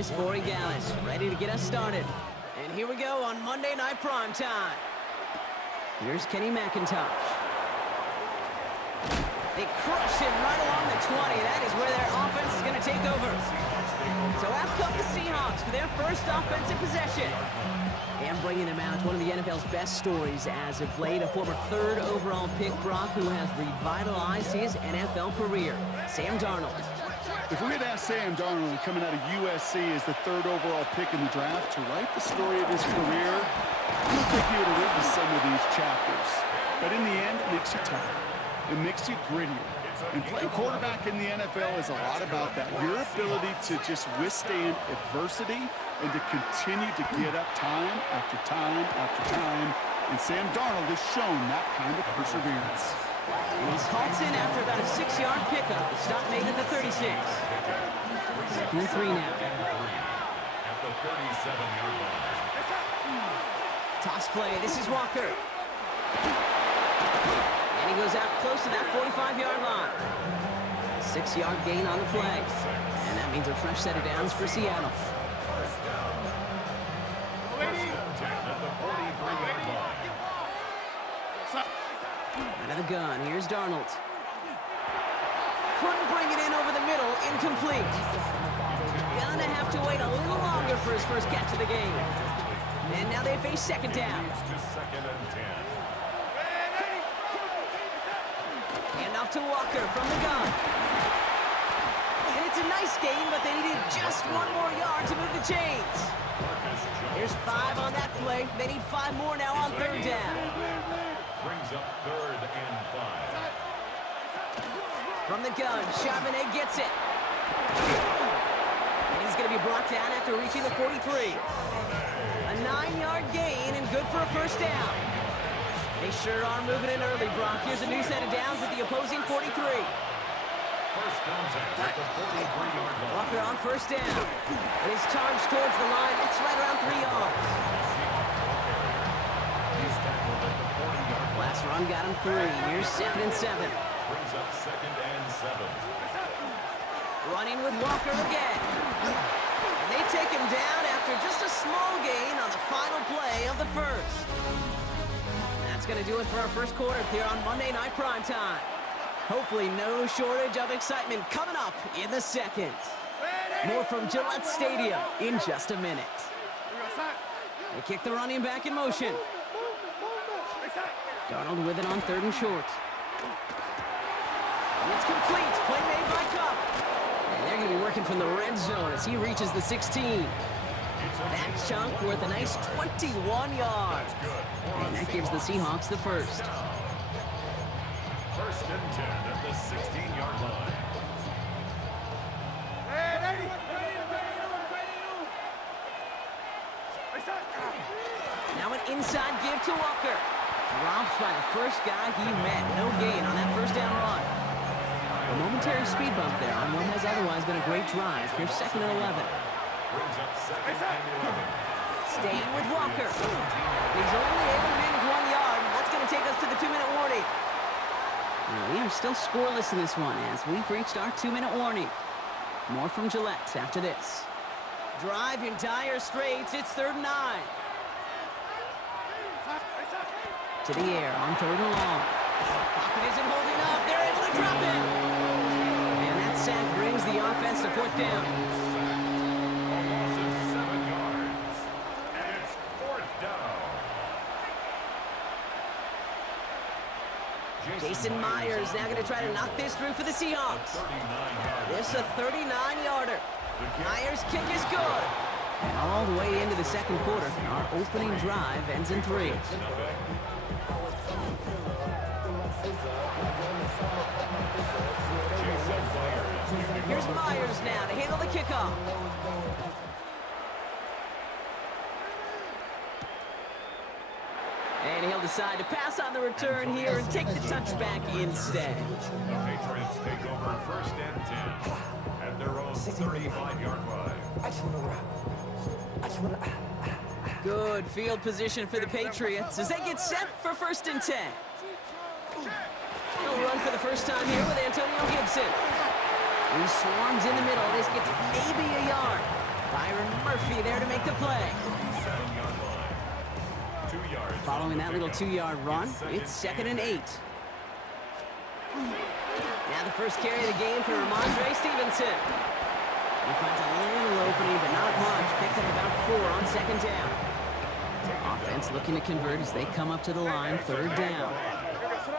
Chris Borregales, ready to get us started. And here we go on Monday Night Prime Time. Here's Kenny McIntosh. They crush him right along the 20. That is where their offense is going to take over. So out come the Seahawks for their first offensive possession. And bringing them out, one of the NFL's best stories as of late, a former third overall pick, Brock, who has revitalized his NFL career, Sam Darnold. If we had asked Sam Darnold, coming out of USC as the third overall pick in the draft, to write the story of his career, I don't think he would have written some of these chapters. But in the end, it makes you tougher. It makes you grittier. And playing quarterback in the NFL is a lot about that. Your ability to just withstand adversity and to continue to get up time after time after time. And Sam Darnold has shown that kind of perseverance. And he's halts in after about a 6-yard pickup. The stop made at the 36. 2nd and 3 now. At the 37-yard line. Toss play. This is Walker. And he goes out close to that 45-yard line. 6-yard gain on the play. And that means a fresh set of downs for Seattle. Out of the gun, here's Darnold. Couldn't bring it in over the middle, incomplete. Gonna have to wait a little longer for his first catch of the game. And now they face second down. Hand off to Walker from the gun. And it's a nice gain, but they needed just one more yard to move the chains. There's 5 on that play. They need 5 more now on third down. Brings up 3rd and 5. From the gun, Charbonnet gets it. And he's going to be brought down after reaching the 43. A 9-yard gain and good for a first down. They sure are moving in early, Brock. Here's a new set of downs at the opposing 43. First contact at the 43-yard line. Walker on first down. And he's charged towards the line. It's right around 3 yards. He's tackled at the 40-yard line. Last run got him 3. Here's 2nd and 7. Brings up 2nd and 7. Running with Walker again. And they take him down after just a small gain on the final play of the first. That's going to do it for our first quarter here on Monday Night Prime Time. Hopefully no shortage of excitement coming up in the second. More from Gillette Stadium in just a minute. They kick the running back in motion. Darnold with it on 3rd and short. It's complete. Play made by Kupp. And they're going to be working from the red zone as he reaches the 16. That chunk worth a nice 21 yards. And that gives the Seahawks the first. 1st and 10 at the 16-yard line. Now an inside give to Walker. Dropped by the first guy he met. No gain on that first down run. A momentary speed bump there on what has otherwise been a great drive. Here's 2nd and 11. Brings up 2nd and 11. Staying with Walker. He's only able to manage 1 yard. That's going to take us to the 2-minute warning. And we are still scoreless in this one as we've reached our 2-minute warning. More from Gillette after this. Drive in dire straits. It's 3rd and 9. To the air on 3rd and long. Pocket isn't holding up. They're able to drop it. And that sack brings the offense to 4th down. Almost 7 yards. And it's 4th down. Jason Myers now going to try to knock this through for the Seahawks. This is a 39-yarder. Myers' kick is good. And all the way into the second quarter, our opening drive ends in 3. Here's Myers now to handle the kickoff. And he'll decide to pass on the return here and take the touchback instead. The Patriots take over 1st and 10 at their own 35-yard line. Good field position for the Patriots as they get set for 1st and 10. He'll run for the first time here with Antonio Gibson. He swarms in the middle. This gets maybe a yard. Byron Murphy there to make the play. 7-yard line. 2 yards. Following that little 2-yard run, it's 2nd and 8. Now the first carry of the game for Ramondre Stevenson. He finds a little opening, but not much. Picked up about 4 on 2nd down. Offense looking to convert as they come up to the line, 3rd down.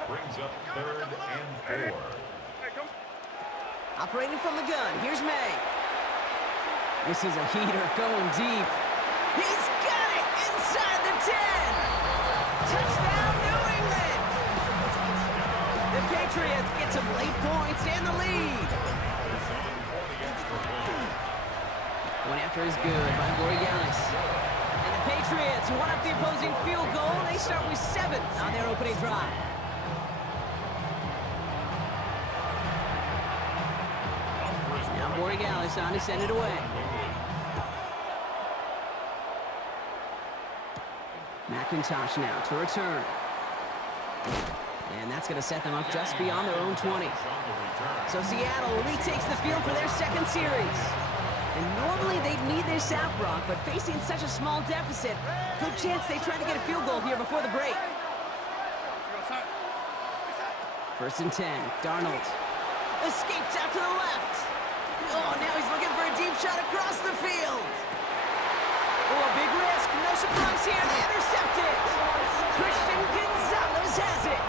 Brings up 3rd and 4. Operating from the gun, here's May. This is a heater going deep. He's got it inside the 10. Touchdown, New England. The Patriots get some late points and the lead. One after is good by Borregales. And the Patriots one up the opposing field goal. They start with 7 on their opening drive. Now Borregales on to send it away. McIntosh now to return. And that's going to set them up just beyond their own 20. So Seattle retakes the field for their 2nd series. And normally they'd need their sap rock, but facing such a small deficit, good chance they try to get a field goal here before the break. 1st and 10, Darnold. Escapes out to the left. Oh, now he's looking for a deep shot across the field. Oh, a big risk. No surprise here. Intercepted. Christian Gonzalez has it.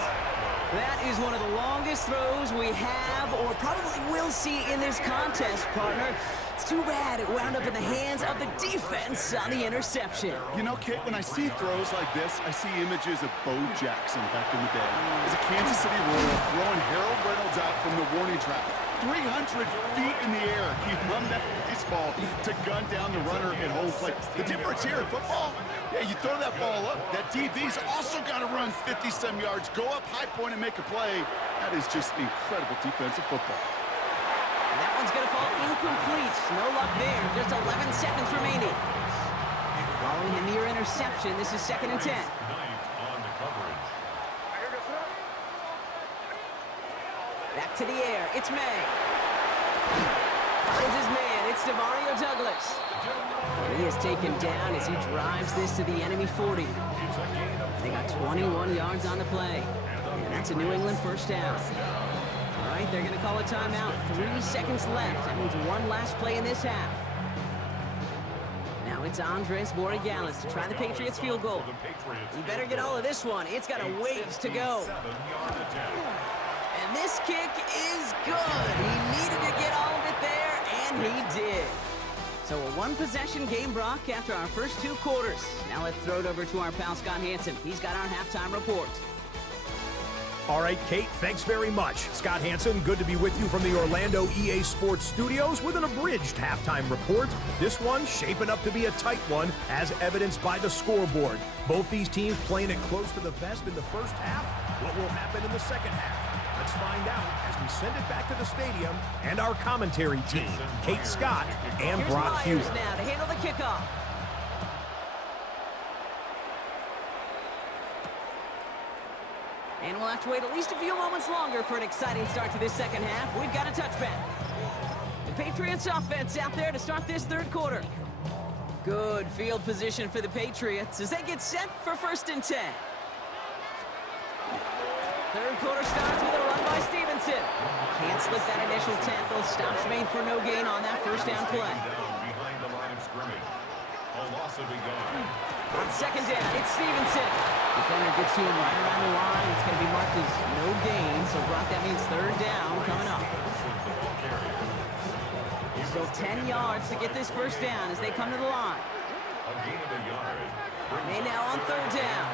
That is one of the longest throws we have or probably will see in this contest, partner. It's too bad it wound up in the hands of the defense on the interception. You know, Kit, when I see throws like this, I see images of Bo Jackson back in the day. As a Kansas City Royal throwing Harold Reynolds out from the warning track. 300 feet in the air, he run that baseball to gun down the runner at home plate. The difference here in football, yeah, you throw that ball up, that DB's also got to run 50-some yards, go up high point and make a play. That is just incredible defensive football. And that one's going to fall incomplete. No luck there. Just 11 seconds remaining. Following the near interception, this is 2nd and 10. Ninth on the coverage. Back to the air. It's May. Finds his man. It's Demario Douglas. And he is taken down as he drives this to the enemy 40. They got 21 yards on the play. And that's a New England 1st down. All right, they're going to call a timeout. 3 seconds left. That means one last play in this half. Now it's Andres Borregales to try the Patriots field goal. You better get all of this one. It's got a ways to go. And this kick is good. He needed to get all of it there, and he did. So a one-possession game, Brock, after our first 2 quarters. Now let's throw it over to our pal Scott Hanson. He's got our halftime report. All right, Kate, thanks very much. Scott Hanson, good to be with you from the Orlando EA Sports Studios with an abridged halftime report. This one shaping up to be a tight one, as evidenced by the scoreboard. Both these teams playing it close to the vest in the first half. What will happen in the second half? Let's find out as we send it back to the stadium and our commentary team, Kate Scott and Here's Brock Myers Hughes. now to handle the kickoff. And we'll have to wait at least a few moments longer for an exciting start to this second half. We've got a touchback. The Patriots offense out there to start this 3rd quarter. Good field position for the Patriots as they get set for 1st and 10. 3rd quarter starts with a run by Stevenson. Can't slip that initial tackle. Stops made for no gain on that 1st down play. Behind the line of scrimmage. A loss of a yard. On 2nd down, it's Stevenson. Defender gets to him right around the line. It's going to be marked as no gain. So, Brock, that means 3rd down coming up. Still 10 yards to get this 1st down as they come to the line. A gain of a yard. May now on 3rd down.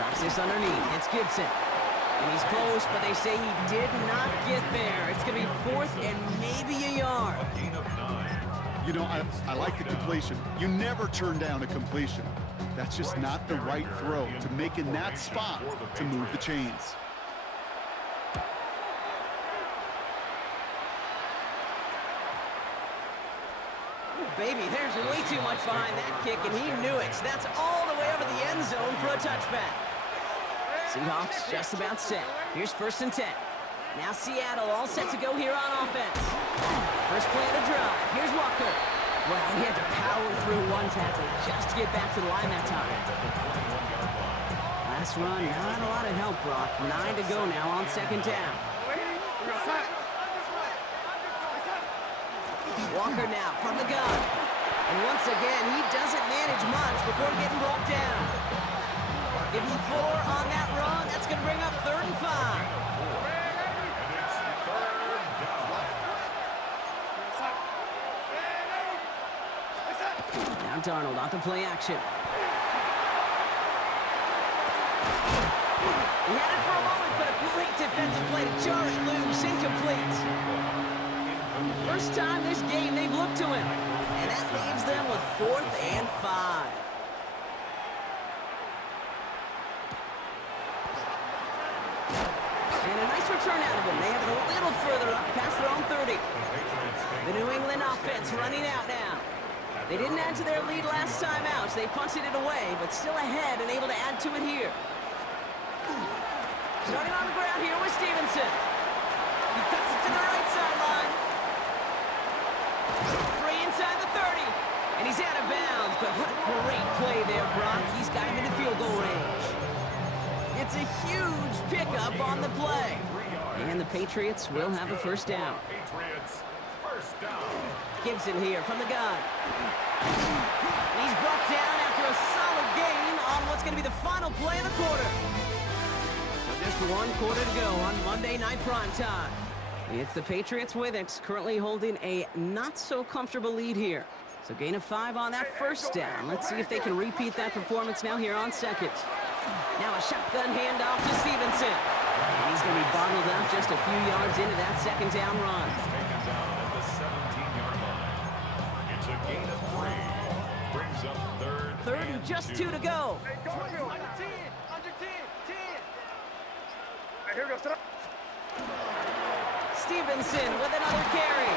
Drops this underneath. It's Gibson. And he's close, but they say he did not get there. It's going to be 4th and maybe a yard. A gain of 9. You know, I like the completion. You never turn down a completion. That's just not the right throw to make in that spot to move the chains. Baby, there's way too much behind that kick, and he knew it. That's all the way over the end zone for a touchback. Seahawks just about set. Here's 1st and 10. Now Seattle all set to go here on offense. First play of the drive. Here's Walker. Well, he had to power through one tackle just to get back to the line that time. Last run, not a lot of help, Brock. 9 to go now on second down. Walker now from the gun. And once again, he doesn't manage much before getting brought down. Give him 4 on that run. That's going to bring up 3rd and 5. Now Darnold on the play action. He had it for a moment, but a great defensive play to jar it loose, incomplete. First time this game they've looked to him, and that leaves them with 4th and 5. And a nice return out of him. They have it a little further up past their own 30. The New England offense running out now. They didn't add to their lead last time out, so they punted it away, but still ahead and able to add to it here. Starting on the ground here with Stevenson. He cuts it to the right sideline. Free inside the 30. And he's out of bounds, but what a great play there, Brock. He's got him into field goal range. It's a huge pickup on the play. And the Patriots will have a first down. Gibson here from the gun. And he's brought down after a solid gain on what's going to be the final play of the quarter. So just 1 quarter to go on Monday Night Primetime. It's the Patriots with it, currently holding a not-so-comfortable lead here. So gain of 5 on that first down. Let's see if they can repeat that performance now here on second. Now a shotgun handoff to Stevenson. And he's going to be bottled up just a few yards into that second down run. Third and just 2 to go. Stevenson with another carry.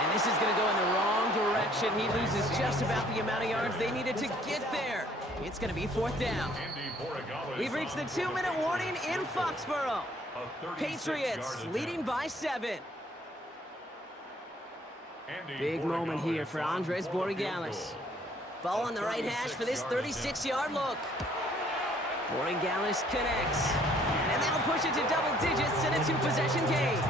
And this is going to go in the wrong direction. He loses just about the amount of yards they needed to get there. It's going to be 4th down. We've reached the 2-minute warning in Foxborough. Patriots leading by 7. Big moment here for Andres Borregales. Ball on the right hash for this 36-yard look. Borregales connects. And that'll push it to double digits in a 2-possession game.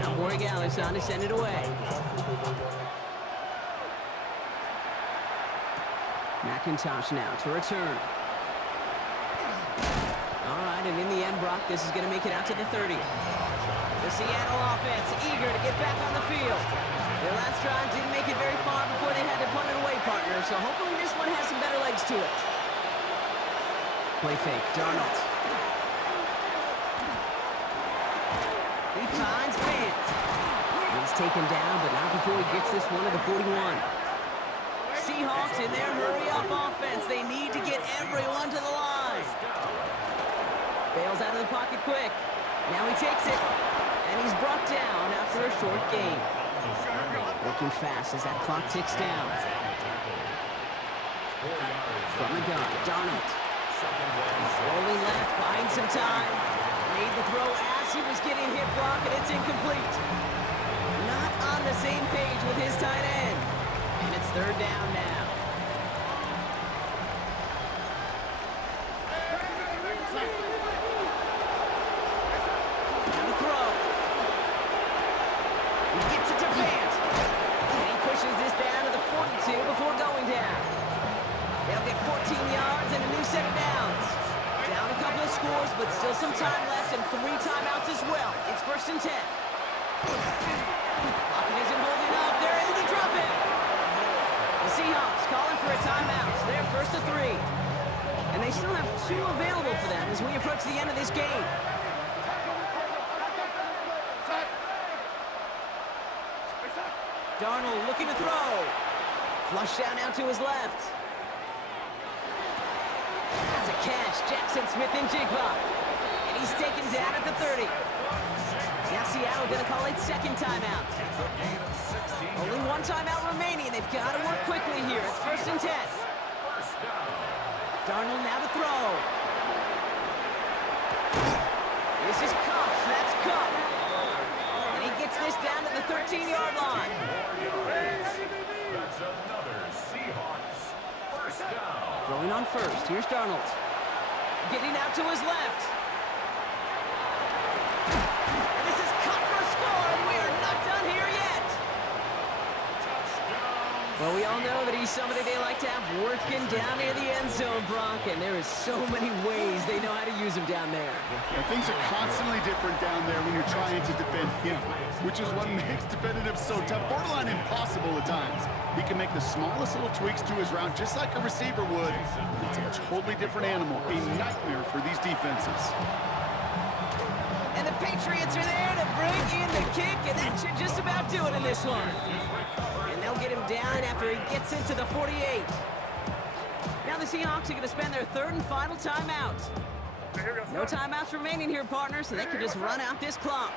Now Borregales on to send it away. McIntosh now to return. All right, and in the end, Brock, this is going to make it out to the 30. The Seattle offense eager to get back on the field. Their last drive didn't make it very far before they had to punt it away, partner, so hopefully this one has some better legs to it. Play fake, Darnold. He finds Fant. He's taken down, but not before he gets this one to the 41. Seahawks in their hurry-up offense. They need to get everyone to the line. Bails out of the pocket quick. Now he takes it. And he's brought down after a short gain. Working fast as that clock ticks down. From the gun, Darnold. Rolling left, buying some time. Made the throw as he was getting hit, Brock, and it's incomplete. Not on the same page with his tight end. And it's 3rd down now. Now the throw. He gets it to Fant. And he pushes this down to the 42 before going down. They'll get 14 yards and a new set of downs. Down a couple of scores, but still some time left and 3 timeouts as well. It's 1st and 10. Lockett isn't holding up. They're able to drop it. The Seahawks calling for a timeout. They're 1st to 3. And they still have 2 available for them as we approach the end of this game. Darnold looking to throw. Flush down out to his left. That's a catch. Jackson Smith-Njigba. And he's taken down at the 30. Now Seattle going to call it 2nd timeout. Only 1 timeout remaining. They've got to work quickly here. It's 1st and 10. Darnold now to throw. This is Kupp. That's Kupp. And he gets this down to the 13-yard line. That's another Seahawks first down. Going on first. Here's Darnold. Getting out to his left. And this is Kupp for a score, and we are not done here yet. Well, we all know that he's somebody they like to have working down near the end zone, Brock, and there is so many ways they know how to use him down there. And things are constantly different down there when you're trying to defend him, which is what makes defending him so tough, borderline impossible at times. He can make the smallest little tweaks to his route just like a receiver would. It's a totally different animal, a nightmare for these defenses. And the Patriots are there to bring in the kick, and that should just about do it in this one. And they'll get him down after he gets into the 48. Now the Seahawks are going to spend their third and final timeout. No timeouts remaining here, partners, so they can just run out this clock.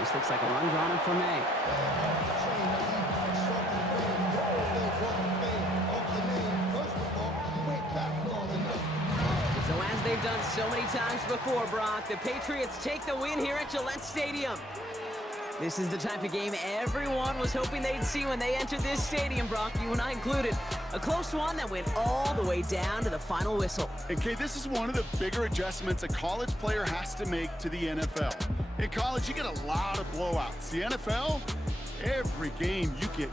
This looks like a run drawn up for May. So as they've done so many times before, Brock, the Patriots take the win here at Gillette Stadium. This is the type of game everyone was hoping they'd see when they entered this stadium, Brock, you and I included. A close one that went all the way down to the final whistle. And Kay, this is one of the bigger adjustments a college player has to make to the NFL. In college, you get a lot of blowouts. The NFL, every game you get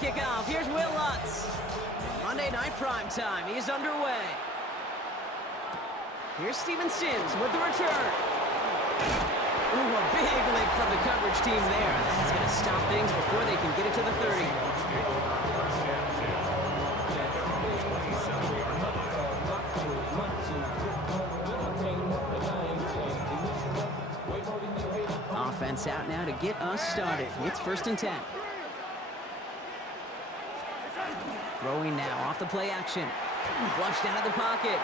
kickoff. Here's Will Lutz. Monday Night Primetime is underway. Here's Steven Sims with the return. Ooh, a big lick from the coverage team there. That's going to stop things before they can get it to the 30. Offense out now to get us started. It's 1st and 10. Throwing now off the play action. Flushed out of the pocket.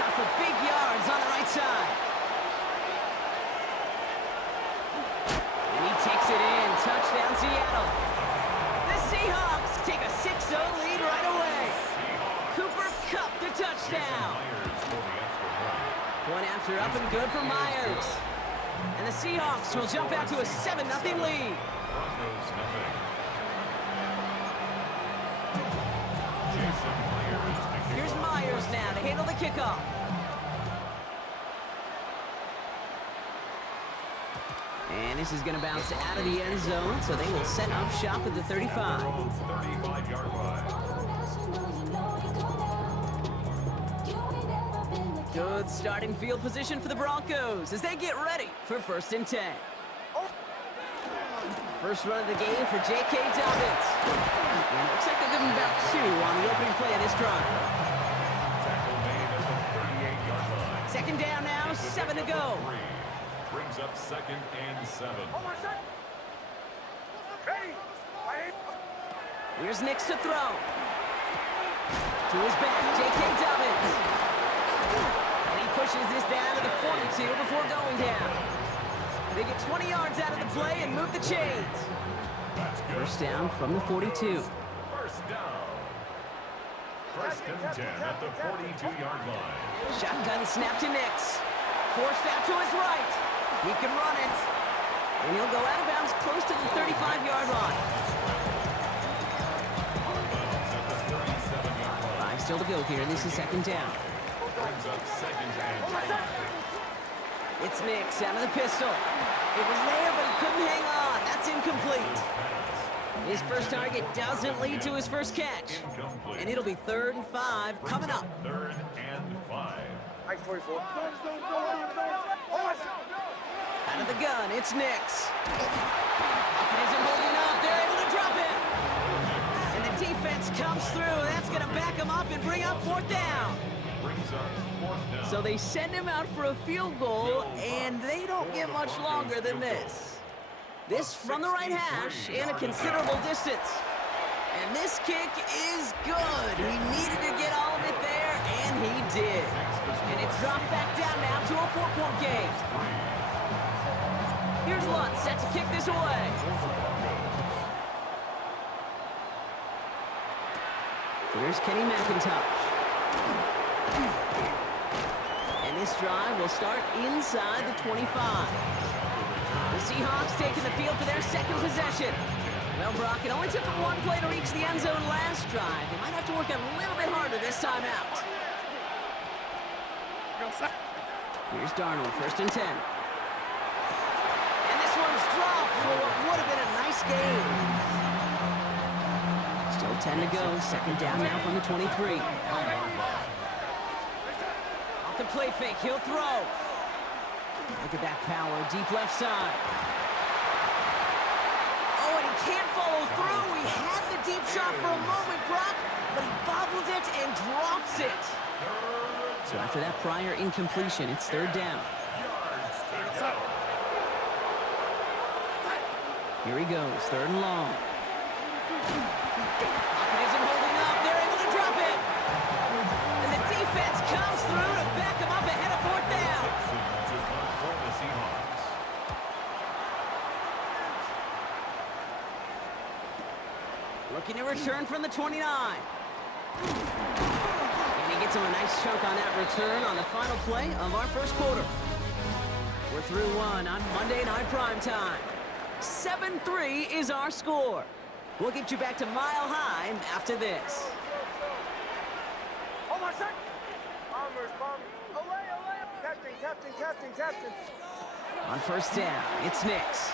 Caught for big yards on the right side. And he takes it in. Touchdown, Seattle. The Seahawks take a 6-0 lead right away. Cooper Kupp the touchdown. One after up and good for Myers. And the Seahawks will jump out to a 7-0 lead. Here's Myers now to handle the kickoff. And this is going to bounce out of the end zone, so they will set up shop at the 35. 35-yard line. Good starting field position for the Broncos as they get ready for 1st and 10. First run of the game for J.K. Dobbins. And it looks like they'll give him about 2 on the opening play of this drive. Tackle made at the 38-yard line. Second down now, 7 to go. Brings up 2nd and 7. Here's Nix to throw. To his back, J.K. Dobbins. And he pushes this down to the 42 before going down. They get 20 yards out of the play and move the chains. First down from the 42. First down. 1st and 10 at the 42-yard line. Shotgun snap to Nix. Forced out to his right. He can run it. And he'll go out of bounds close to the 35-yard line. 5 still to go here. This is 2nd down. Brings up 2nd and 10. It's Nix out of the pistol. It was there, but he couldn't hang on. That's incomplete. His first target doesn't lead to his first catch. Incomplete. And it'll be 3rd and 5 coming up. 3rd and 5. Nice 44. Out of the gun, it's Nix. Pocket isn't holding up. They're able to drop it. And the defense comes through. That's going to back him up and bring up 4th down. Brings up 4th down. So they send him out for a field goal, and they don't get much longer than this. This from the right hash and a considerable distance. And this kick is good. He needed to get all of it there, and he did. And it's dropped back down now to a 4-point game. Here's Lutz set to kick this away. Here's Kenny McIntosh. And this drive will start inside the 25. The Seahawks taking the field for their 2nd possession. Well, Brock, it only took them 1 play to reach the end zone last drive. They might have to work a little bit harder this time out. Here's Darnold, 1st and 10. And this one's dropped for what would have been a nice game. Still 10 to go. 2nd down now from the 23. Off the play fake, he'll throw. Look at that power, deep left side. Oh, and he can't follow through. He had the deep shot for a moment, Brock, but he bobbled it and drops it. So after that prior incompletion, it's 3rd down. Here he goes, 3rd and long. Pocket isn't holding up. They're able to drop it. And the defense comes through to back him up ahead of 4th down. For the Seahawks. Looking to return from the 29. And he gets him a nice chunk on that return on the final play of our 1st quarter. We're through 1 on Monday Night Primetime. 7-3 is our score. We'll get you back to Mile High after this. Hold on a sec. Bombers, bombers. Olay. Captain. On 1st down, it's Nix.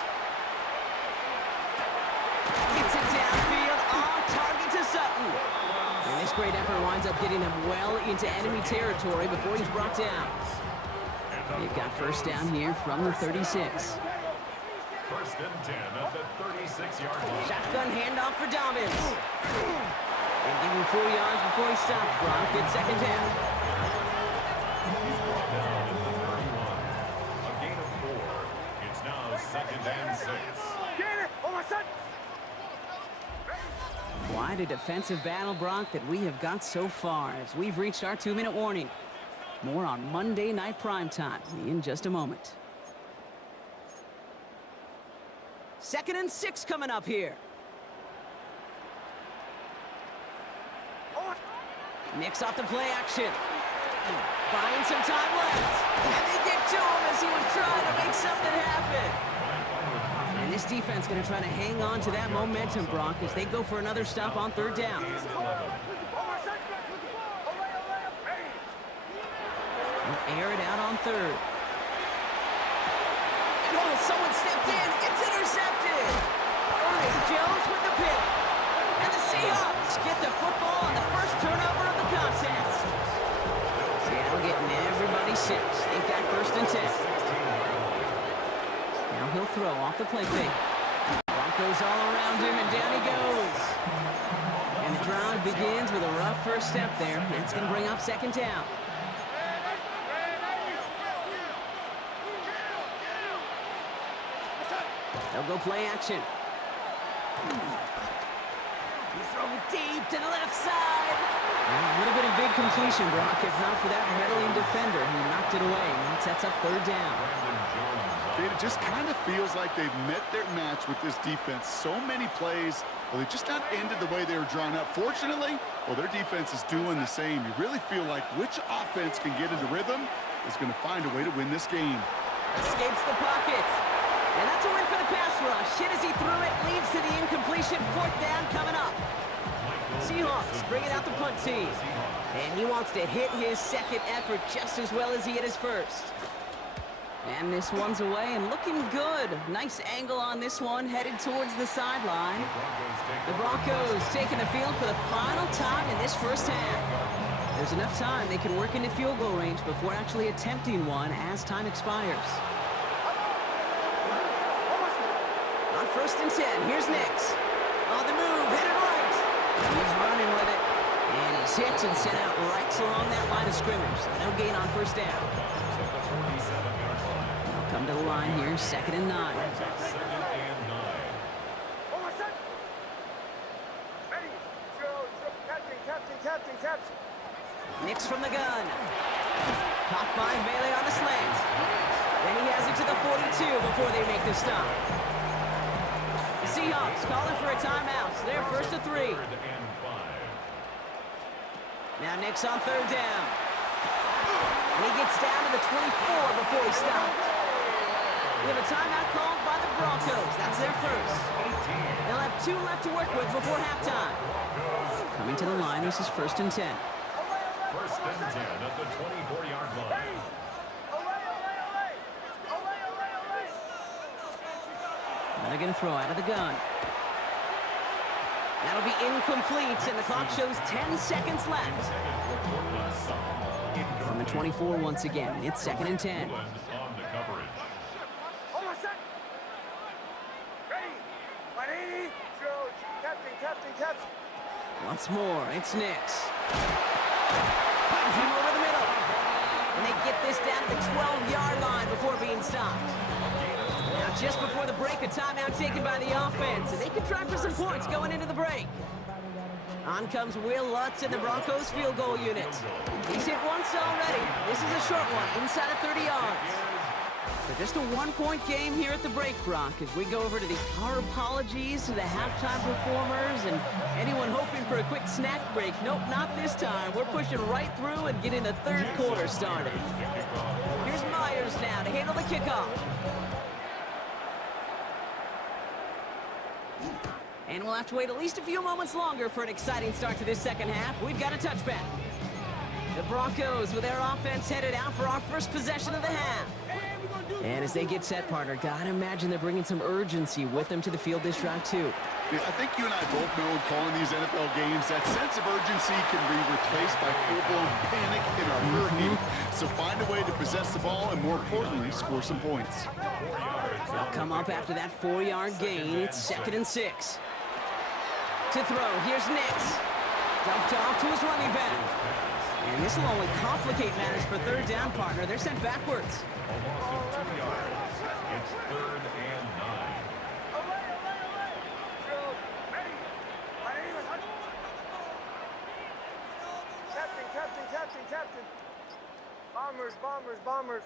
Gets it downfield, on target to Sutton. And this great effort winds up getting him well into enemy territory before he's brought down. They've got first down here from the 36. First and 10 at the 36-yard line. Shotgun handoff for Dobbins. And give him 4 yards before he stops. Gronk gets second down. He's brought down at the 31. A gain of 4. It's now second and 6. Get it! Oh, my son! Quite a defensive battle, Brock, that we have got so far as we've reached our 2-minute warning. More on Monday Night Primetime in just a moment. 2nd and 6 coming up here. Nix off the play action. Buying some time left. And they get to him as he was trying to make something happen. And this defense going to try to hang on to that momentum, Brock, as they go for another stop on 3rd down. They'll air it out on 3rd. And oh, someone stepped in. It's intercepted. Ernest Jones with the pick. And the Seahawks get the football on the first turnover of the contest. Seattle getting everybody 6. They've got first and 10. Now he'll throw off the play fake. Broncos all around him, and down he goes. And the drive begins with a rough first step there. That's going to bring up 2nd down. They'll go play action. He's throwing deep to the left side. Well, would have been a big completion, Brock, if not for that meddling defender who knocked it away. And that sets up 3rd down. It just kind of feels like they've met their match with this defense. So many plays, well, they just not ended the way they were drawn up. Fortunately, well, their defense is doing the same. You really feel like which offense can get into rhythm is going to find a way to win this game. Escapes the pocket. And that's a win for the pass rush. Hit as he threw it, leads to the incompletion. 4th down coming up. Seahawks bringing out the punt team. And he wants to hit his 2nd effort just as well as he hit his 1st. And this one's away and looking good. Nice angle on this one, headed towards the sideline. The Broncos taking the field for the final time in this first half. There's enough time they can work into field goal range before actually attempting one as time expires. On 1st and 10, here's Nix. On the move, hit it right. He's running with it. And he's hit and sent out right along that line of scrimmage. So no gain on 1st down. They'll come to the line here, 2nd and 9. Captain. Nix from the gun. Caught by Bailey on the slant. Then he has it to the 42 before they make the stop. The Seahawks calling for a timeout. So they're 1st to 3. Now Nix on 3rd down. And he gets down to the 24 before he stopped. We have a timeout called by the Broncos. That's their 1st. They'll have 2 left to work with before halftime. Coming to the line, this is 1st and 10. 1st and 10 at the 24-yard line. Now they're going to throw out of the gun. That'll be incomplete, and the clock shows 10 seconds left. On the 24 once again, it's 2nd and 10. On the coverage. Captain. Once more, it's Nix. Finds him over the middle. And they get this down to the 12-yard line before being stopped. Now, just before the break, a timeout taken by the offense, and they can try for some points going into the break. On comes Will Lutz in the Broncos field goal unit. He's hit once already. This is a short one, inside of 30 yards. So just a 1-point game here at the break, Brock, as we go over to our apologies to the halftime performers and anyone hoping for a quick snack break. Nope, not this time. We're pushing right through and getting the 3rd quarter started. Here's Myers now to handle the kickoff. And we'll have to wait at least a few moments longer for an exciting start to this 2nd half. We've got a touchback. The Broncos with their offense headed out for our first possession of the half. And as they get set, partner, gotta imagine they're bringing some urgency with them to the field this drive, too. Yeah, I think you and I both know in calling these NFL games, that sense of urgency can be replaced by full-blown panic in a hurry. So find a way to possess the ball and, more importantly, score some points. They'll come up after that 4-yard gain. It's 2nd and 6. To throw, here's Nix. Dumped off to his running back. And this will only complicate matters for 3rd down, partner. They're sent backwards. A loss of 2 yards. It's 3rd and 9. Captain. Bombers.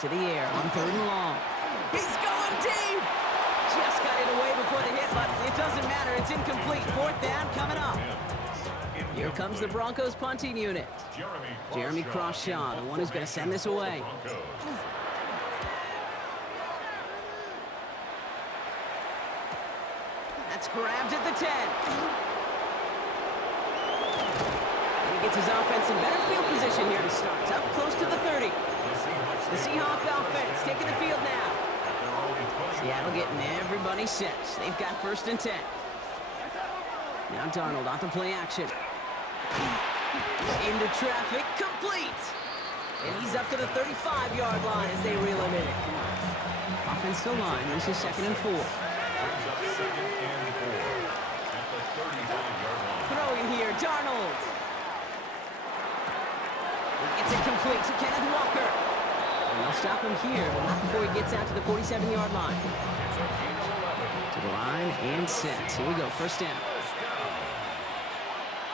To the air on 3rd and long. He's going deep! Just got it away before the hit, but it doesn't matter. It's incomplete. 4th down coming up. Here comes the Broncos punting unit. Jeremy Crawshaw, the one who's going to send this away. That's grabbed at the 10. And he gets his offense in better field position here to start. Up close to the 30. The Seahawk offense taking the field now. Seattle getting everybody set. They've got 1st and 10. Now Darnold off the play action. Into traffic, complete! And he's up to the 35-yard line as they reel him in. Offensive line, this is 2nd and 4. Throwing here, Darnold. It's incomplete to Kenneth Walker. And they'll stop him here, but not before he gets out to the 47-yard line. To the line and set. Here we go, 1st down.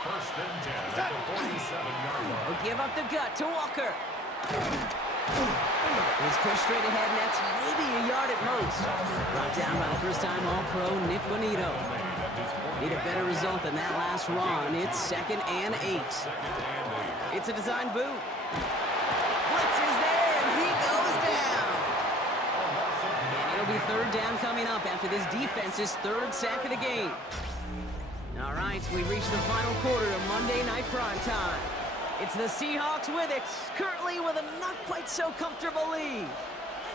1st and 10 at the 47-yard line. He'll give up the gut to Walker. He's pushed straight ahead, and that's maybe a yard at most. Brought down by the first-time All-Pro Nick Bonito. Need a better result than that last run. It's 2nd and 8. It's a design boot. Blitz is there, and he goes down. And it'll be 3rd down coming up after this defense's 3rd sack of the game. All right, we reached the final quarter of Monday Night Prime Time. It's the Seahawks with it, currently with a not quite so comfortable lead.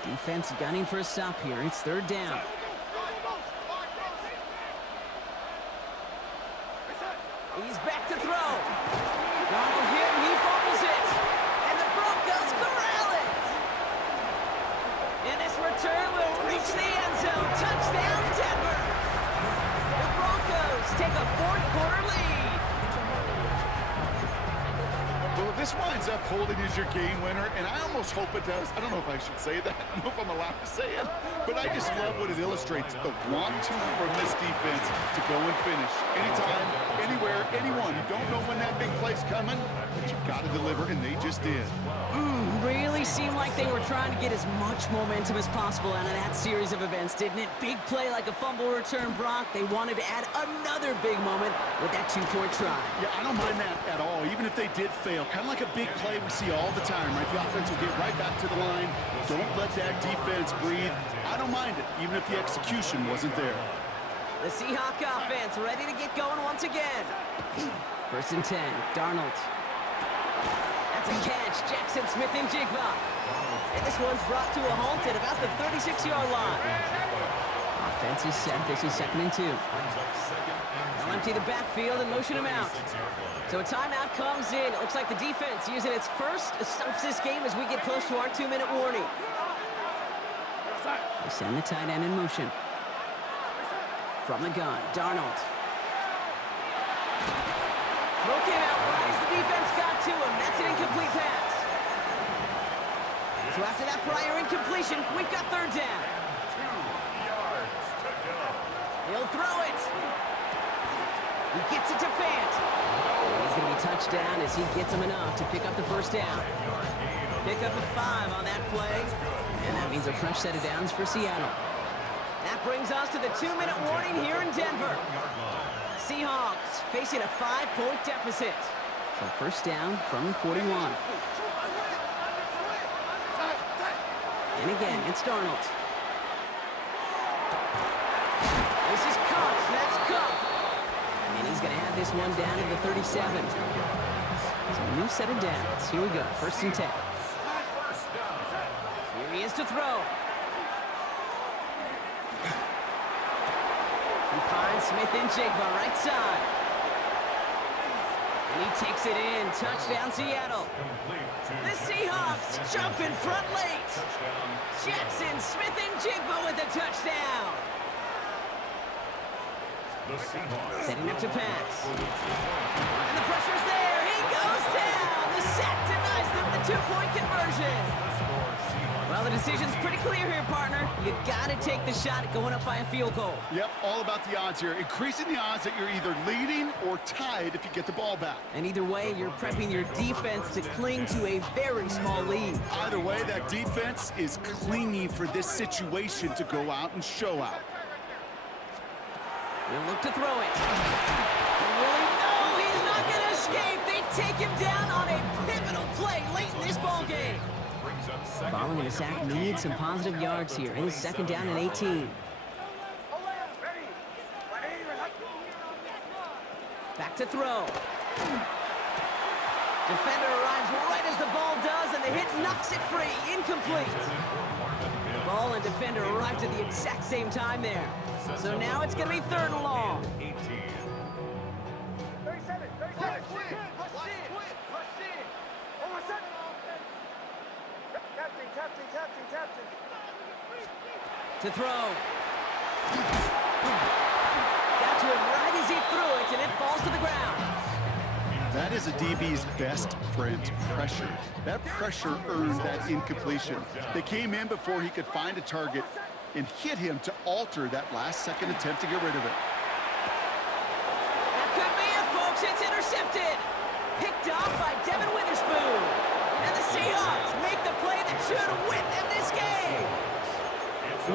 Defense gunning for a stop here. It's 3rd down. He's back to throw. Donald hit and he fumbles it. And the Broncos corral it. And this return will reach the end zone. Touchdown, Denver. The Broncos take a 4th quarter lead. Well, if this winds up holding as your game winner, and I almost hope it does. I don't know if I should say that. I don't know if I'm allowed to say it. But I just love what it illustrates, the want-to from this defense to go and finish. Anytime, anywhere, anyone. You don't know when that big play's coming, but you've got to deliver, and they just did. Really seemed like they were trying to get as much momentum as possible out of that series of events, didn't it? Big play like a fumble return, Brock. They wanted to add another big moment with that 2-point try. Yeah, I don't mind that at all, even if they did fail. Kind of like a big play we see all the time, right? The offense will get right back to the line. Don't let that defense breathe. I don't mind it, even if the execution wasn't there. The Seahawk offense ready to get going once again. 1st and 10, Darnold. That's a catch, Jackson Smith-Njigba. And this one's brought to a halt at about the 36-yard line. Offense is set. This is 2nd and 2. They'll empty the backfield and motion him out. So a timeout comes in. It looks like the defense using its first stops this game as we get close to our 2-minute warning. They send the tight end in motion. From the gun, Darnold. Throw came out right as the defense got to him. That's an incomplete pass. So after that prior incompletion, we've got 3rd down. 2 yards to go. He'll throw it. He gets it to Fant. And he's going to be touched down as he gets him enough to pick up the 1st down. Pick up a 5 on that play. And that means a fresh set of downs for Seattle. That brings us to the 2-minute warning here in Denver. Seahawks facing a 5-point deficit. So 1st down from the 41. And again, it's Darnold. This is Kupp. That's Kupp. And he's going to have this one down to the 37. So a new set of downs. Here we go. 1st and 10. to throw. He finds Smith-Njigba right side. And he takes it in. Touchdown, Seattle. The Seahawks jump in front late. Jackson Smith-Njigba with a touchdown. Setting up to pass. And the pressure's there. He goes down. The sack denies them the two-point conversion. Well, the decision's pretty clear here, partner. You gotta take the shot at going up by a field goal. Yep, all about the odds here. Increasing the odds that you're either leading or tied if you get the ball back. And either way, you're prepping your defense to cling to a very small lead. Either way, that defense is clinging for this situation to go out and show out. He'll look to throw it. And Willie, no, he's not going to escape. They take him down on a pivotal play late in this ball game. Following a sack needs some positive yards here. It is 2nd down and 18. Back to throw. Defender arrives right as the ball does, and the hit knocks it free. Incomplete. Ball and defender arrived at the exact same time there. So now it's going to be 3rd and long. 37. Captain. To throw. Got to him right as he threw it, and it falls to the ground. That is a DB's best friend, pressure. That pressure earned that incompletion. They came in before he could find a target and hit him to alter that last-second attempt to get rid of it. That could be it, folks. It's intercepted. Picked off by Devin Witherspoon. And the Seahawks make the play that should win them this game.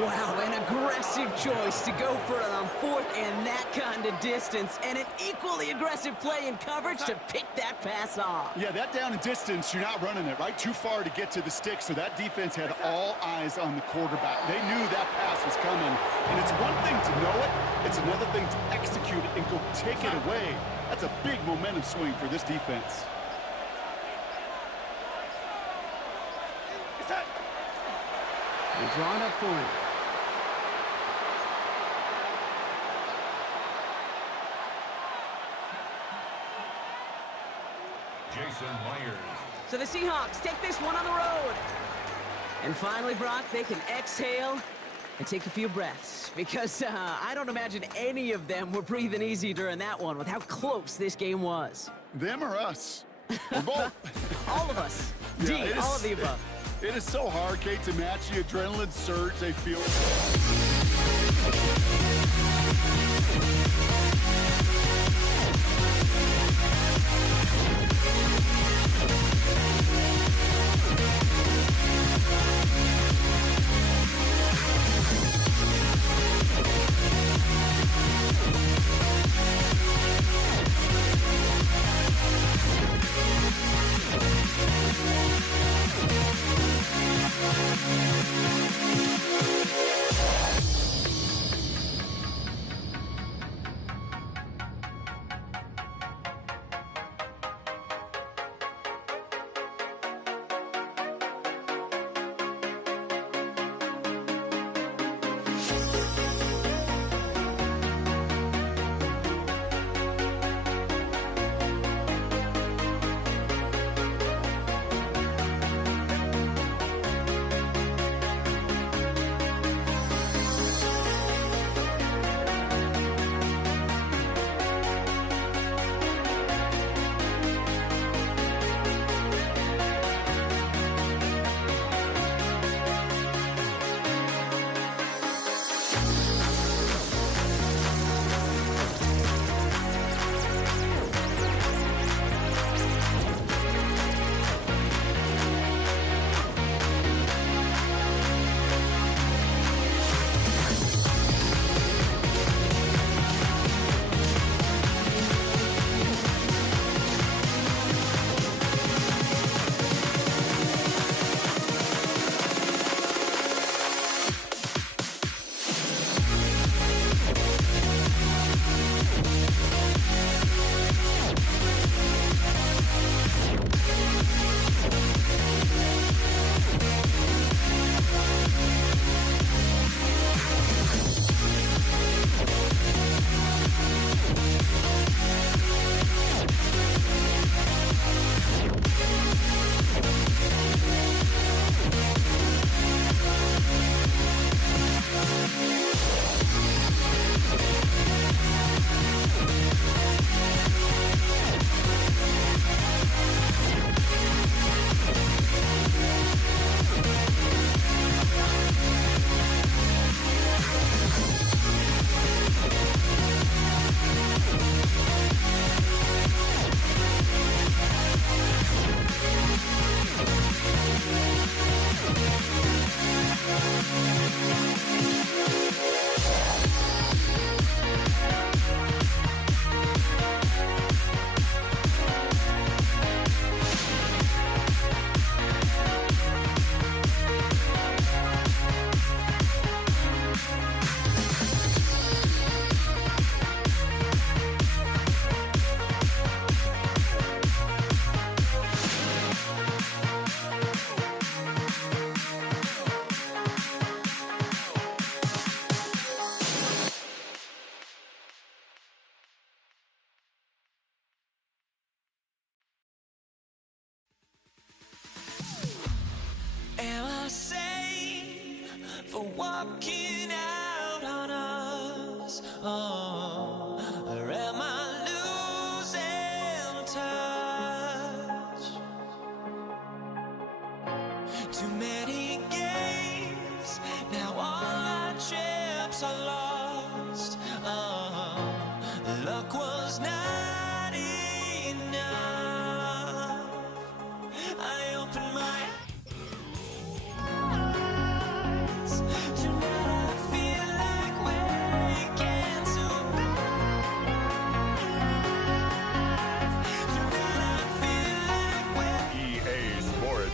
Wow, an aggressive choice to go for it on 4th and that kind of distance. And an equally aggressive play in coverage to pick that pass off. Yeah, that down and distance, you're not running it, right? Too far to get to the stick, so that defense had all eyes on the quarterback. They knew that pass was coming. And it's one thing to know it, it's another thing to execute it and go take it away. That's a big momentum swing for this defense. They draw it up for him. Jason Myers. So the Seahawks take this one on the road. And finally, Brock, they can exhale and take a few breaths. Because I don't imagine any of them were breathing easy during that one with how close this game was. Them or us? Or both. All of us. Yeah, D, all of the above. It is so hard, Kate, to match the adrenaline surge they feel. Oh, or am I losing touch? Too many games, now all our chips are lost. Oh, luck was not enough. I opened my eyes. Tonight I feel like waking to life. Tonight I feel like waking. EA Sports.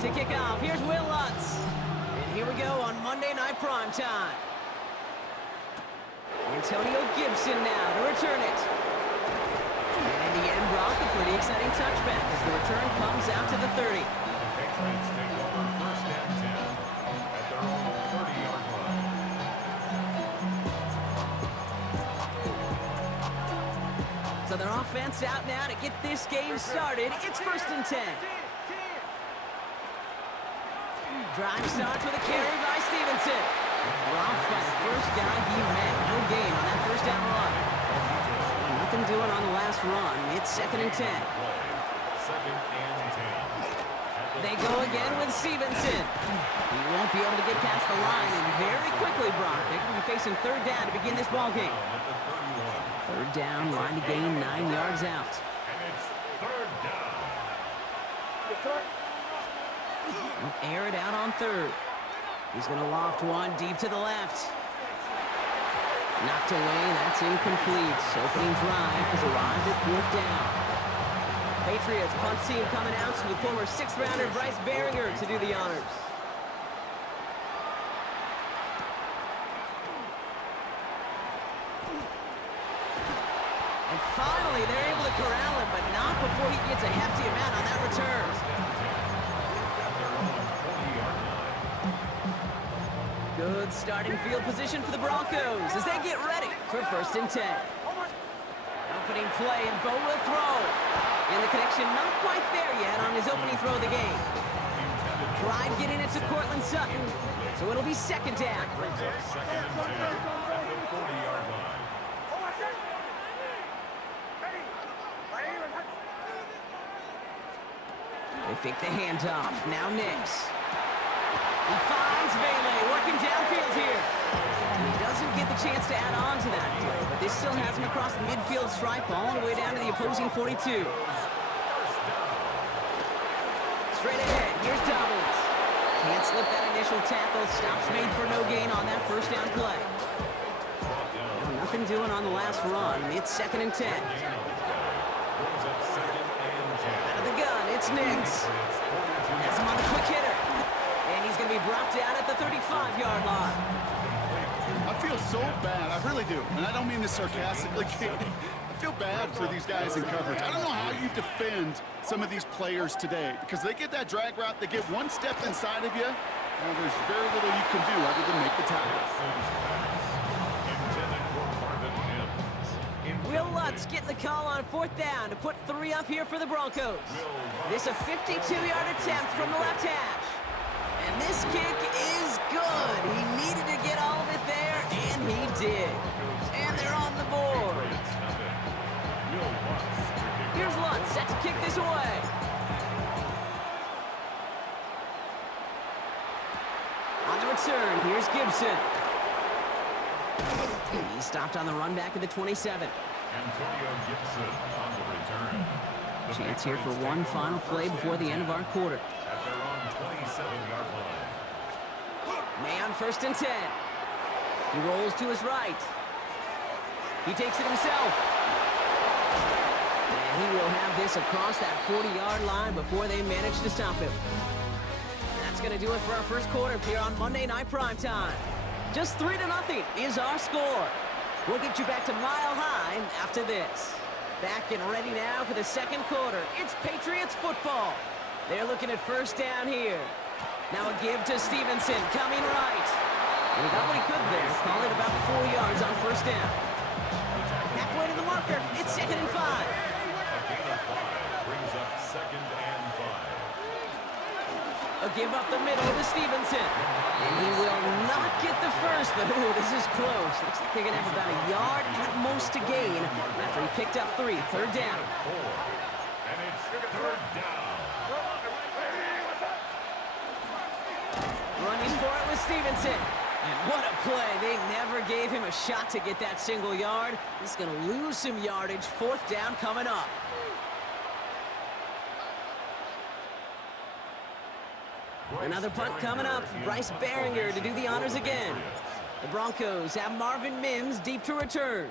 To kick off, here's Will Lutz. And here we go on Monday Night Primetime. Antonio Gibson now to return it. And in the end, Brock, a pretty exciting touchback as the return comes out to the 30. The Patriots take over first and 10 at their own 30-yard line. So their offense out now to get this game started. It's first and 10. Drive starts with a carry by Stevenson. Dropped by the first guy he met. No gain on that first down run. Nothing doing on the last run. It's second and 10. Second and 10. They go again with Stevenson. He won't be able to get past the line, and very quickly, Brock, they're going to be facing third down to begin this ball game. At the 31. Third down, line to gain 9 yards out. And it's third down. Air it out on third. He's going to loft one deep to the left. Knocked away, that's incomplete. Opening drive has arrived at fourth down. Patriots punt team coming out with former sixth-rounder Bryce Baringer to do the honors. And finally, they're able to corral him, but not before he gets a hefty amount on that return. At their own 40-yard line. Good starting field position for the Broncos as they get ready for first and 10. Opening play, and Bo will throw. And the connection not quite there yet on his opening throw of the game. Tried getting it to Cortland Sutton, so it'll be second down. Brings up second and 10 at the 40-yard line. They fake the handoff. Now Nix. He finds Bailey working downfield here. And he doesn't get the chance to add on to that play, but this still has him across the midfield stripe all the way down to the opposing 42. Straight ahead, here's Dobbins. Can't slip that initial tackle. Stops made for no gain on that first down play. Well, nothing doing on the last run. It's second and 10. Brings up second and 10. Out of the gun, it's Nix. Has him on the quick hitter. And he's going to be brought down at the 35-yard line. I feel so bad. I really do. And I don't mean this sarcastically, Katie. I feel bad for these guys in coverage. I don't know how you defend some of these players today because they get that drag route, they get one step inside of you, and there's very little you can do other than make the tackle. Intended for Marvin Mims. Will Lutz getting the call on fourth down to put 3 up here for the Broncos. This a 52-yard attempt from the left hash. And this kick is good. He needed to get all of it there, and he did. And they're on the board. Here's Lutz set to kick this away. On the return, here's Gibson. He stopped on the run back at the 27. Antonio Gibson on the return. The Chance here for Patriots one take final over play first before the and end of our 10 quarter. At their own 27-yard line. May on first and 10. He rolls to his right. He takes it himself. And he will have this across that 40-yard line before they manage to stop him. That's going to do it for our first quarter here on Monday Night Primetime. Just 3-0 is our score. We'll get you back to Mile High after this. Back and ready now for the second quarter. It's Patriots football. They're looking at first down here. Now a give to Stevenson, coming right. And he got what he could there. Call it about 4 yards on first down. Halfway to the marker, it's 2nd and 5. They'll give up the middle to Stevenson. And he will not get the first, but ooh, this is close. Looks like they're going to have about a yard at most to gain after he picked up 3. Third down. And it's third down. Running for it with Stevenson. And what a play. They never gave him a shot to get that single yard. He's going to lose some yardage. 4th down coming up. Another punt coming up. Bryce Baringer to do the honors again. The Broncos have Marvin Mims deep to return.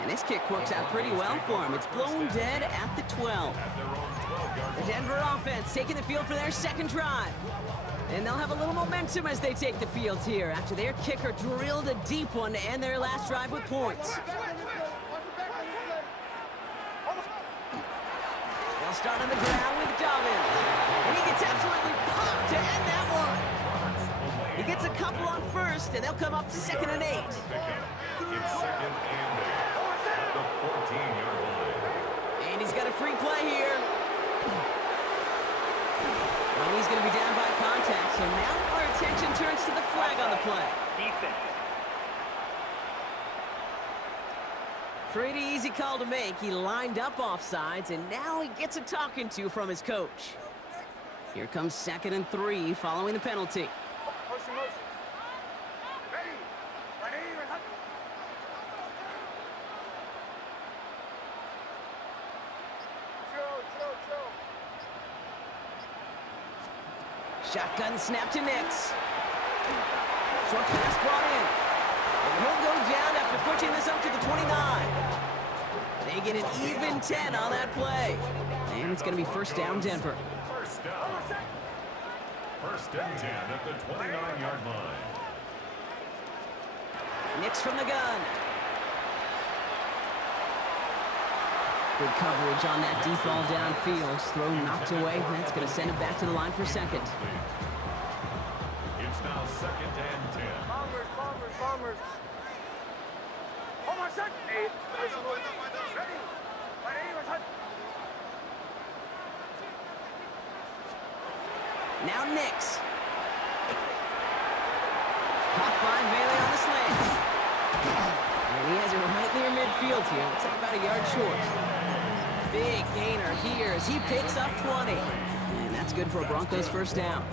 And this kick works out pretty well for him. It's blown dead at the 12. The Denver offense taking the field for their second drive. And they'll have a little momentum as they take the field here after their kicker drilled a deep one to end their last drive with points. They'll start on the ground with Dobbins. And he gets absolutely pumped to end that one. He gets a couple on first, and they'll come up 2nd and 8. It's 2nd and 8 at the 14-yard line. And he's got a free play here. And he's going to be down by contact, so now our attention turns to the flag on the play. Defense. Pretty easy call to make. He lined up offsides, and now he gets a talking to from his coach. Here comes 2nd and 3 following the penalty. Motion, motion. Ready. Ready. Chill. Shotgun snap to Nix. Short pass brought in. And he'll go down after pushing this up to the 29. They get an even 10 on that play. And it's going to be 1st down Denver. First down. 1st and 10 at the 29-yard line. Nix from the gun. Good coverage on that deep ball downfield. Throw knocked away. That's going to send it back to the line for 2nd. It's now 2nd and 10. Bombers. Hold on, set. 8. Ready. Now Nix. Caught by Bailey on the slant. And he has it right near midfield here. Looks like about a yard short. Big gainer here as he picks up 20. And that's good for a Broncos 1st down.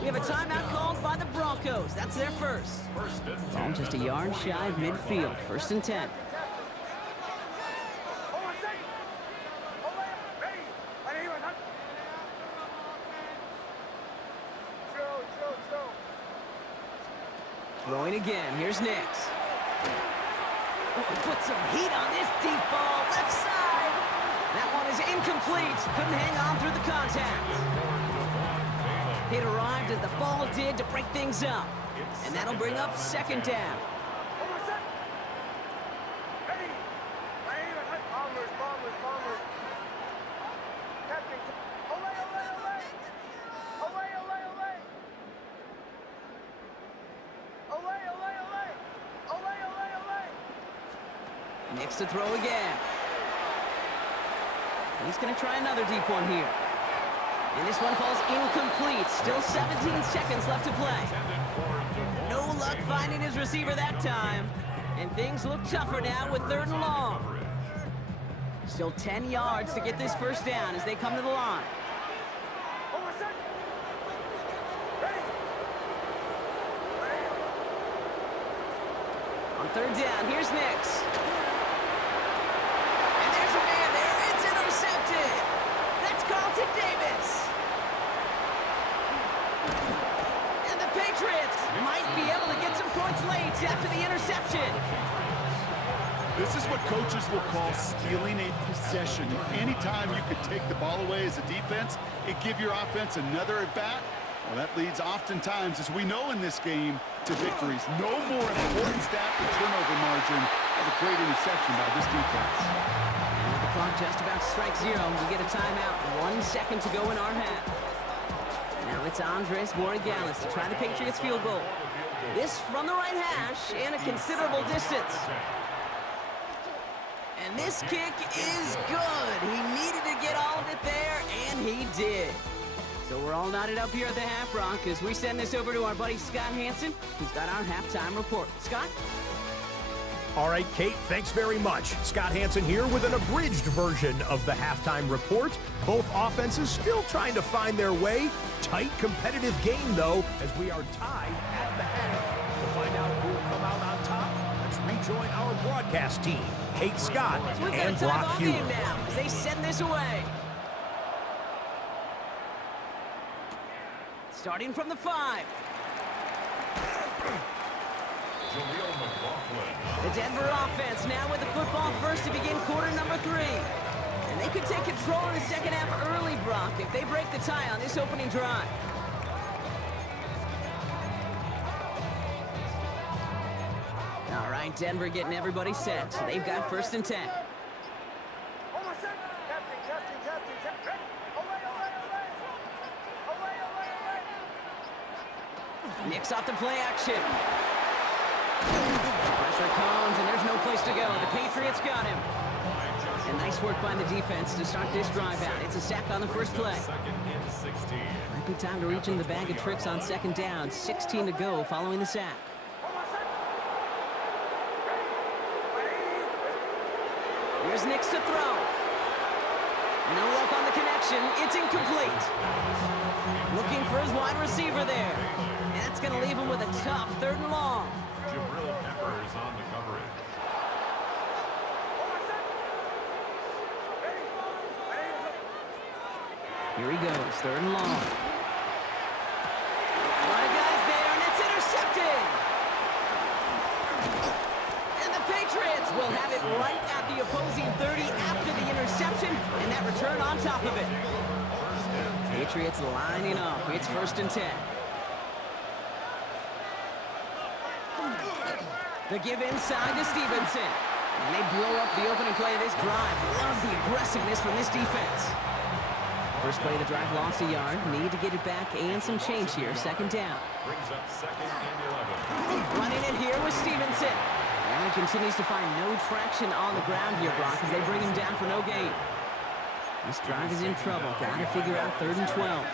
We have a timeout called by the Broncos. That's their first. Ball just a yard shy of midfield. 1st and 10. Hold on, set. Ready. Chill. Throwing again. Here's Nix. Oh, put some heat on this deep ball. Left side. That one is incomplete. Couldn't hang on through the contact. It arrived as the ball did to break things up. And that'll bring up 2nd down. Hold on, set. Ready. Bombers. Captain. Olay. Nix to throw again. He's going to try another deep one here. And this one falls incomplete. Still 17 seconds left to play. No luck finding his receiver that time. And things look tougher now with 3rd and long. Still 10 yards to get this 1st down as they come to the line. Hold on, set. Ready. On 3rd down, here's Nix. And there's a man there. It's intercepted. That's Carlton Davis. And the Patriots might be able to get some points late after the interception. This is what coaches will call stealing a possession. Anytime you could take the ball away as a defense and give your offense another at-bat, well, that leads oftentimes, as we know in this game, to victories. No more important stat than turnover margin as a great interception by this defense. And with the clock just about to strike 0, we get a timeout. 1 second to go in our half. Now it's Andres Borregales to try the Patriots field goal. This from the right hash and a considerable distance. And this kick is good. He needed to get all of it there, and he did. So we're all knotted up here at the half, Bronc, as we send this over to our buddy Scott Hanson, who's got our halftime report. Scott? All right, Kate, thanks very much. Scott Hanson here with an abridged version of the halftime report. Both offenses still trying to find their way. Tight, competitive game, though, as we are tied at the half. To find out who will come out on top, let's rejoin our broadcast team, Kate Scott So we've got a and tie Brock ball Huber. game now as they send this away. Starting from the 5. Jaleel McLaughlin. The Denver offense now with the football first to begin quarter number 3. And they could take control in the second half early, Brock, if they break the tie on this opening drive. All right, Denver getting everybody set. So they've got 1st and 10. Almost set. Captain. Away. Knicks off the play action. Pressure comes, and there's no place to go. The Patriots got him. And nice work by the defense to start this drive out. It's a sack on the first play. Second and 16. Might be time to reach in the bag of tricks on 2nd down. 16 to go following the sack. Here's Nix to throw. No luck on the connection. It's incomplete. Looking for his wide receiver there. And that's going to leave him with a tough 3rd and long. Jabril Peppers on the coverage. Here he goes, 3rd and long. A lot of guys there, and it's intercepted. And the Patriots will have it right at the opposing 30 after the interception, and that return on top of it. Patriots lining up. It's 1st and 10. The give inside to Stevenson. And they blow up the opening play of this drive. Love the aggressiveness from this defense. First play of the drive, lost a yard. Need to get it back and some change here. 2nd down. Brings up 2nd and 11. Running it here with Stevenson. And he continues to find no traction on the ground here, Brock, as they bring him down for no gain. This drive is in trouble. Got to figure out 3rd and 12.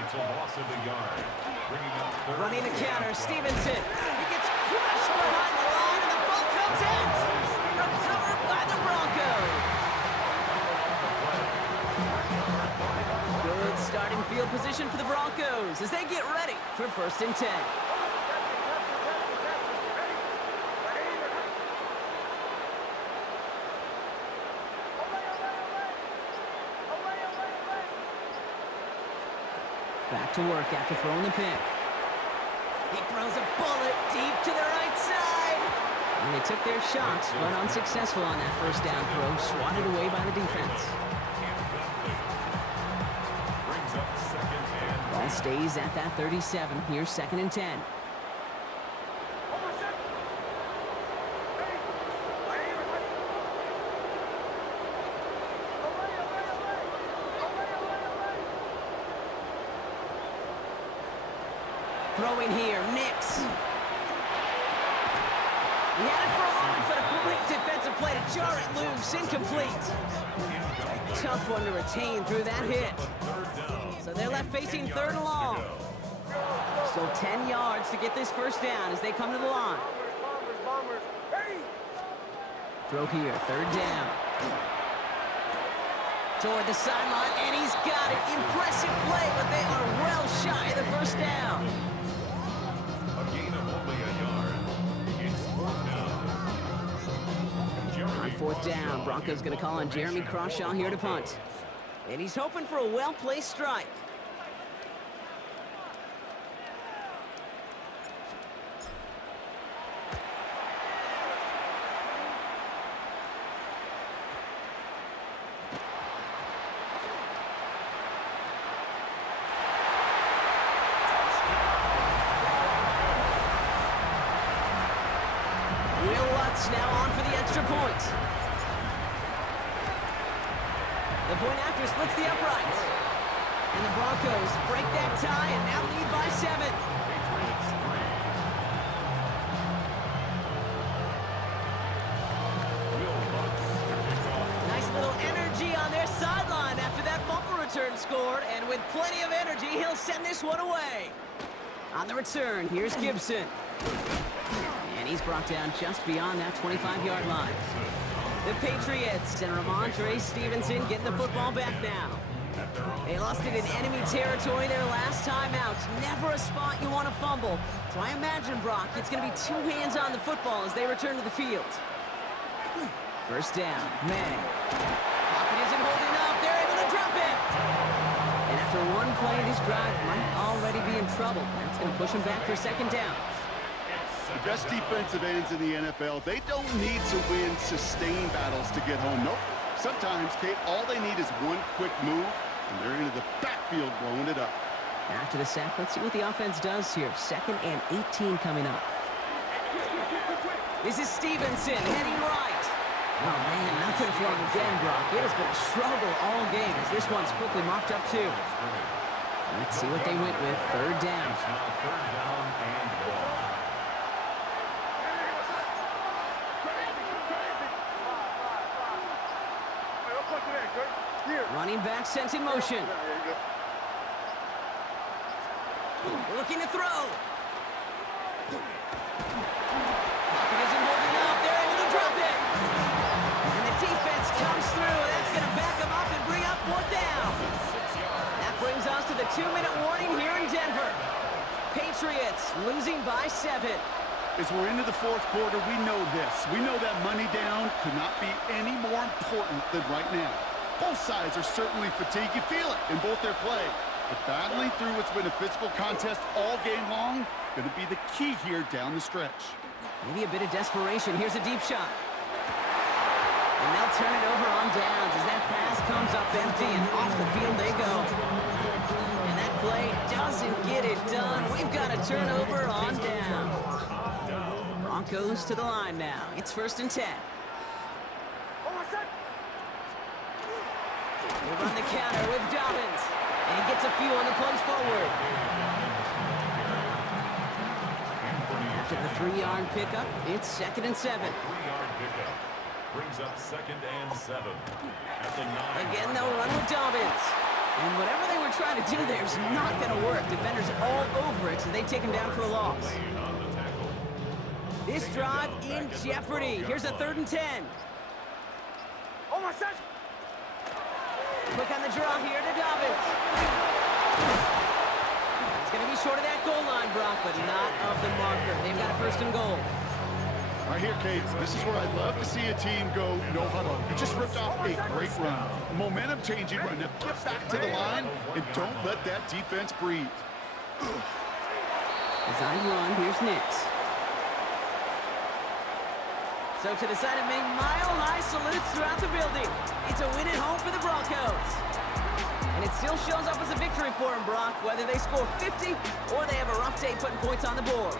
It's a loss of a yard. Bringing up 3rd. Running the counter, Stevenson. He gets crushed behind the line, and the ball comes out. Recovered by the Broncos. Good starting field position for the Broncos as they get ready for 1st and 10. Back to work after throwing the pick. He throws a bullet deep to the right side. And they took their shots, but unsuccessful on that 1st down throw, swatted away by the defense. Brings up 2nd and Ball stays at that 37. Here's 2nd and 10. Throwing here, Nix. He had it for a moment, but a great defensive play to jar it loose. Incomplete. Tough one to retain through that hit. So they're left facing 3rd and long. Still 10 yards to get this 1st down as they come to the line. Bombers. Hey! Throw here, 3rd down. Toward the sideline, and he's got it. Impressive play, but they are well shy of the 1st down. a gain of only a yard. It's 4th down. On 4th down, Broncos going to call on Jeremy Crawshaw here to punt. And he's hoping for a well-placed strike. Will Lutz now on for the extra point. The point after splits the uprights. And the Broncos break that tie and now lead by 7. Patriots 3. Will Lutz to sideline after that fumble return scored, and with plenty of energy, he'll send this one away. On the return, here's Gibson. And he's brought down just beyond that 25-yard line. The Patriots and Ramondre Stevenson getting the football back now. They lost it in enemy territory their last time out. Never a spot you want to fumble. So I imagine, Brock, it's going to be two hands on the football as they return to the field. First down, May. Pocket isn't holding up. They're able to drop it. And after one play, this drive might already be in trouble. That's going to push him back for second down. The best defensive ends in the NFL, they don't need to win sustained battles to get home. Nope. Sometimes, Kate, all they need is one quick move, and they're into the backfield blowing it up. After the sack, let's see what the offense does here. 2nd and 18 coming up. This is Stevenson heading right. Oh, man, nothing for him again, Brock. It has been a struggle all game as this one's quickly mopped up, too. Let's see what they went with. Third down. It's now 3rd down and 1. Running back sent in motion. Looking to throw. Pocket isn't holding up. They're able to drop it. And the defense comes through. That's going to back them up and bring up 4th down. That brings us to the 2-minute warning here in Denver. Patriots losing by 7. As we're into the 4th quarter, we know this. We know that money down could not be any more important than right now. Both sides are certainly fatigued. You feel it in both their play. But battling through what's been a physical contest all game long, going to be the key here down the stretch. Maybe a bit of desperation. Here's a deep shot. And they'll turn it over on downs as that pass comes up empty and off the field they go. And that play doesn't get it done. We've got a turnover on downs. Broncos to the line now. It's 1st and 10. We'll run the counter with Dobbins. And he gets a few on the plunge forward. After the 3-yard pickup, it's 2nd and 7. 3-yard pickup brings up 2nd and 7. At the 9. Again, they'll run with Dobbins. And whatever they were trying to do there is not going to work. Defenders all over it, so they take him down for a loss. On the tackle. This drive in jeopardy. Here's a 3rd and 10. Quick on the draw here to Dobbins. It's going to be short of that goal line, Brock, but not of the marker. They've got a 1st and goal. Right here, Kate, this is where I'd love to see a team go no huddle. You just ripped off a great run. Momentum-changing run. Now get back to the line and don't let that defense breathe. Designed run, here's Nix. So to the side of me, mile-high salutes throughout the building. It's a win at home for the Broncos. And it still shows up as a victory for them, Brock, whether they score 50 or they have a rough day putting points on the board.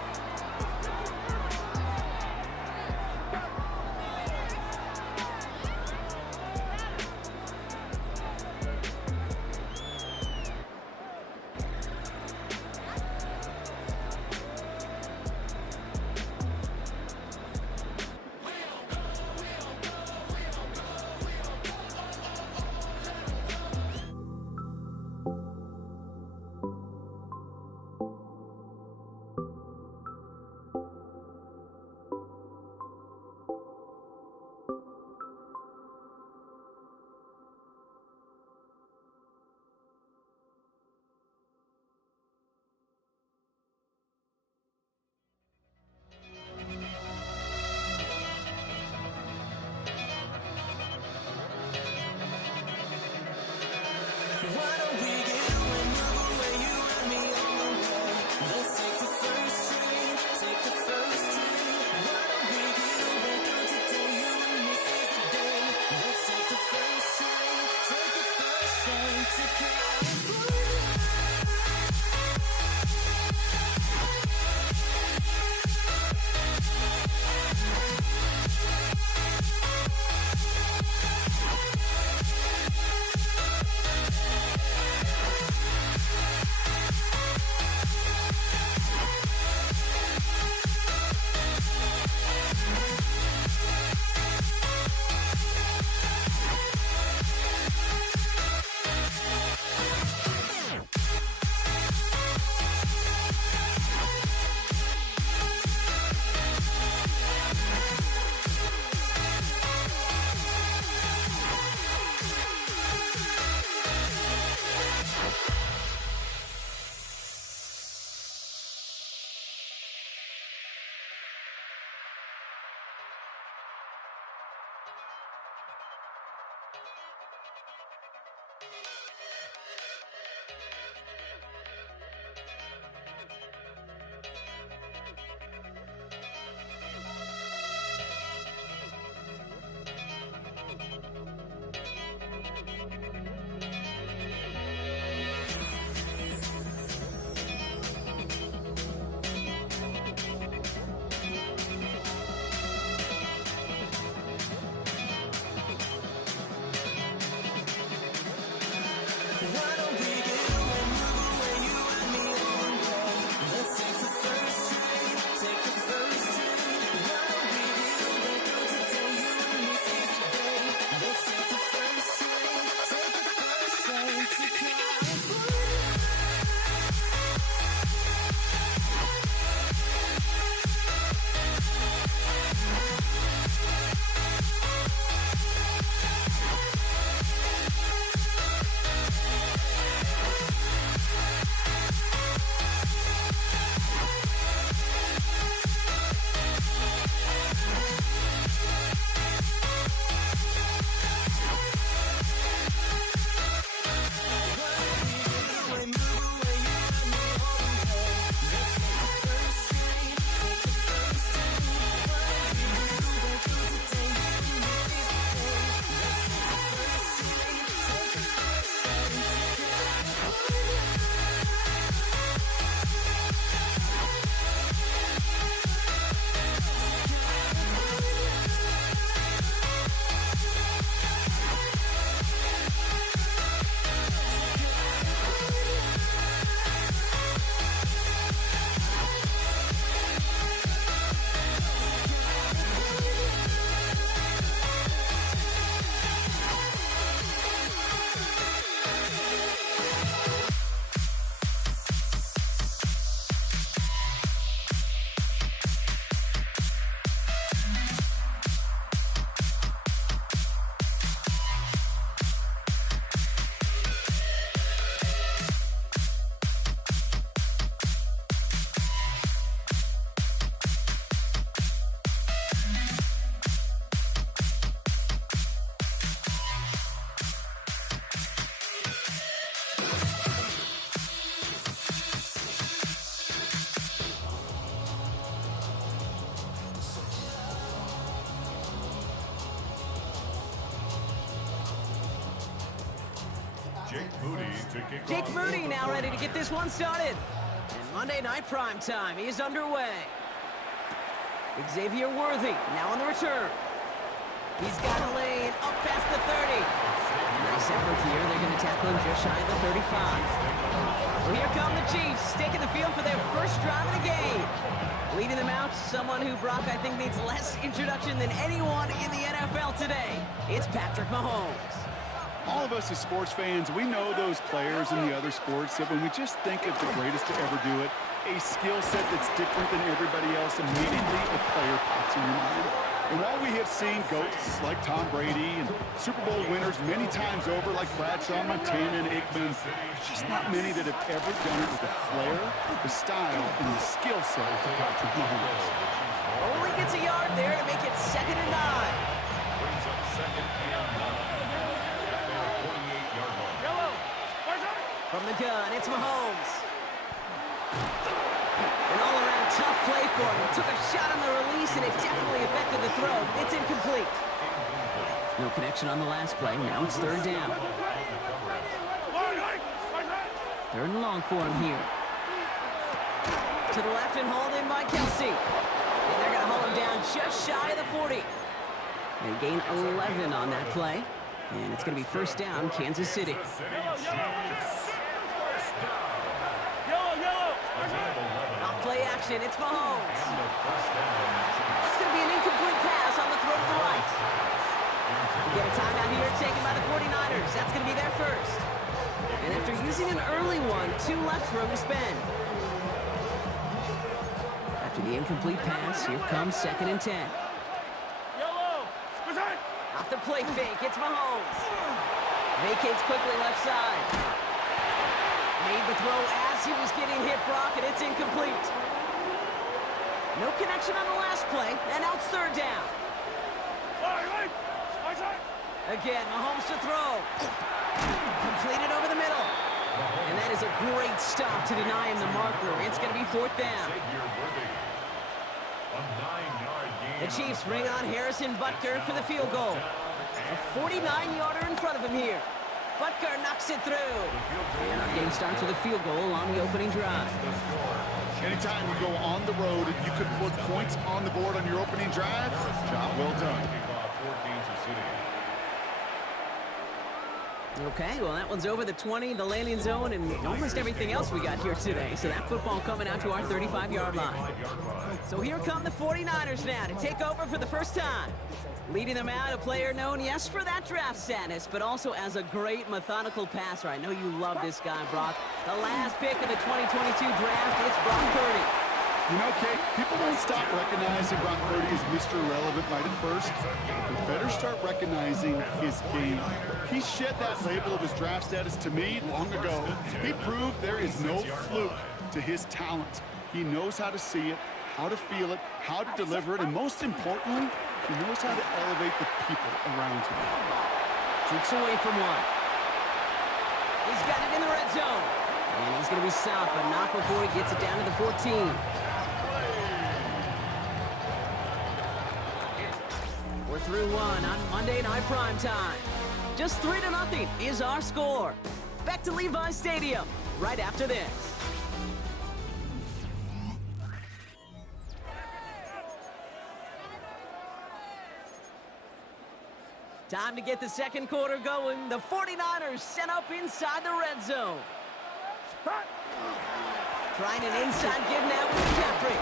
Jake Moody now ready to get this one started. And Monday Night Prime Time is underway. Xavier Worthy now on the return. He's got a lane up past the 30. Nice effort here. They're going to tackle him just shy of the 35. Well, here come the Chiefs, taking the field for their first drive of the game. Leading them out, someone who Brock, I think, needs less introduction than anyone in the NFL today. It's Patrick Mahomes. All of us as sports fans, we know those players in the other sports that when we just think of the greatest to ever do it, a skill set that's different than everybody else, immediately a player pops in your mind. And while we have seen GOATs like Tom Brady and Super Bowl winners many times over like Bradshaw, Montana, and Aikman, there's just not many that have ever done it with the flair, the style, and the skill set of Patrick Mahomes. Only gets a yard there to make it 2nd and 9. Brings up 2nd and 9 at their 48-yard line. Yellow. Where's that? From the gun, it's Mahomes. An all-around tough play for him. He took a shot on the release, and it definitely affected the throw. It's incomplete. No connection on the last play. Now it's 3rd down. 3rd and long for him here. To the left and hauled in by Kelsey. And they're going to haul him down just shy of the 40. They gain 11 on that play. And it's going to be 1st down, Kansas City. Off play action, it's Mahomes. That's going to be an incomplete pass on the throw to the right. We get a timeout here taken by the 49ers. That's going to be their first. And after using an early one, 2 left for him to spend. After the incomplete pass, here comes 2nd and 10. Off the play fake, it's Mahomes. Vacates quickly left side. Made the throw as he was getting hit, Brock, and it's incomplete. No connection on the last play, and now it's 3rd down. Again, Mahomes to throw. Completed over the middle. And that is a great stop to deny him the marker. It's going to be 4th down. A 9-yard gain. The Chiefs bring on Harrison Butker for the field goal. A 49-yarder in front of him here. Butker knocks it through. And our game starts with a field goal on the opening drive. Anytime you go on the road and you can put points on the board on your opening drive, job well done. Kickoff for Kansas City. Okay, well, that one's over the 20, the landing zone, and almost everything else we got here today. So that football coming out to our 35-yard line. 5-yard line. So here come the 49ers now to take over for the first time. Leading them out, a player known, yes, for that draft status, but also as a great methodical passer. I know you love this guy, Brock. The last pick of the 2022 draft, it's Brock Purdy. You know, Kate, people won't stop recognizing Brock Purdy as Mr. Irrelevant right at first. They better start recognizing his game. He shed that label of his draft status to me long ago. He proved there is no fluke to his talent. He knows how to see it, how to feel it, how to deliver it, and most importantly, he knows how to elevate the people around him. Tricks away from one. He's got it in the red zone. And he's going to be stopped, but not before he gets it down to the 14. We're through one on Monday Night Primetime. Just 3-0 is our score. Back to Levi Stadium right after this. Time to get the second quarter going. The 49ers set up inside the red zone. Trying an inside give now with McCaffrey.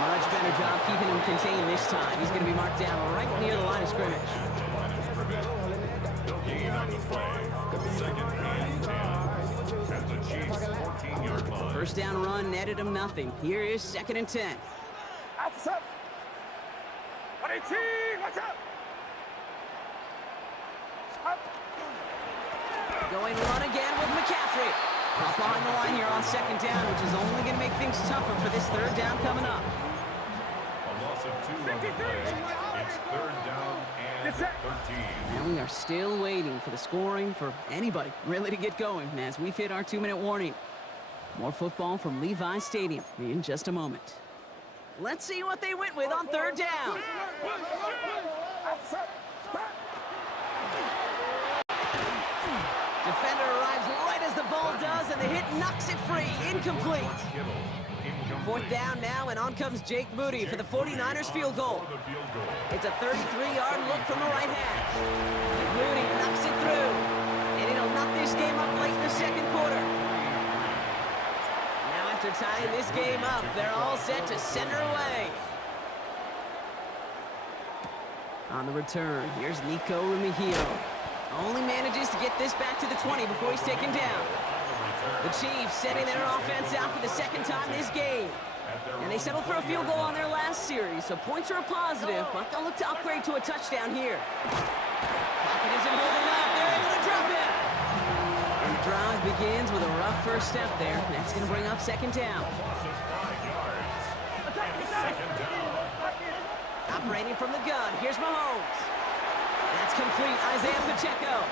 Much better job keeping him contained this time. He's going to be marked down right near the line of scrimmage. No gain on the play. 2nd and 10. At the Chiefs' 14-yard line. First down run netted him nothing. Here is 2nd and 10. What's up? What's up? Going run again with McCaffrey. Up behind the line here on 2nd down, which is only going to make things tougher for this 3rd down coming up. A loss of 2 on the play. It's 3rd down and 13. And we are still waiting for the scoring for anybody really to get going as we've hit our 2-minute warning. More football from Levi Stadium in just a moment. Let's see what they went with on 3rd down. Defender arrives right as the ball does, and the hit knocks it free. Incomplete. 4th down now, and on comes Jake Moody for the 49ers field goal. It's a 33-yard look from the right hash. Moody knocks it through, and it'll knock this game up late in the 2nd quarter. Now after tying this game up, they're all set to send her away. On the return, here's Nico Remigio. Only manages to get this back to the 20 before he's taken down. The Chiefs setting their offense out for the 2nd time this game. And they settled for a field goal on their last series, so points are a positive, but they'll look to upgrade to a touchdown here. Pocket isn't holding up. They're able to drop it. And the drive begins with a rough first step there. That's going to bring up 2nd down. Operating from the gun, here's Mahomes. That's complete, Isaiah Pacheco.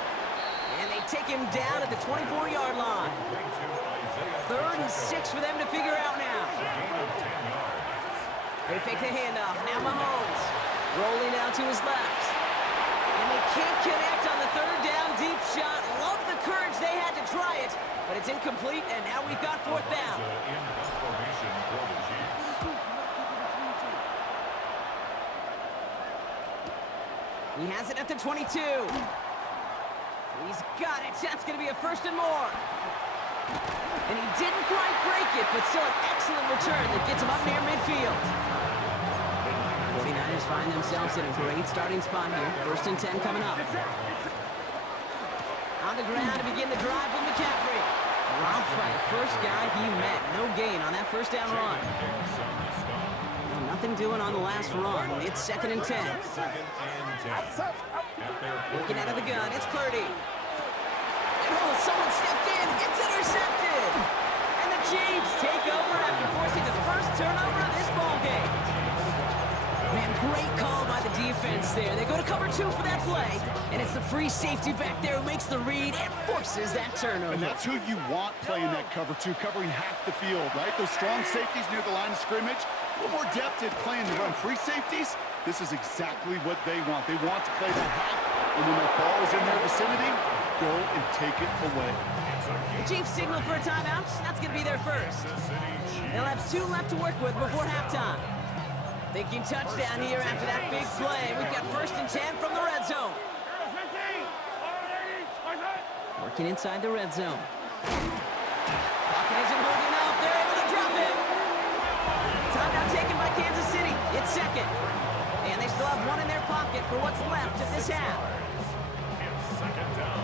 And they take him down at the 24-yard line. 3rd and 6 for them to figure out now. They fake the handoff, now Mahomes. Rolling out to his left. And they can't connect on the 3rd down deep shot. Love the courage they had to try it, but it's incomplete, and now we've got 4th down. He has it at the 22. He's got it. That's going to be a 1st and more. And he didn't quite break it, but still an excellent return that gets him up near midfield. 49ers find themselves in a great starting spot here. 1st and 10 coming up. On the ground to begin the drive with McCaffrey. Dropped by the first guy he met. No gain on that 1st down run. Nothing doing on the last run. It's 2nd and 10. Working out of the gun, it's Purdy. And oh, someone stepped in. It's intercepted. And the Chiefs take over after forcing the first turnover of this ball game. Man, great call by the defense mistakes there. They go to cover 2 for that play, and it's the free safety back there who makes the read and forces that turnover. And that's who you want playing that cover 2, covering half the field, right? Those strong safeties near the line of scrimmage. A little more depth in playing the run. Free safeties, this is exactly what they want. They want to play that half, and when that ball is in their vicinity, go and take it away. The Chiefs signal for a timeout. That's going to be their first. They'll have 2 left to work with before halftime. Thinking touchdown here after that big play. We've got 1st and 10 from the red zone. Working inside the red zone. Pocket isn't holding up. They're able to drop it. Timeout taken by Kansas City. It's 2nd. And they still have 1 in their pocket for what's left of this half. It's 2nd down.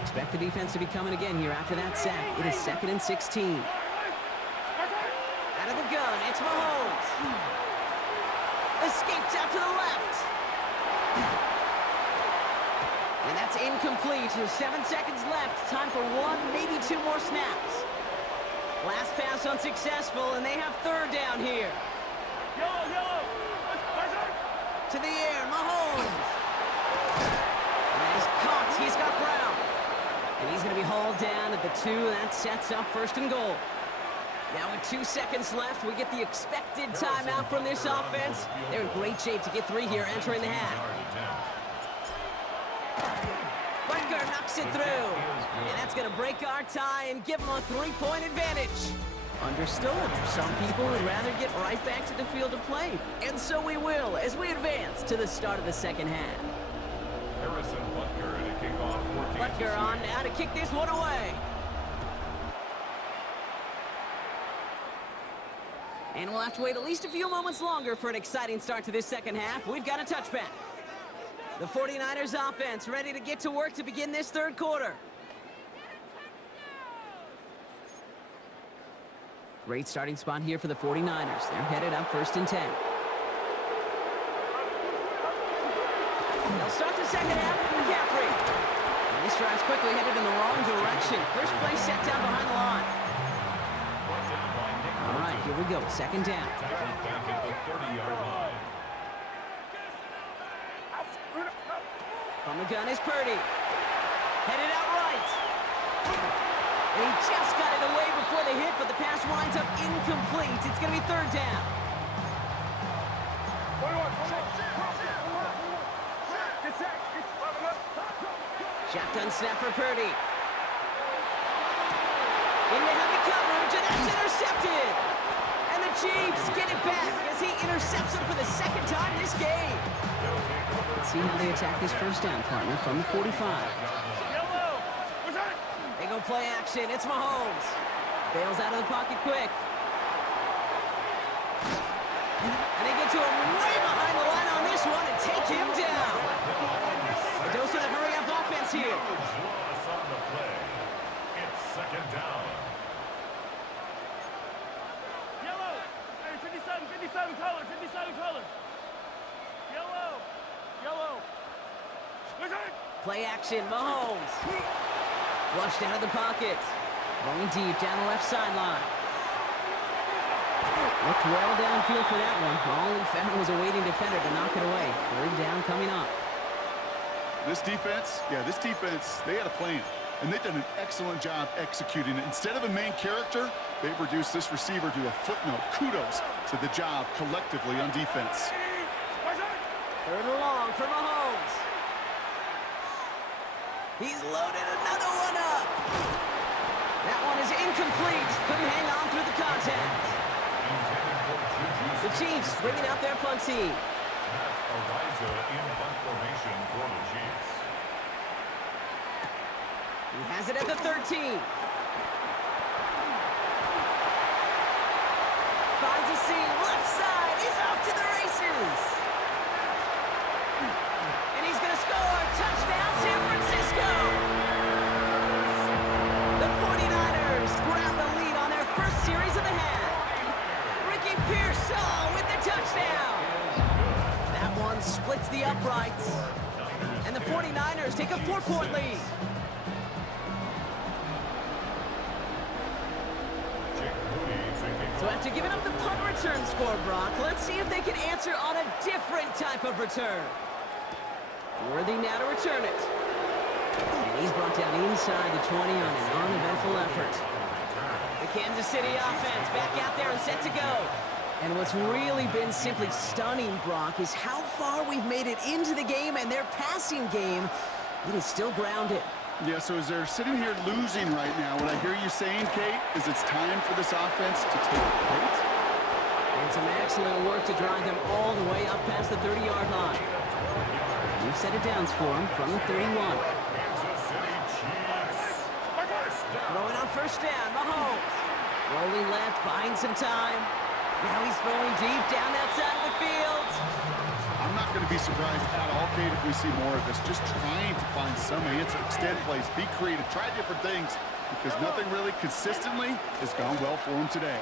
Expect the defense to be coming again here after that sack. It is 2nd and 16. Out of the gun, it's Mahomes. Escapes out to the left. And that's incomplete. There's 7 seconds left. Time for 1, maybe 2 more snaps. Last pass unsuccessful, and they have 3rd down here. To the air, Mahomes. And he's caught. He's got Brown. And he's going to be hauled down at the 2. That sets up 1st and goal. Now with 2 seconds left, we get the expected timeout from this offense. They're in great shape to get 3 here entering the half. Butker knocks it through. And that's going to break our tie and give them a 3-point advantage. Understood. Some people would rather get right back to the field to play. And so we will as we advance to the start of the second half. Harrison Butker to kick off for Kansas Butker on now to kick this one away. And we'll have to wait at least a few moments longer for an exciting start to this second half. We've got a touchback. The 49ers offense ready to get to work to begin this 3rd quarter. Great starting spot here for the 49ers. They're headed up 1st and 10. They'll start the second half with McCaffrey. And this drive's quickly headed in the wrong direction. First play set down behind the line. All right, here we go. 2nd down. Tackled back at the 30-yard line. From the gun is Purdy. Headed out right. And he just got it away before the hit, but the pass winds up incomplete. It's going to be 3rd down. Shotgun snap for Purdy. Into heavy coverage, and that's intercepted. And the Chiefs get it back as he intercepts it for the 2nd time this game. Let's see how they attack this 1st down, partner, from the 45. They go play action. It's Mahomes. Bails out of the pocket quick. And they get to him way behind the line on this one and take him down. A dose of the hurry-up offense here. Loss on the play. It's 2nd down. Yellow. Hey, 57 color, 57 color. Yellow. Play action, Mahomes. Flushed out of the pocket. Going deep down the left sideline. Looked well downfield for that one. All he found was a waiting defender to knock it away. 3rd down coming up. This defense, they had a plan. And they've done an excellent job executing it. Instead of a main character, they've reduced this receiver to a footnote. Kudos to the job collectively on defense. 3rd and long for Mahomes. He's loaded another one up. That one is incomplete. Couldn't hang on through the contact. The Chiefs bringing out their punt team. Matt Araiza in punt formation for the Chiefs. He has it at the 13. Finds a seam, left side. He's off to the races. And he's going to score. Touchdown, San Francisco. The 49ers grab the lead on their first series of the half. Ricky Pearsall with the touchdown. That one splits the uprights. And the 49ers take a 4-point lead. Jake Moody taking So after giving up the punt return score, Brock, let's see if they can answer on a different type of return. Worthy now to return it. And he's brought down inside the 20 on an uneventful effort. The Kansas City offense back out there and set to go. And what's really been simply stunning, Brock, is how far we've made it into the game, and their passing game, it is still grounded. Yeah, so as they're sitting here losing right now, what I hear you saying, Kate, is it's time for this offense to take flight. And some excellent work to drive them all the way up past the 30-yard line. New set of downs for him from the 31. Throwing on first down, Mahomes. Rolling left, buying some time. Now he's throwing deep down that side of the field. I'm not going to be surprised at all, Kate, if we see more of this. Just trying to find some answer, extend plays, be creative, try different things, because nothing really consistently has gone well for him today.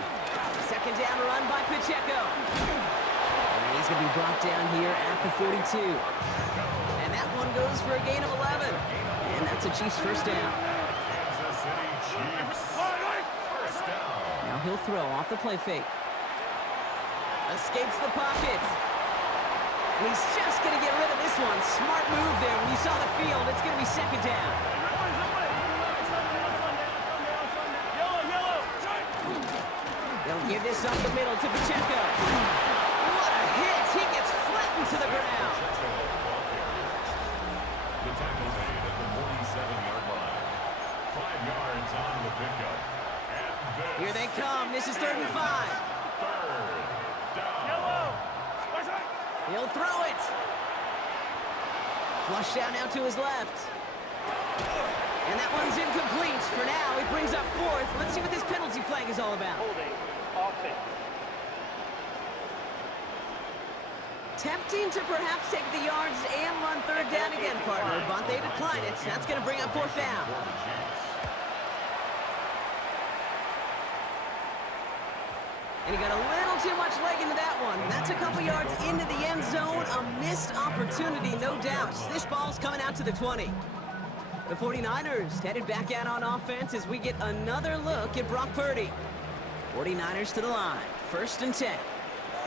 Second down run by Pacheco. And he's going to be brought down here at the 42. And that one goes for a gain of 11. And that's a Chiefs first down. Now he'll throw off the play fake. Escapes the pocket. And he's just going to get rid of this one. Smart move there. When you saw the field, it's going to be second down. They'll give this up the middle to Pacheco. What a hit. He gets flattened to the ground. The tackle made at the 47-yard line. 5 yards on the pickup. And this Here they come. This is 3rd and 5. third down. He'll throw it. Flush down now to his left. And that one's incomplete. For now, he brings up 4th. Let's see what this penalty flag is all about. Holding. Offense. Tempting to perhaps take the yards and run 3rd down again, partner, but they decline it. That's going to bring up 4th down. And he got a little too much leg into that one. That's a couple yards into the end zone. A missed opportunity, no doubt. This ball's coming out to the 20. The 49ers headed back out on offense as we get another look at Brock Purdy. 49ers to the line. 1st and 10.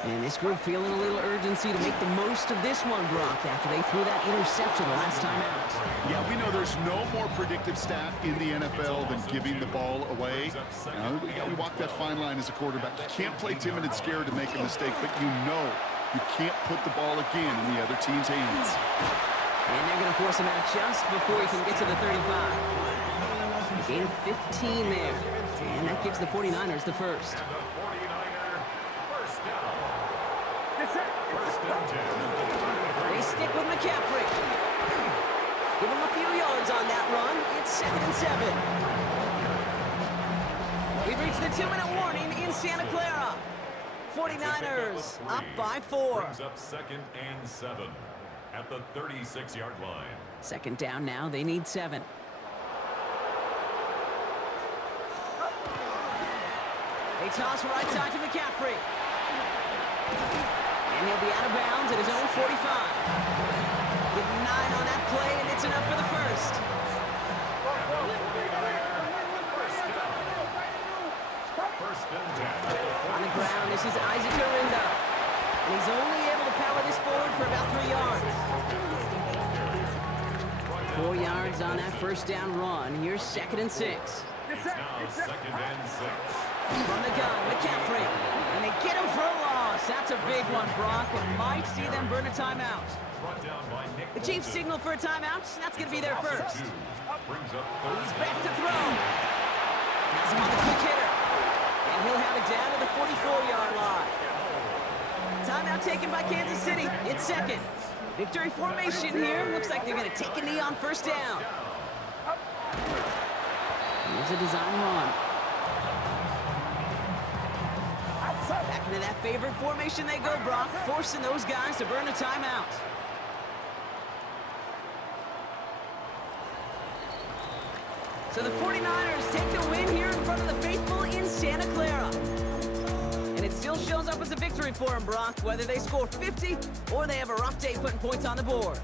And this group feeling a little urgency to make the most of this one, Brock, after they threw that interception the last time out. Yeah, we know there's no more predictive stat in the NFL than giving the ball away. You know, we walk that fine line as a quarterback. You can't play timid and scared to make a mistake, but you know you can't put the ball again in the other team's hands. And they're going to force him out just before he can get to the 35. A gain of 15 there. And that gives the 49ers the first. They stick with McCaffrey. Give him a few yards on that run. It's 2nd and 7. We've reached the 2-minute warning in Santa Clara. 49ers up by 4. Brings up 2nd and 7 at the 36-yard line. 2nd down now. They need 7. They toss right side to McCaffrey. And he'll be out of bounds at his own 45. Give him 9 on that play, and it's enough for the first. First and 10. On the ground, this is Isaac Orinda. And he's only able to power this forward for about 3 yards. 4 yards on that first down run. Here's 2nd and 6. It's now 2nd and 6. From the gun, McCaffrey. And they get him for a loss. That's a big one, Brock. And might see them burn a timeout. Brought down by Nick The Chiefs Bolton. signal for a timeout. That's going to be their first. Brings up He's 3rd back to throw. Has him on the quick hitter. And he'll have it down to the 44-yard line. Timeout taken by Kansas City. It's 2nd. Victory formation here. Looks like they're going to take a knee on first down. Here's a design run. Back into that favorite formation they go, Brock, forcing those guys to burn a timeout. So the 49ers take the win here in front of the faithful in Santa Clara. And it still shows up as a victory for them, Brock, whether they score 50 or they have a rough day putting points on the board.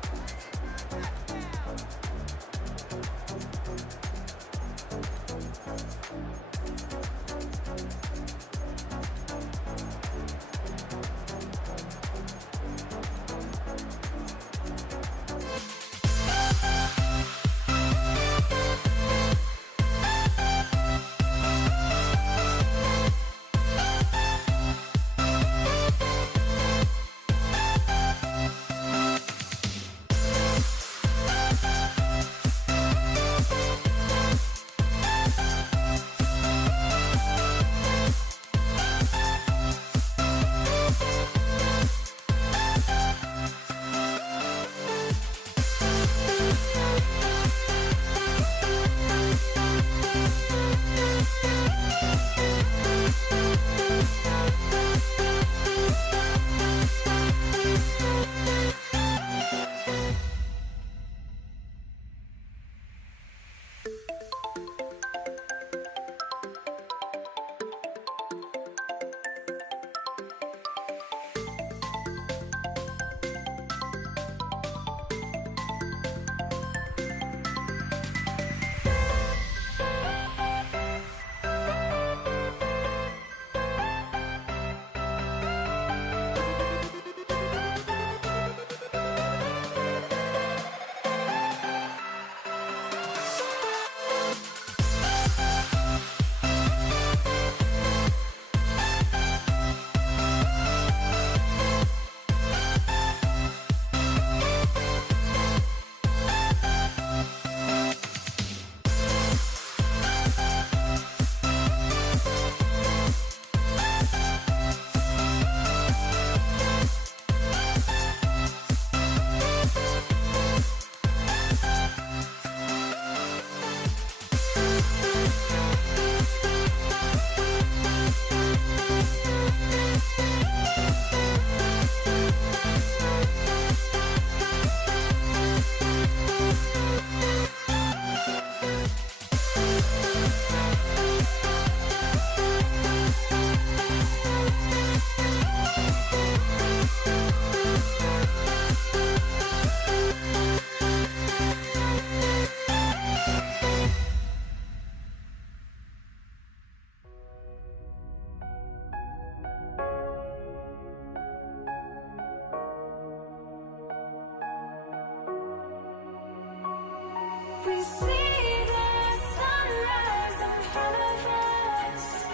We see the sunrise in front of us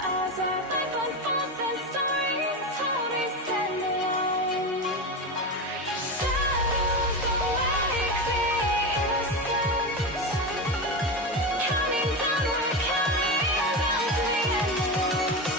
as our life unfolds and stories told we stand alone. Shadows awake the innocent, counting down, we're counting down to the endless.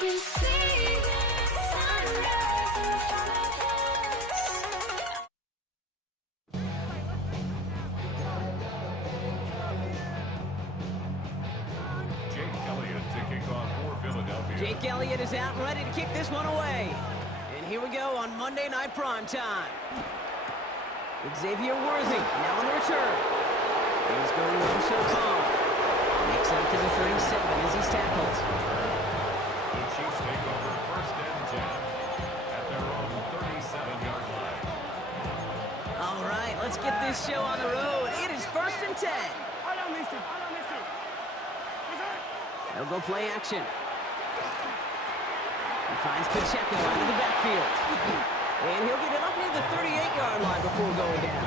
We see the sunrise in front of us. Jake Elliott to kick off for Philadelphia. Jake Elliott is out and ready to kick this one away. And here we go on Monday Night Primetime. Xavier Worthy now on the return. He's going to run so calm. Makes it up to the 37 as he's tackled. The Chiefs take over first and 10 at their own 37-yard line. All right, let's get this show on the road. It is first and 10. I don't need to. I don't need to. Is it? They'll go play action. He finds Pacheco out of the backfield. And he'll get it up near the 38-yard line before going down.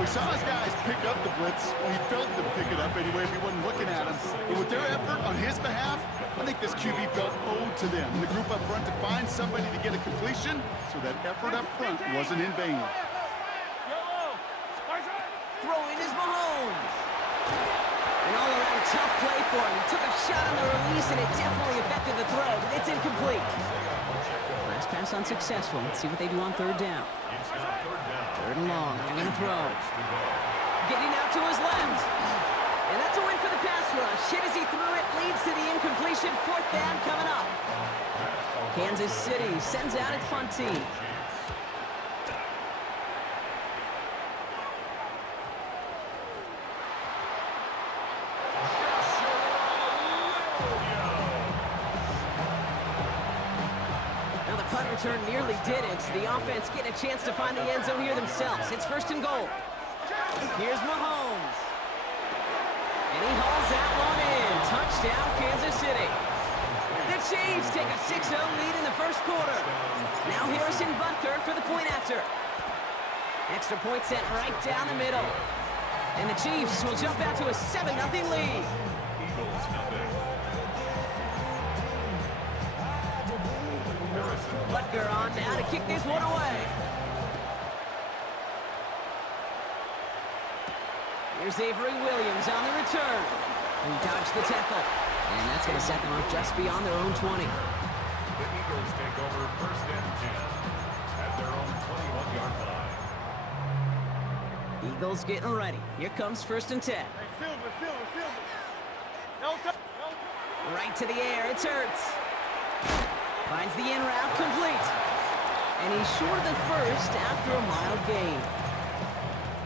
We saw his guys pick up the blitz. Well, he felt them pick it up anyway if he wasn't looking at him. But with their effort on his behalf, I think this QB felt owed to them. The group up front to find somebody to get a completion, so that effort up front wasn't in vain. Yellow. Spice it. Throwing is Mahomes. An all-around tough play for him. He took a shot on the release, and it definitely affected the throw, but it's incomplete. Last pass unsuccessful. Let's see what they do on third down. It's now third down. Third and long. They're going to throw. Getting out to his left. And that's a win for the pass rush. Hit as he threw it. Leads to the incompletion. Fourth down coming up. Kansas City sends out its punt team. Now the punt return nearly did it. The offense getting a chance to find the end zone here themselves. It's first and goal. Here's Mahomes. And he hauls that one in. Touchdown, Kansas City. The Chiefs take a 6-0 lead in the first quarter. Now Harrison Butker for the point after. Extra point set right down the middle. And the Chiefs will jump out to a 7-0 lead. Eagles nothing. Harrison Butker on now to kick this one away. Here's Avery Williams on the return. He dodged the tackle. And that's going to set them up just beyond their own 20. The Eagles take over first and 10 at their own 21-yard line. Eagles getting ready. Here comes first and 10. Hey, field it. Elton. Right to the air. It's Hurts. Finds the in route complete. And he's short of the first after a mild gain.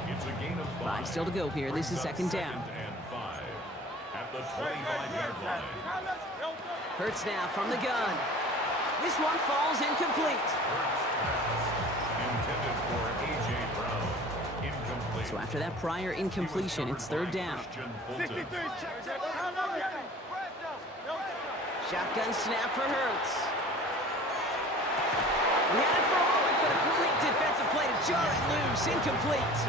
It's a gain of 5 still to go here. This is second down. Second and 5 at the 25-yard line. Now let's Elton. Hurts now from the gun. This one falls incomplete. Intended for A.J. Brown. Incomplete. So after that prior incompletion, it's third down. Christian Fulton. 63, check. Shotgun snap for Hurts. We had it for a moment, but a great defensive play to jar it loose. Incomplete.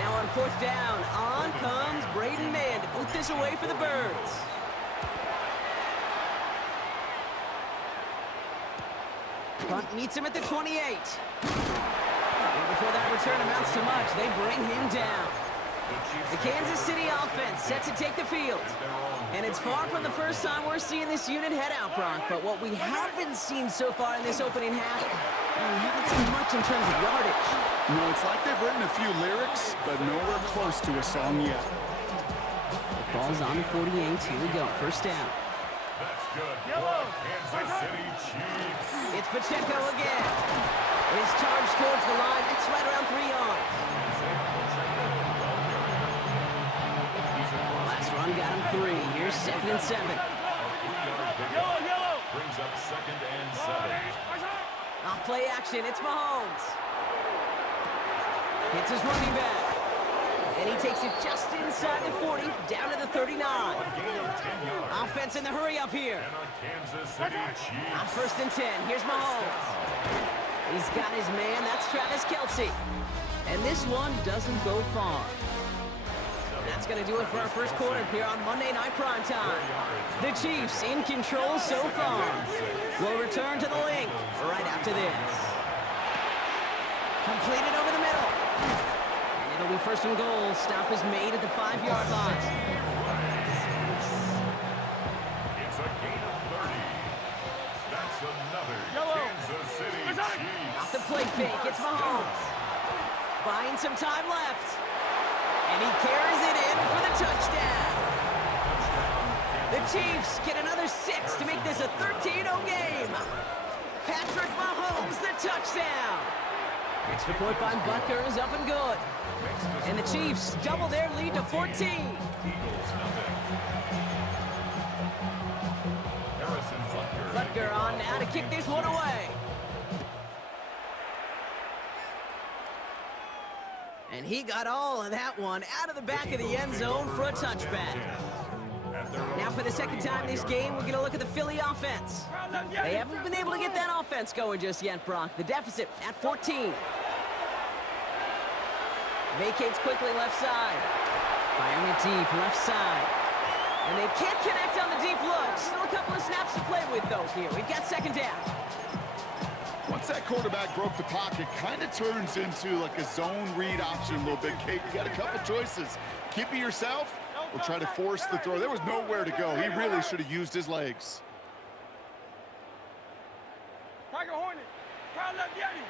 Now on fourth down, on comes Braden Mann to boot this away for the Birds. Punt meets him at the 28. And before that return amounts to much, they bring him down. The Kansas City offense set to take the field. And it's far from the first time we're seeing this unit head out, Brock. But what we haven't seen so far in this opening half, we haven't seen much in terms of yardage. No, it's like they've written a few lyrics, but nowhere close to a song yet. The ball's on the 48. Here we go. First down. That's good. Kansas City Chiefs. It's Pacheco again. His charge towards the line. It's right around 3 yards. Last run got him 3. Here's 2nd and 7. Brings up 2nd and 7. Off play action. It's Mahomes. Hits his running back. And he takes it just inside the 40, down to the 39. Gain of 10 yards. Offense in the hurry up here. And a Kansas City Chiefs. On 1st and 10, here's Mahomes. He's got his man, that's Travis Kelce. And this one doesn't go far. That's going to do it for our first quarter here on Monday Night Primetime. The Chiefs in control so far. We'll return to the link right after this. Completed over the middle. And it'll be 1st and goal. Stop is made at the 5-yard line. It's a gain of 30. That's another Kansas City Chiefs. Off the play fake, it's Mahomes. Buying some time left. And he carries it in for the touchdown. The Chiefs get another 6 to make this a 13-0 game. Patrick Mahomes, the touchdown. Extra point by Butker is up and good. And the Chiefs double their lead to 14. Eagles nothing. Harrison Butker. Butker on now to kick this one away. And he got all of that one out of the back of the end zone for a touchback. Now for the second time this game, we're going to look at the Philly offense. They haven't been able to get that offense going just yet, Brock. The deficit at 14. Vacates quickly left side. Firing it deep left side. And they can't connect on the deep look. Still a couple of snaps to play with, though, here. We've got 2nd down. Once that quarterback broke the pocket, kind of turns into like a zone read option a little bit. Kate, you got a couple choices. Keep it yourself or try to force the throw. There was nowhere to go. He really should have used his legs. Tiger Hornet. Crowd left Yeti.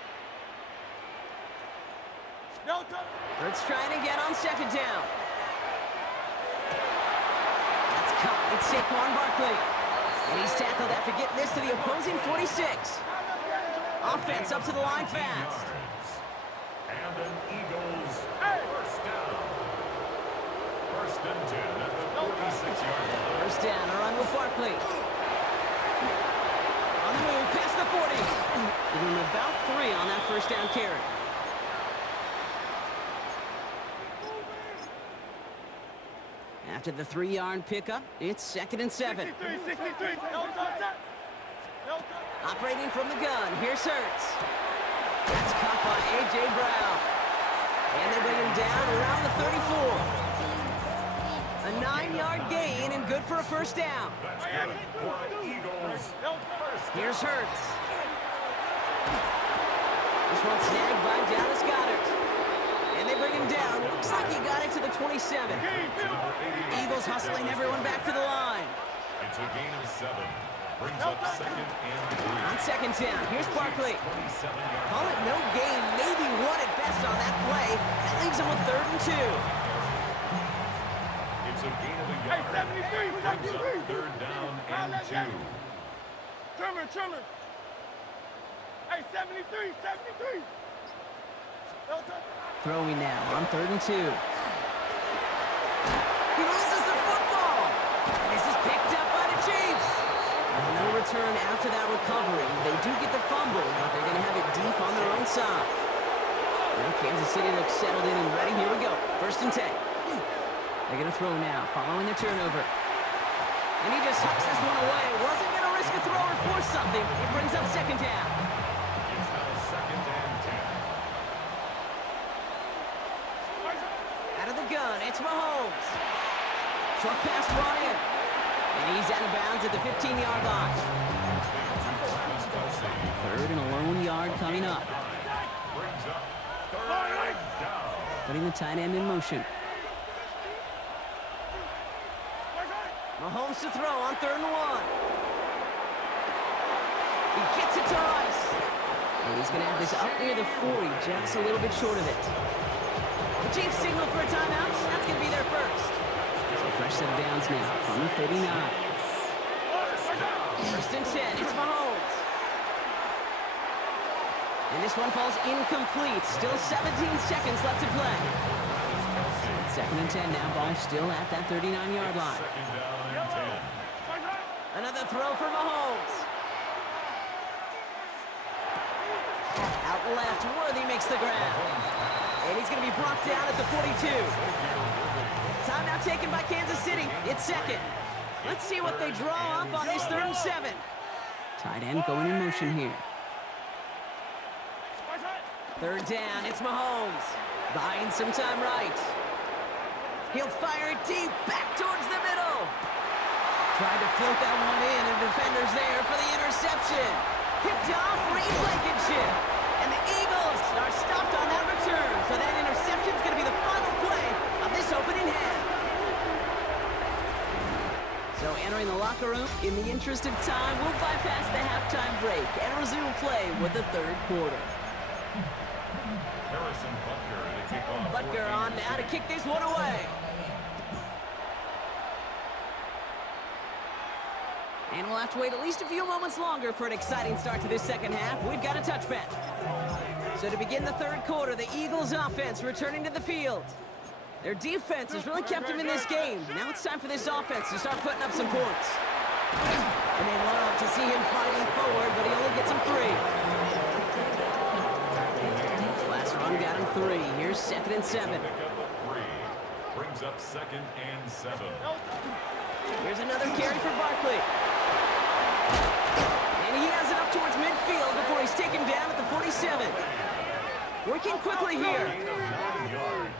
Delta. Hurts trying again on 2nd down. That's caught. It's Saquon Barkley. And he's tackled after getting this to the opposing 46. Offense up to the line fast. And an Eagles first down. 1st and 10 at the 46-yard line. First down, a run with Barkley. On the move, past the 40. Giving him about 3 on that first down carry. After the 3-yard pickup, it's 2nd and 7. 63. Operating from the gun, here's Hurts. That's caught by A.J. Brown. And they bring him down around the 34. A 9-yard gain and good for a first down. That's good for an Eagles first. Here's Hurts. This one snagged by Dallas Goedert. And they bring him down. Looks like he got it to the 27. Eagles hustling everyone back to the line. It's a gain of 7. Brings up 2nd and 3. On 2nd down, here's Barkley. 27-yard Call it no gain, maybe 1 at best on that play. That leaves him with 3rd and 2. It's a gain of a Hey, yard. 73. Brings up 3rd down and 2. Trimmer. Hey, 73. Delta. Throwing now on 3rd and 2. He loses the football. And this is picked up by the Chiefs. no return after that recovery. They do get the fumble, but they're going to have it deep on their own side. Now Kansas City looks settled in and ready. Here we go. 1st and 10. They're going to throw now, following the turnover. And he just hucks this one away. Wasn't going to risk a throw or force something. It brings up 2nd down. It's now 2nd and 10. Out of the gun, it's Mahomes. Short pass brought in. And he's out of bounds at the 15-yard line. Travis Kelce. 3rd and a lone yard coming up. Brings up 3rd down. Putting the tight end in motion. Mahomes to throw on 3rd and 1. He gets it to Rice. And he's going to have this up near the 40, just a little bit short of it. The Chiefs signal for a timeout. That's going to be their first. So fresh set of downs now from the 39. 1st and 10. It's Mahomes. And this one falls incomplete. Still 17 seconds left to play. So it's 2nd and 10 now. Ball still at that 39-yard line. 2nd down and 10. Another throw for Mahomes. Out left, Worthy makes the grab. And he's going to be brought down at the 42. Timeout taken by Kansas City. It's 2nd. Let's see what they draw up on this 3rd and 7. Tight end going in motion here. 3rd down, it's Mahomes. Buying some time right. He'll fire it deep, back towards the middle. Tried to float that one in, and defender's there for the interception. Picked off, Reed Blankenship. And the Eagles are stopped on that return. So that interception's going to be the final play of this opening half. So entering the locker room, in the interest of time, we'll bypass the halftime break and resume play with the 3rd quarter. Harrison Butker to kick off. Butker on now to kick this one away. And we'll have to wait at least a few moments longer for an exciting start to this 2nd half. We've got a touchback. So to begin the 3rd quarter, the Eagles offense returning to the field. Their defense has really kept them in this game. Now it's time for this offense to start putting up some points. And they love to see him fighting forward, but he only gets them 3. Last run got him 3. Here's 2nd and 7. Pick up a 3. Brings up 2nd and 7. Here's another carry for Barkley. And he has it up towards midfield before he's taken down at the 47. Working quickly here. Gain of 9 yards.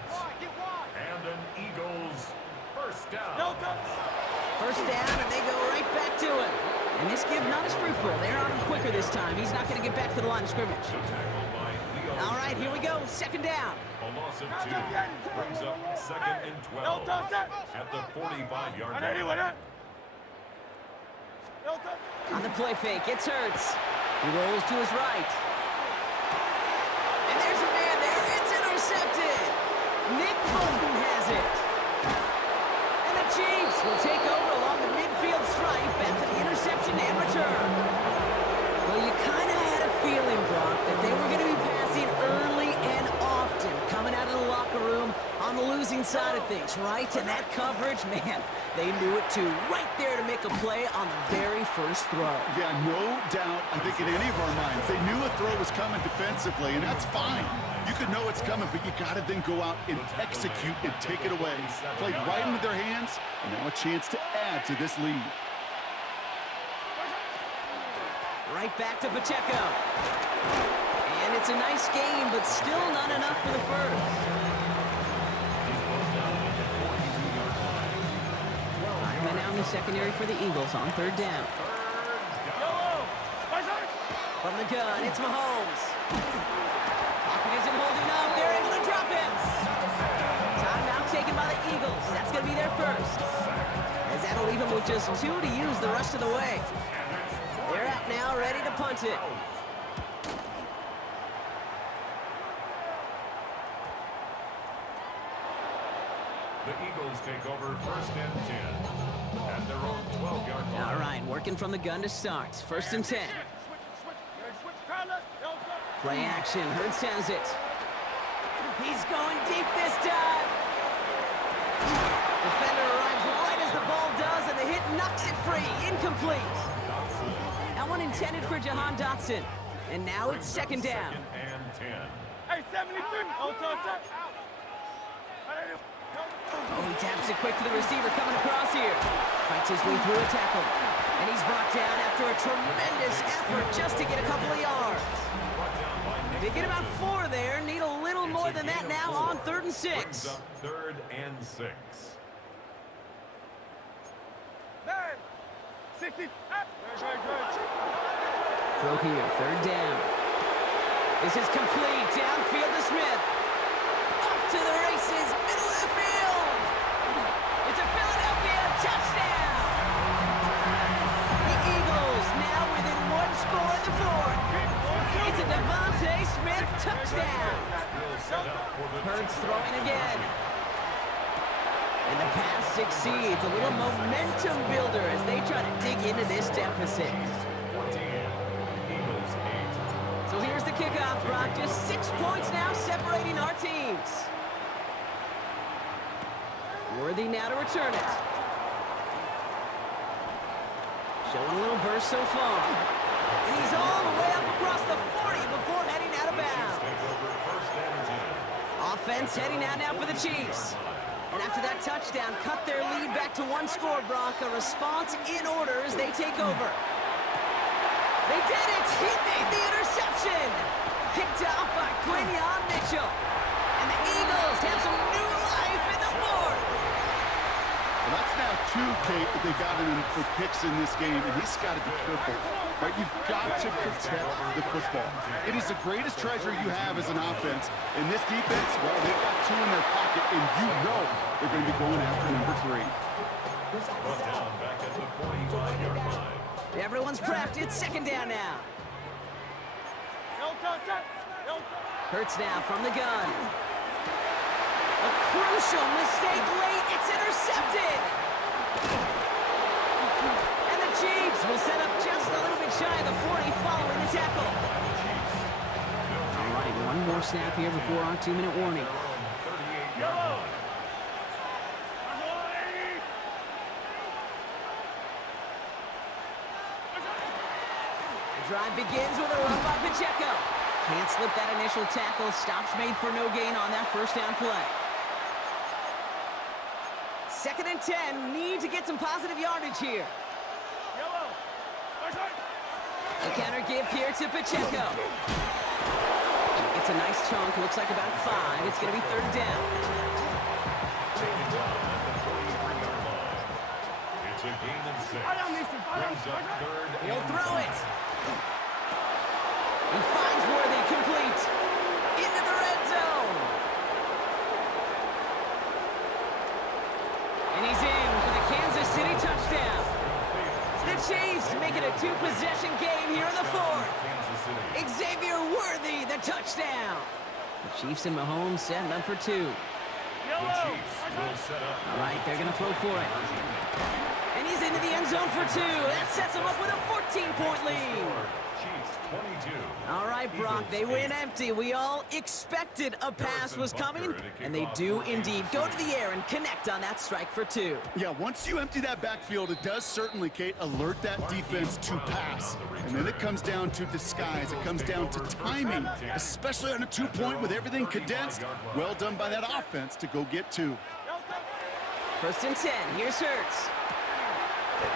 And an Eagles 1st down. 1st down, and they go right back to him. And this give not as fruitful. They're on him quicker this time. He's not going to get back to the line of scrimmage. Tackled by Leo. All right, here we go. 2nd down. A loss of 2. Brings up 2nd and 12. At the 45-yard line. On the play fake, it's Hurts. He rolls to his right. And there's a man there. It's intercepted. Nick Bolton has it. And the Chiefs will take over along the midfield stripe after the interception and return. Well, you kind of had a feeling, Brock, that they were going to be passing early and often coming out of the locker room on the losing side of things, right? And that coverage, man, they knew it too. Right there to make a play on the very first throw. Yeah, no doubt, I think in any of our minds, they knew a throw was coming defensively, and that's fine. You could know it's coming, but you got to then go out and execute and take it away. Played right into their hands, and now a chance to add to this lead. Right back to Pacheco. And it's a nice game, but still not enough for the first. And now in the secondary for the Eagles on 3rd down. From the gun, it's Mahomes. Pocket isn't holding up. They're able to drop him. Timeout taken by the Eagles. That's going to be their first. As that'll leave him with just 2 to use the rest of the way. They're out now, ready to punt it. The Eagles take over 1st and 10 at their own 12-yard line. All right, working from the gun to start. 1st and 10. Play action. Hurts has it. He's going deep this time. Defender arrives right as the ball does, and the hit knocks it free. Incomplete. That one intended for Jahan Dotson. And now it's second down. Second and 10. Hey, 73. Hold on, sir. Oh, he taps it quick to the receiver coming across here. Fights his way through a tackle. And he's brought down after a tremendous effort just to get a couple of yards. They get about 4 there. Need a little more than that now on 3rd and 6. Brings up 3rd and 6. 9, 60. Throw here, 3rd down. This is complete. Downfield to Smith. Up to the races, middle of the field. It's a Philadelphia touchdown. The Eagles now within 1 score in the 4th. It's a Devontae Smith touchdown. Hurts throwing again. And the pass succeeds. A little momentum builder as they try to dig into this deficit. 14. Eagles 8. So here's the kickoff, Brock. Just 6 points now separating our teams. Worthy now to return it. Showing a little burst so far. And he's all the way up across the 40 before heading out of bounds. Take over 1st and 10. Offense heading out now for the Chiefs. And after that touchdown, cut their lead back to 1 score, Brock. A response in order as they take over. They did it! He made the interception! Picked off by Quinion Mitchell. And the Eagles have some new life in the 4th. Well, that's now 2, Kate, that they got him for picks in this game, and he's got to be careful. Right? You've got to protect the football. It is the greatest treasure you have as an offense. In this defense, well, they've got 2 in their pocket, and you know they're going to be going after number 3. Brought down back at the 45-yard line. Everyone's prepped. It's second down now. Hurts now from the gun. A crucial mistake late. It's intercepted. And the Chiefs will set up just a little bit shy of the 40 following the tackle. All right, one more snap here before our 2-minute warning. 38-yard line. The drive begins with a run by Pacheco. Can't slip that initial tackle. Stops made for no gain on that 1st down play. 2nd and 10. Need to get some positive yardage here. A counter give here to Pacheco. It's a nice chunk. Looks like about 5. It's going to be 3rd down. Taken down at the 43-yard line. It's a gain of 6. Brings up 3rd He'll and throw 10. it. He finds Worthy complete. Into the red zone. And he's in for the Kansas City touchdown. The Chiefs make it a 2-possession game here in the 4th. Kansas City. Xavier Worthy, the touchdown. The Chiefs and Mahomes setting up for 2. The Chiefs will set up. All right, they're going to throw for it. And he's into the end zone for 2. That sets him up with a 14-point lead. Chiefs 22. All right, Brock, they win empty. We all expected a pass was coming, and they do indeed go to the air and connect on that strike for 2. Yeah, once you empty that backfield, it does certainly, Kate, alert that defense to pass. And then it comes down to disguise. It comes down to timing, especially on a 2-point with everything condensed. Well done by that offense to go get 2. 1st and 10. Here's Hurts.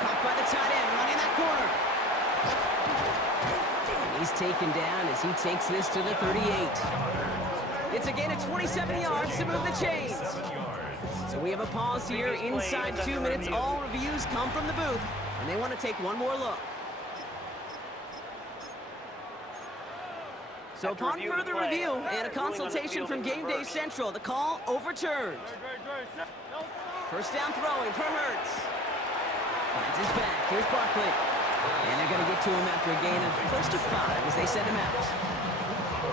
Caught by the tight end, running that corner. He's taken down as he takes this to the 38. It's a gain of 27 yards to move the chains. So we have a pause here inside 2 minutes. All reviews come from the booth, and they want to take one more look. So upon further review and a consultation from Game Day Central, the call overturned. 1st down throwing for Hurts. Finds his back. Here's Barkley. And they're going to get to him after a gain of close to 5 as they send him out.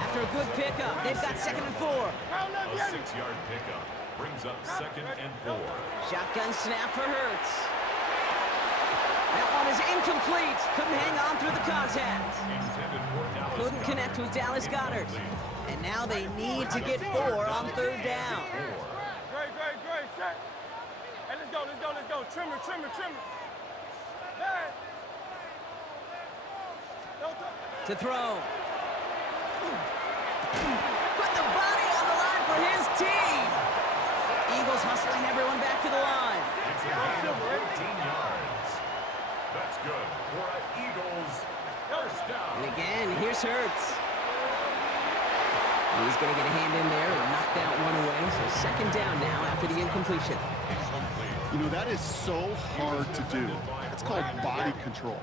After a good pickup, they've got 2nd and 4. A 6-yard pickup brings up 2nd and 4. Shotgun snap for Hurts. That one is incomplete. Couldn't hang on through the contact. Intended for Dallas Couldn't connect with Dallas Goedert. And now they need to get 4 on 3rd down. Great. Set. Hey, let's go. Trimmer. Man. To throw. Put the body on the line for his team. Eagles hustling everyone back to the line. It's a gain of 13 yards. That's good for an Eagles first down. And again, here's Hurts. He's going to get a hand in there and knock that one away. So second down now after the incompletion. You know, that is so hard to do. That's called body control.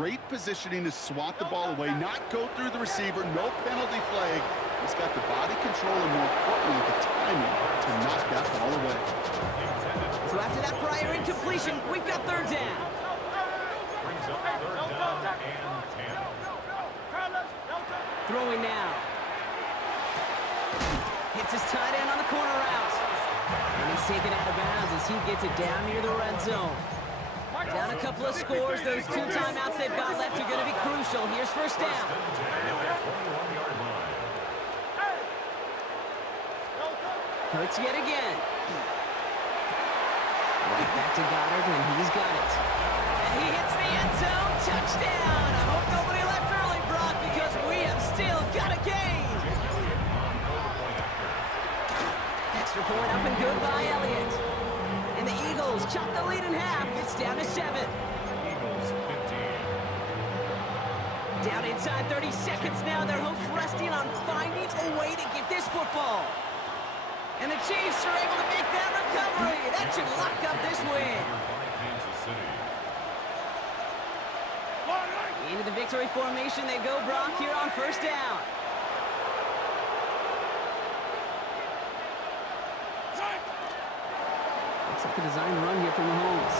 Great positioning to swat the ball away, not go through the receiver, no penalty flag. He's got the body control and, more importantly, the timing to knock that ball away. So after that prior incompletion, we've got third down. Brings up third down and 10. Throwing now. Hits his tight end on the corner route. And he's taken out of bounds as he gets it down near the red zone. Down a couple of scores. Those 2 timeouts they've got left are going to be crucial. Here's first down. 21-yard line. Hurts yet again. Right back to Goddard, and he's got it. And he hits the end zone. Touchdown. I hope nobody left early, Brock, because we have still got a game. Extra point up and good by Elliott. And the Eagles chop the lead in half. It's down to 7. Eagles 15. Down inside 30 seconds now. Their hopes resting on finding a way to get this football. And the Chiefs are able to make that recovery. That should lock up this win. Kansas City. Into the victory formation they go, Brock, here on first down. Looks like a designed run here from Mahomes.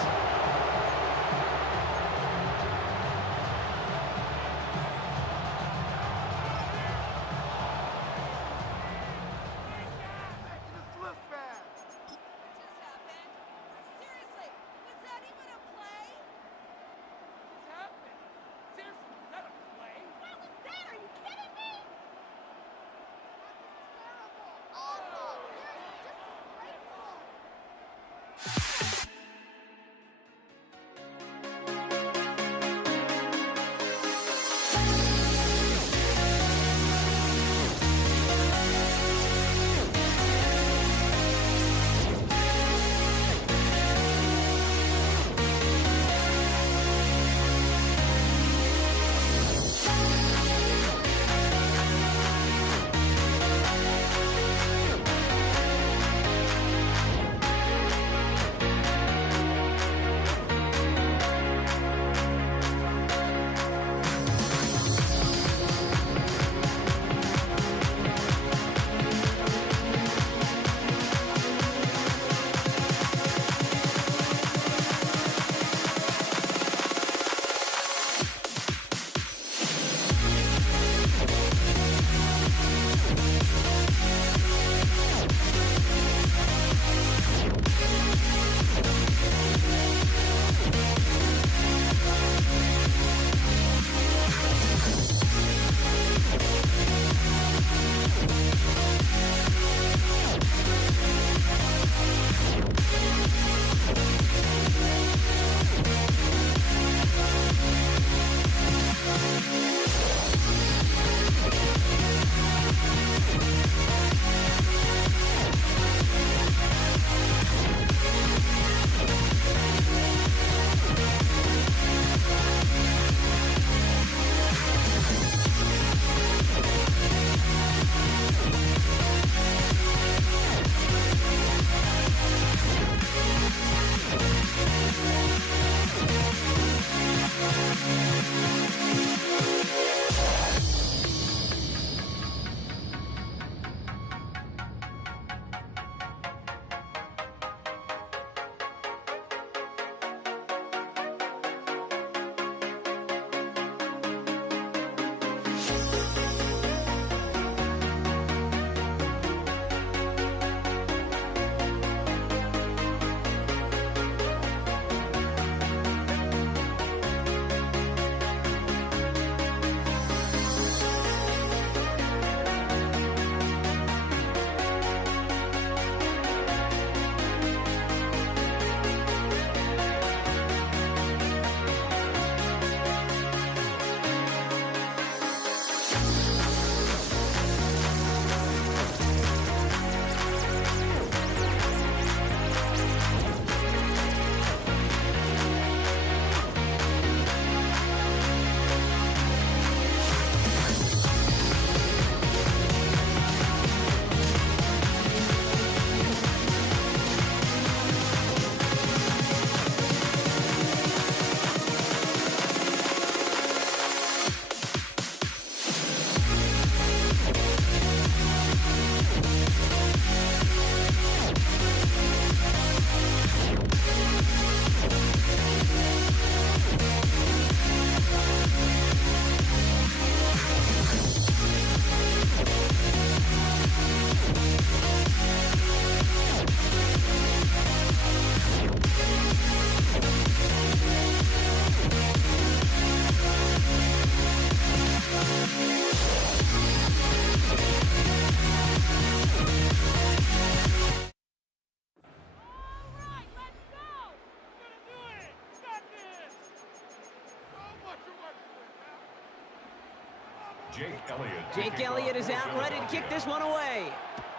Jake Elliott. Jake Elliott is out and ready to kick this one away.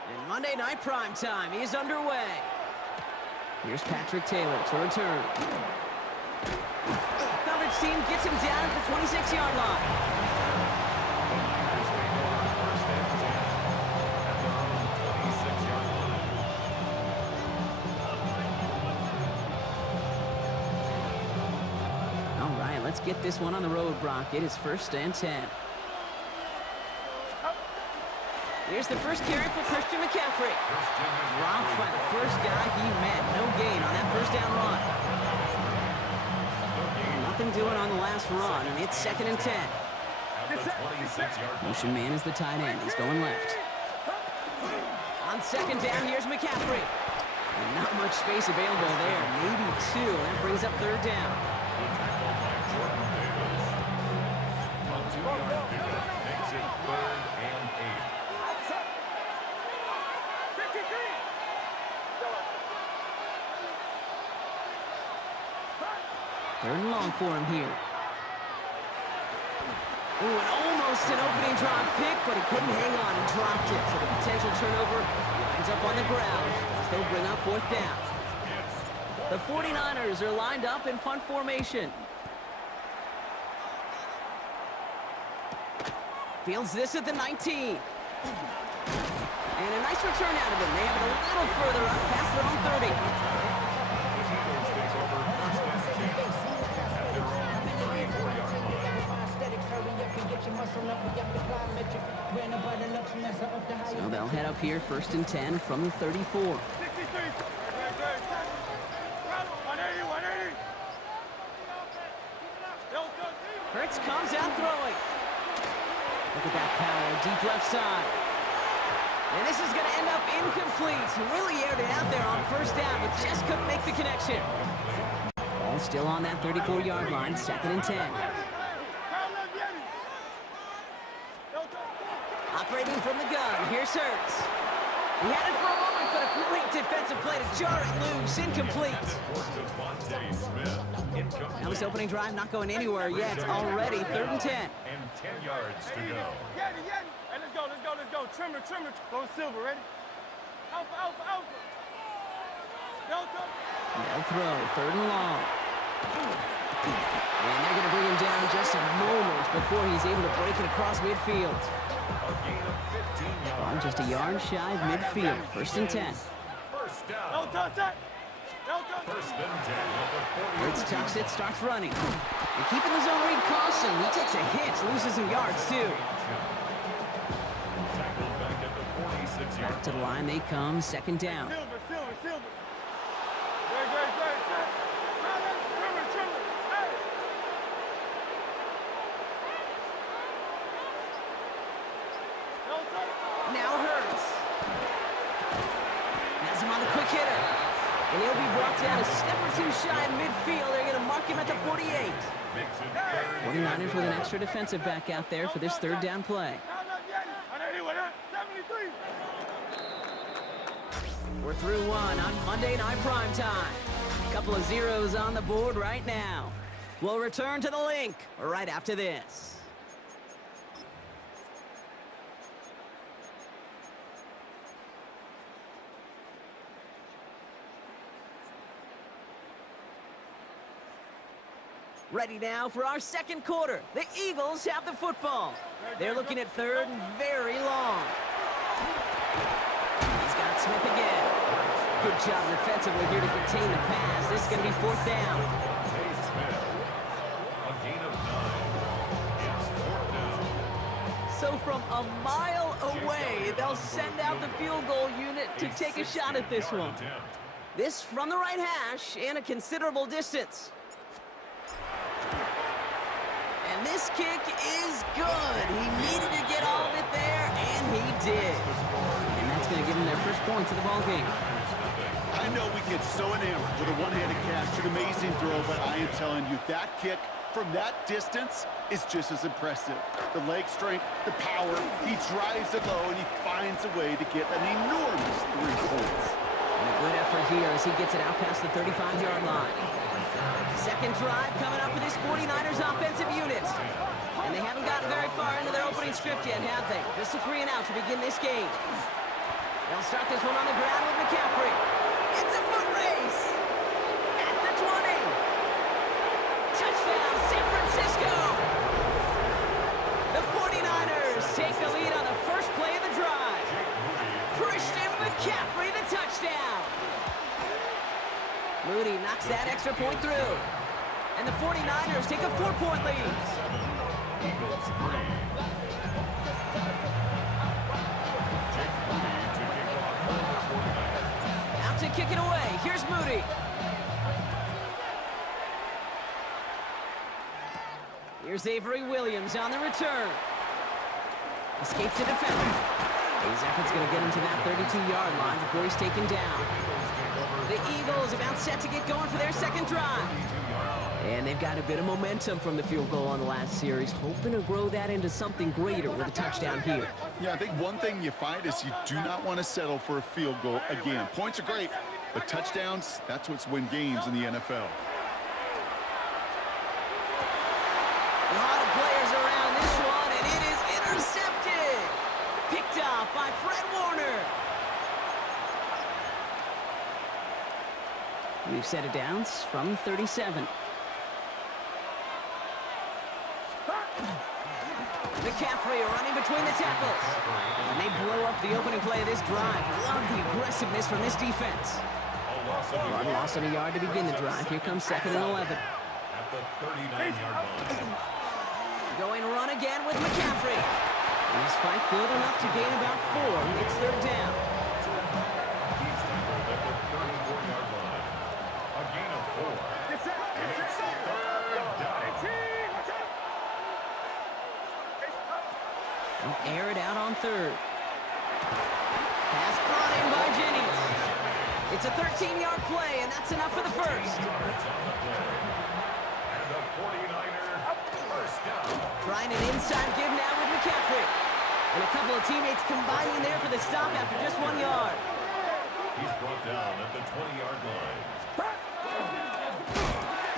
And Monday Night Prime Time is underway. Here's Patrick Taylor to return. Coverage team gets him down at the 26-yard line. All right, let's get this one on the road, Brock. It is 1st and 10. Here's the first carry for Christian McCaffrey. Dropped by the first guy he met. No gain on that first down run. Nothing doing on the last run, and it's 2nd and 10. Motion man is the tight end. He's going left. On 2nd down, here's McCaffrey. And not much space available there. Maybe 2. That brings up 3rd down. Makes it 3rd and 8. Third and long for him here. Ooh, and almost an opening drop pick, but he couldn't hang on and dropped it. So the potential turnover lines up on the ground as they'll bring up 4th down. The 49ers are lined up in punt formation. Fields this at the 19. And a nice return out of him. They have it a little further up past their own 30. So they'll head up here 1st and 10 from the 34. Hurts comes out throwing. Look at that power, deep left side. And this is going to end up incomplete. Really aired it out there on 1st down, but just couldn't make the connection. Ball still on that 34-yard line, 2nd and 10. Operating from the gun, here's Hurts. He had it for a moment, but a great defensive play to jar it loose, incomplete. Now this opening drive not going anywhere yet. Already 3rd and 10. And 10 yards to go. Hey, let's go. Trimmer. Go Silver, ready? Alpha. Delta. They'll throw, 3rd and long. And they're going to bring him down just a moment before he's able to break it across midfield. A gain of 15 yards. Ball just a yard shy of midfield, 1st and 10. First down. Delta, attack. First and 10 at the 40. Hurts tucks it, starts running. And keeping the zone read caution. He takes a hit, loses some yards too. Tackled back at the 46 yard. Back to the line they come, 2nd down. Silver. Great. Trimmer. Hey. Delta. Now Hurts. Has him on the quick hitter. And he'll be brought down a step or 2 shy in midfield. They're going to mark him at the 48. 49ers with an extra defensive back out there for this 3rd down play. We're through one on Monday Night Prime Time. Couple of zeros on the board right now. We'll return to the link right after this. Ready now for our 2nd quarter. The Eagles have the football. They're looking at 3rd and very long. He's got Smith again. Good job defensively here to contain the pass. This is going to be 4th down. Smith. A gain of 9. It's 4th down. So from a mile away, they'll send out the field goal unit to take a shot at this one. This from the right hash and a considerable distance. And this kick is good. He needed to get all of it there, and he did. And that's going to give him their first points of the ball game. I know we get so enamored with a one-handed catch, an amazing throw, but I am telling you, that kick from that distance is just as impressive. The leg strength, the power, he drives it low, and he finds a way to get an enormous 3 points. And a good effort here as he gets it out past the 35-yard line. Second drive coming up for this 49ers offensive unit. And they haven't gotten very far into their opening script yet, have they? Just a 3 and out to begin this game. They'll start this one on the ground with McCaffrey. It's a foot race. At the 20. Touchdown, San Francisco. The 49ers take the lead on the first play of the drive. Christian McCaffrey, the touchdown. Moody knocks that extra point through. And the 49ers take a 4-point lead. Eagles 3. Jake Moody to kick off for the 49ers. Out to kick it away. Here's Moody. Here's Avery Williams on the return. Escapes the defender. His effort's going to get him to that 32-yard line before he's taken down. The Eagles about set to get going for their second drive. And they've got a bit of momentum from the field goal on the last series, hoping to grow that into something greater with a touchdown here. Yeah, I think one thing you find is you do not want to settle for a field goal again. Points are great, but touchdowns, that's what's win games in the NFL. A lot of players around this one, and it is intercepted. Picked off by Fred Warner. We've set it down from 37. McCaffrey running between the tackles. And they blow up the opening play of this drive. Love the aggressiveness from this defense. One loss on a yard to begin the drive. Here comes 2nd and 11. At the 39-yard line. Going run again with McCaffrey. And his fight good enough to gain about 4. It's 3rd down. He's tackled at the 34-yard line. A gain of 4. And it's 3rd down. They'll air it out on 3rd. Pass brought in by Jennings. It's a 13-yard play, and that's enough for the first. And the 49ers first down. Trying an inside give now with McCaffrey. And a couple of teammates combining there for the stop after just 1 yard. He's brought down at the 20-yard line.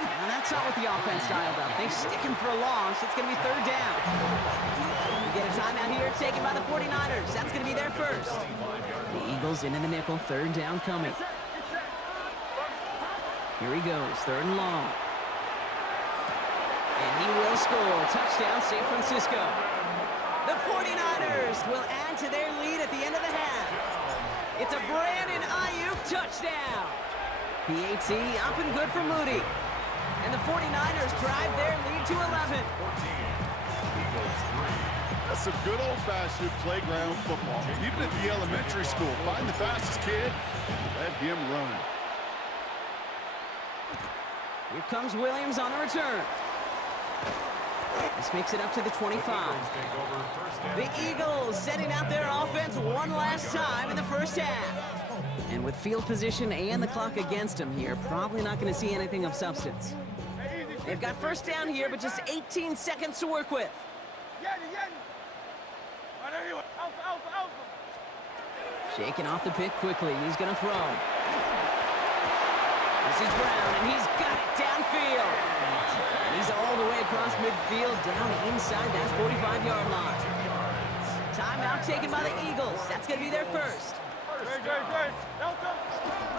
And that's not what the offense dialed up. They stick him for a loss. It's going to be 3rd down. We get a timeout here taken by the 49ers. That's going to be their first. The Eagles into the nickel. 3rd down coming. Here he goes. 3rd and long. And he will score. Touchdown, San Francisco. The 49ers will add to their lead at the end of the half. It's a Brandon Ayuk touchdown. PAT up and good for Moody. And the 49ers drive their lead to 11. That's some good old-fashioned playground football. Even at the elementary school, find the fastest kid and let him run. Here comes Williams on the return. This makes it up to the 25. The Eagles setting out their offense one last time in the first half. And with field position and the clock against them here, probably not going to see anything of substance. They've got first down here, but just 18 seconds to work with. Shaking off the pick quickly. He's going to throw. This is Brown, and he's got it downfield. And he's all the way across midfield, down inside that 45-yard line. Timeout taken by the Eagles. That's going to be their first.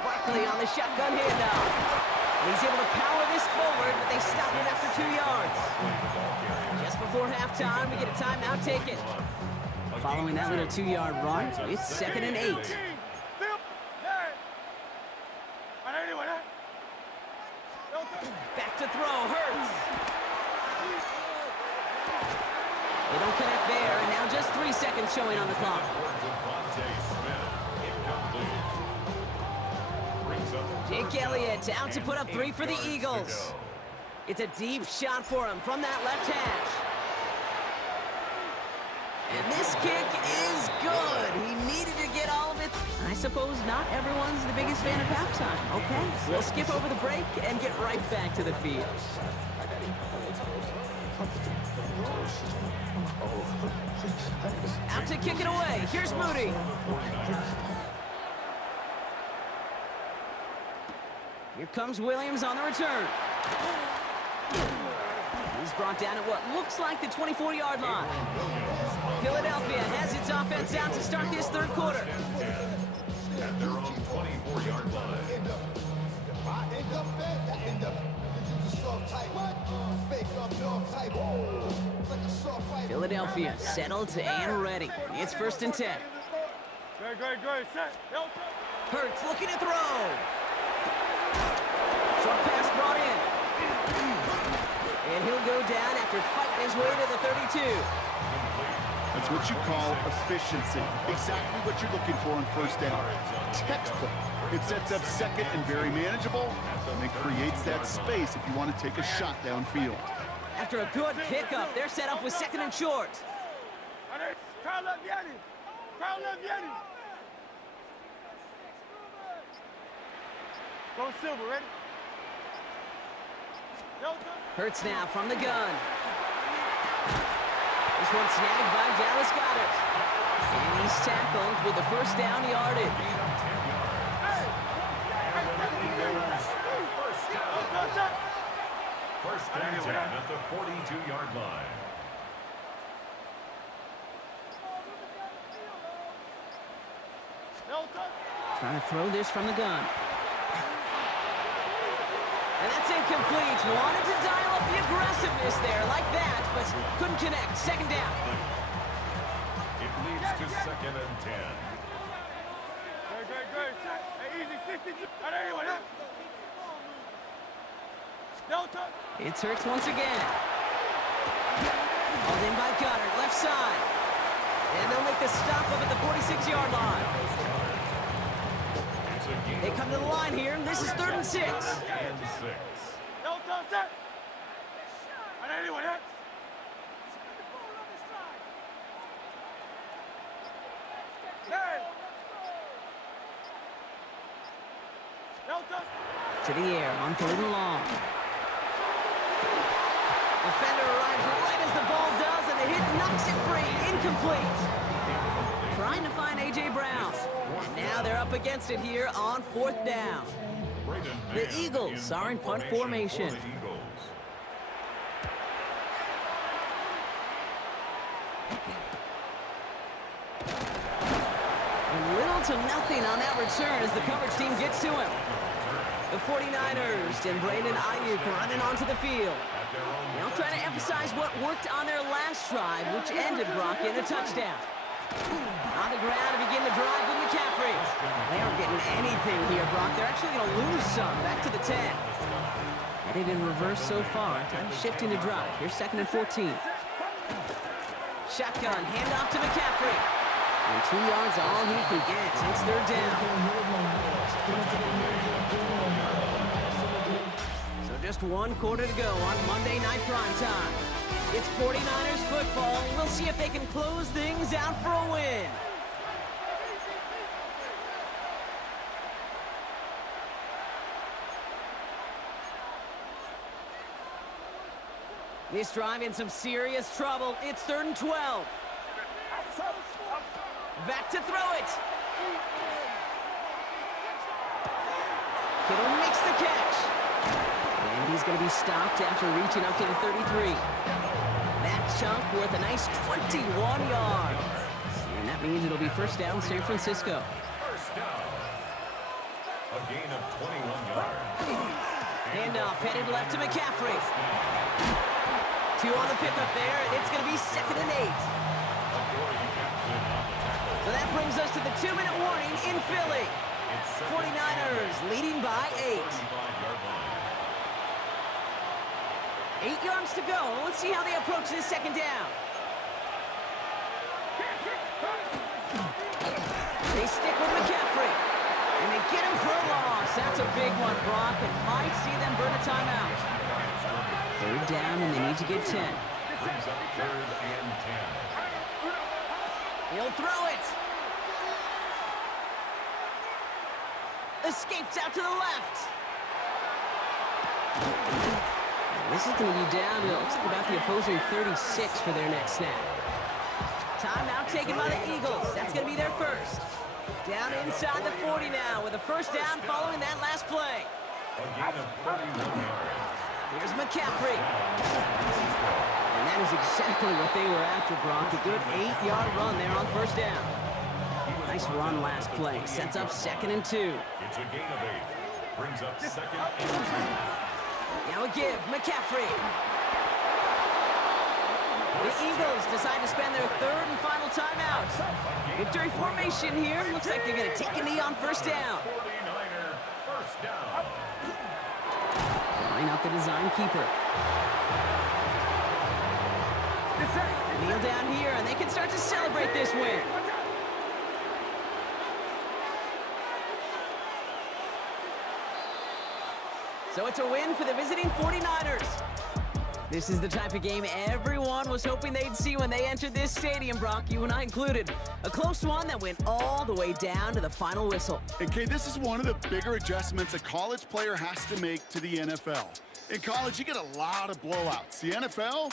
Barkley on the shotgun handoff. And he's able to power this forward, but they stop him after 2 yards. Just before halftime, we get a timeout taken. Following that little 2-yard run, it's 2nd and 8. Back to throw, Hurts. They don't connect there, and now just 3 seconds showing on the clock. Jake Elliott out to put up 3 for the Eagles. It's a deep shot for him from that left hash. And this kick is good. He needed to get all of it. I suppose not everyone's the biggest fan of halftime. Okay, we'll skip over the break and get right back to the field. Out to kick it away. Here's Moody. Here comes Williams on the return. He's brought down at what looks like the 24-yard line. Philadelphia has its offense out to start this third quarter. At their own 24-yard line. Philadelphia settled and ready. It's 1st and 10. Great. Set. Hurts looking to throw. Short pass brought in. And he'll go down after fighting his way to the 32. That's what you call efficiency. Exactly what you're looking for on first down. Textbook. It sets up second and very manageable, and it creates that space if you want to take a shot downfield. After a good pickup, they're set up with 2nd and short. Crowd left Yeti. Go Silver, ready? Hurts now from the gun. This one snagged by Dallas Goedert. And he's tackled with the first down yardage. First and 10 at the 42-yard line. Trying to throw this from the gun. And that's incomplete. Wanted to dial up the aggressiveness there like that, but couldn't connect. 2nd down. It leads to 2nd and 10. Great. Set. Hey, easy. 60. It's Hurts once again. Hauled in by Goddard, left side. And they'll make the stop up at the 46-yard line. They come to the line here, and this is 3rd and 6. Set. To the air on 3rd and long. Defender arrives right as the ball does, and the hit knocks it free. Incomplete. Trying to find A.J. Brown. And now they're up against it here on 4th down. The Eagles are in punt formation. Little to nothing on that return as the coverage team gets to him. The 49ers and Brandon Ayuk running onto the field. They'll try to emphasize what worked on their last drive, which ended, Brock, in a touchdown. On the ground to begin the drive with McCaffrey. They aren't getting anything here, Brock. They're actually going to lose some. Back to the 10. Headed in reverse so far. Time to shift into drive. Here's 2nd and 14. Shotgun, handoff to McCaffrey. And 2 yards all he can get. It's 3rd down. So just 1 quarter to go on Monday Night Primetime. It's 49ers football. We'll see if they can close things out for a win. This drive in some serious trouble. It's 3rd and 12. Back to throw it. Kittle makes the catch. And he's going to be stopped after reaching up to the 33. That chunk worth a nice 21 yards. And that means it'll be 1st down San Francisco. First down. A gain of 21 yards. Handoff headed left to McCaffrey. 2 on the pickup there, and it's going to be 2nd and 8. So that brings us to the 2-minute warning in Philly. 49ers leading by 8. 8 yards to go. Let's see how they approach this 2nd down. They stick with McCaffrey. And they get him for a loss. That's a big one, Brock, and might see them burn a timeout. 3rd down, and they need to get 10. Brings up 3rd and 10. He'll throw it. Escapes out to the left. This is going to be down to, looks like about the opposing 36 for their next snap. Timeout taken by the Eagles. That's going to be their first. Down inside the 40 now with a 1st down following that last play. A gain of 31 yards. Here's McCaffrey. And that is exactly what they were after, Brock. A good 8-yard run there on first down. Nice run last play. Sets up 2nd and 2. It's a gain of 8. Brings up 2nd and 2. Now a give. McCaffrey. The Eagles decide to spend their 3rd and final timeout. Victory formation here. Looks like they're going to take a knee on first down. 49er first down. Line up the design keeper. Kneel down here, and they can start to celebrate this win. So it's a win for the visiting 49ers. This is the type of game everyone was hoping they'd see when they entered this stadium, Brock, you and I included. A close one that went all the way down to the final whistle. And Kay, this is one of the bigger adjustments a college player has to make to the NFL. In college, you get a lot of blowouts. The NFL,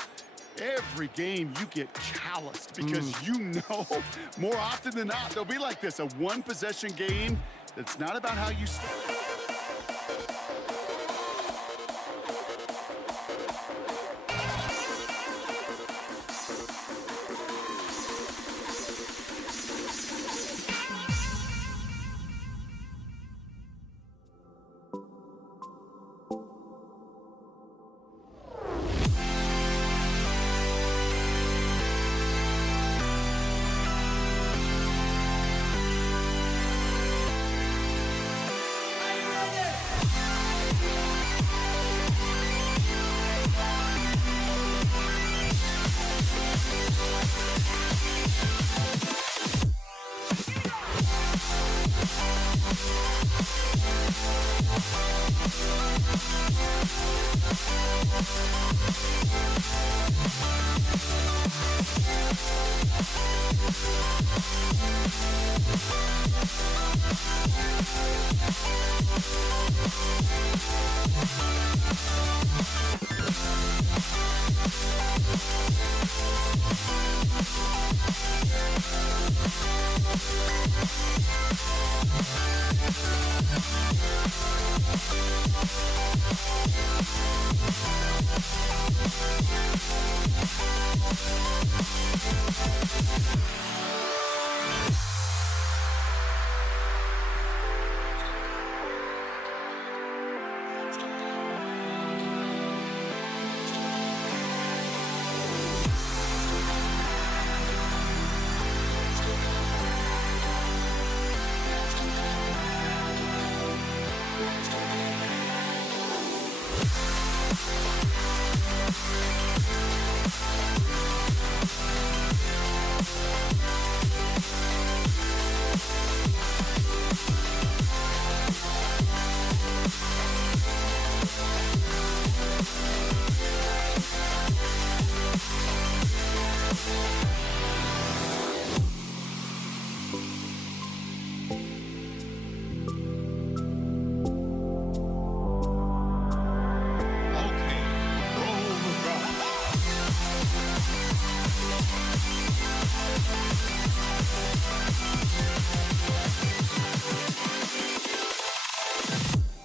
every game you get calloused because you know more often than not, they'll be like this, a one-possession game that's not about how you start.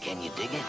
Can you dig it?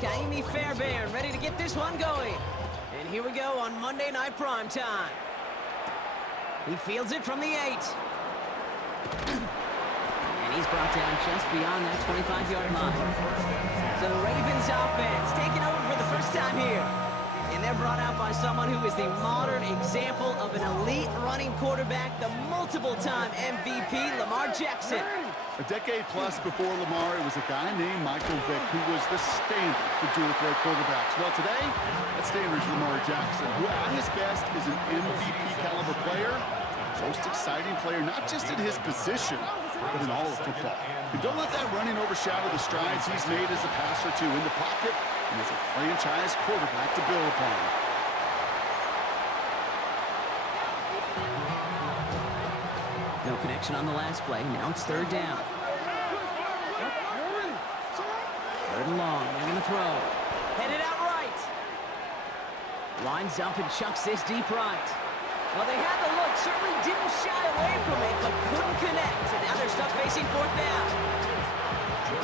Kaimi Fairbairn ready to get this one going. And here we go on Monday Night Primetime. He fields it from the 8. And he's brought down just beyond that 25-yard line. So the Ravens offense taking over for the first time here. And they're brought out by someone who is the modern example of an elite running quarterback, the multiple-time MVP, Lamar Jackson. A decade plus before Lamar, it was a guy named Michael Vick who was the standard for dual-threat quarterbacks. Well, today, that standard is Lamar Jackson, who at his best is an MVP-caliber player, most exciting player, not just in his position, but in all of football. And don't let that running overshadow the strides he's made as a passer, too, in the pocket and as a franchise quarterback to build upon. No connection on the last play. Now it's third down. Third and long. They're going to throw. Headed out right. Lines up and chucks this deep right. Well, they had the look. Certainly didn't shy away from it, but couldn't connect. And now they're stuck facing fourth down.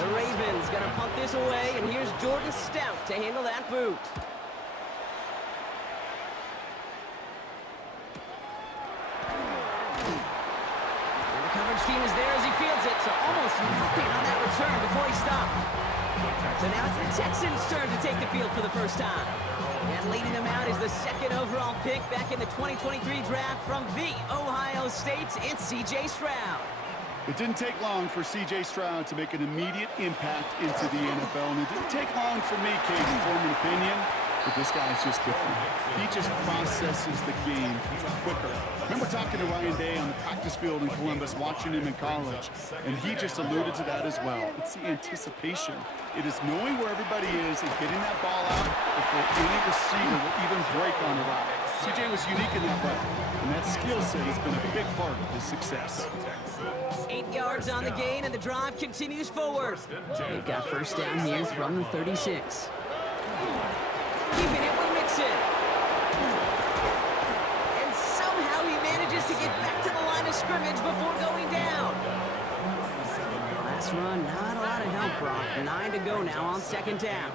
The Ravens going to punt this away, and here's Jordan Stout to handle that boot. Coverage team is there as he fields it, so almost nothing on that return before he stopped. So now it's the Texans' turn to take the field for the first time. And leading them out is the second overall pick back in the 2023 draft from the Ohio State. It's C.J. Stroud. It didn't take long for C.J. Stroud to make an immediate impact into the NFL, and it didn't take long for me, Kate, to form an opinion, but this guy's just different. He just processes the game quicker. Remember talking to Ryan Day on the practice field in Columbus, watching him in college, and he just alluded to that as well. It's the anticipation. It is knowing where everybody is and getting that ball out before any receiver will even break on the route. CJ was unique in that way, and that skill set has been a big part of his success. 8 yards on the gain, and the drive continues forward. They've got first down here from the 36. Keeping it with Mixon. And somehow he manages to get back to the line of scrimmage before going down. Last run, not a lot of help, Brock. 9 to go now on second down.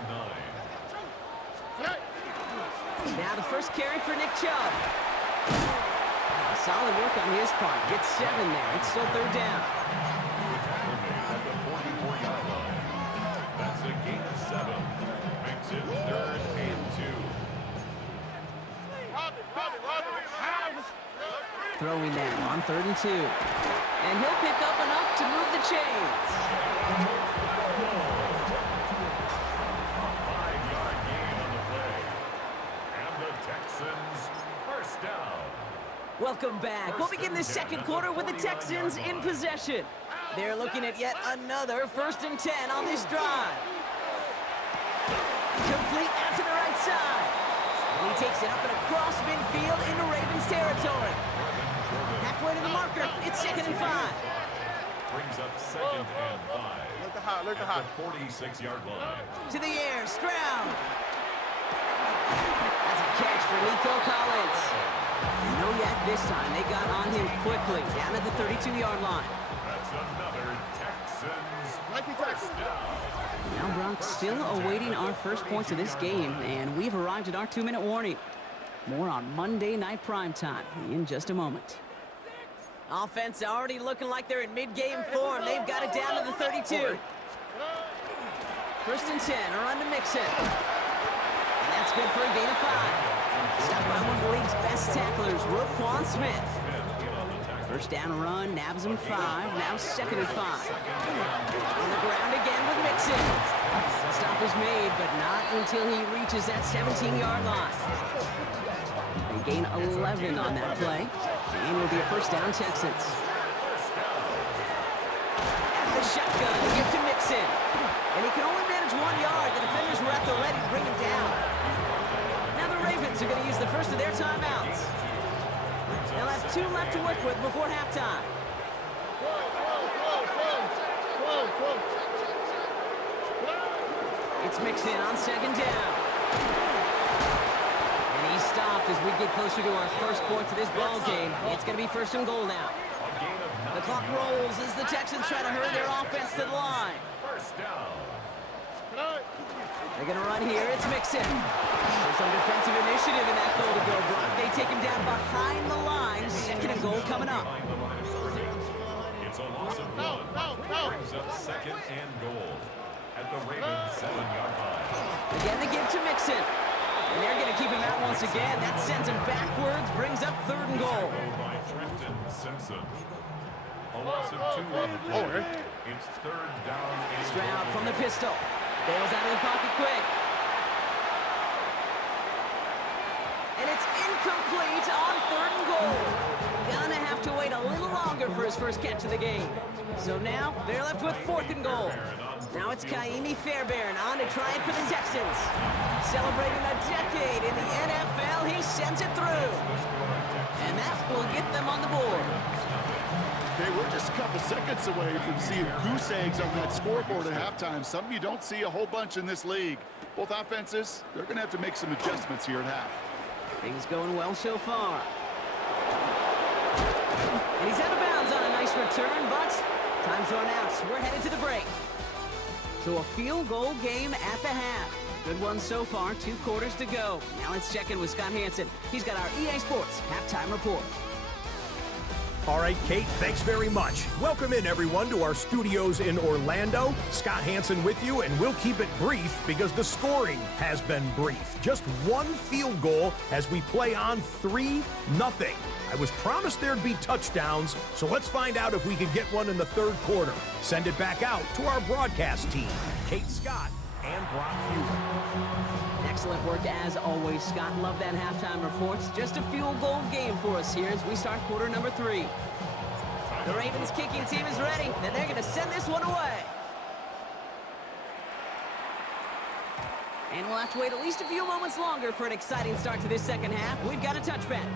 Now the first carry for Nick Chubb. Solid work on his part. Gets 7 there. It's still third down. That's a gain of 7. Makes it 3rd and 2. Throwing down on 3rd and 2. And he'll pick up enough to move the chains. 5-yard gain on the play. And the Texans first down. Welcome back. We'll begin the second quarter with the Texans in possession. They're looking at yet another 1st and 10 on this drive. Complete out to the right side. And he takes it up and across midfield into Ravens territory. Halfway to the marker, it's 2nd and 5. Brings up 2nd and 5. Look at high. At the 46-yard line. To the air, Stroud. That's a catch for Nico Collins. No yak this time. They got on him quickly, down at the 32-yard line. That's another Texans first down. Now Brock still awaiting our first points of this game, and we've arrived at our 2-minute warning. More on Monday Night Primetime in just a moment. Offense already looking like they're in mid-game form. They've got it down to the 32. 1st and 10, a run to Mixon. And that's good for a gain of 5. Stopped by one of the league's best tacklers, Roquan Smith. First down run, nabs him 5, now 2nd and 5. On the ground again with Mixon. The stop is made, but not until he reaches that 17-yard line. They gain 11 on that play, and it'll be a first down Texans. At the shotgun, give to Mixon. And he can only manage 1 yard. The defenders were at the ready to bring him down. Now the Ravens are going to use the first of their timeouts. They'll have 2 left to work with before halftime. It's Mixon on second down. And he's stopped as we get closer to our first point to this ball game. It's going to be 1st and goal now. The clock rolls as the Texans try to hurry their offense to the line. First down. They're going to run here. It's Mixon. There's some defensive initiative in that goal to go, Brock. They take him down behind the line. 2nd and goal coming up. Behind the line of scrimmage. It's a loss of 1. Brings up 2nd and goal at the Ravens 7-yard line. Again, the give to Mixon. And they're going to keep him out once again. That sends him backwards, brings up 3rd and goal. By Trenton Simpson. A loss of 2 on the play. It's 3rd down and Stroud from the pistol. Bails out of the pocket quick. And it's incomplete on 3rd and goal. Gonna have to wait a little longer for his first catch of the game. So now they're left with 4th and goal. Now it's Kaimi Fairbairn on to try it for the Texans. Celebrating a decade in the NFL, he sends it through. And that will get them on the board. Okay, we're just a couple seconds away from seeing goose eggs on that scoreboard at halftime. Something you don't see a whole bunch in this league. Both offenses, they're going to have to make some adjustments here at half. Things going well so far. And he's out of bounds on a nice return, but time's run out. We're headed to the break. So a field goal game at the half. Good one so far, 2 quarters to go. Now let's check in with Scott Hanson. He's got our EA Sports halftime report. All right, Kate, thanks very much. Welcome in, everyone, to our studios in Orlando. Scott Hanson with you, and we'll keep it brief because the scoring has been brief. Just 1 field goal as we play on 3-0. I was promised there'd be touchdowns, so let's find out if we can get one in the 3rd quarter. Send it back out to our broadcast team, Kate Scott and Brock Hewitt. Excellent work as always, Scott. Love that halftime reports. Just a field goal game for us here as we start quarter number 3. The Ravens kicking team is ready, and they're going to send this one away. And we'll have to wait at least a few moments longer for an exciting start to this 2nd half. We've got a touchback.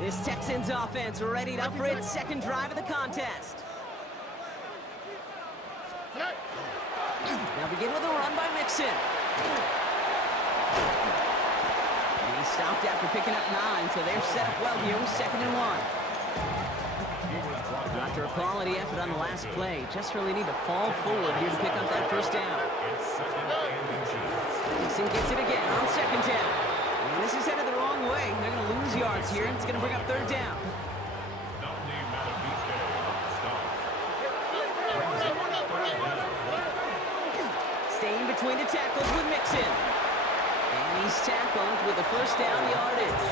This Texans offense ready up for its 2nd drive of the contest. Now begin with a run by Mixon. And he stopped after picking up 9, so they're set up well here with 2nd and 1. After a quality effort on the last play, just really need to fall forward here to pick up that 1st down. Mixon gets it again on 2nd down. And this is headed the wrong way. They're going to lose yards here, and it's going to bring up 3rd down. Staying between the tackles with Mixon. And he's tackled with the 1st down yardage.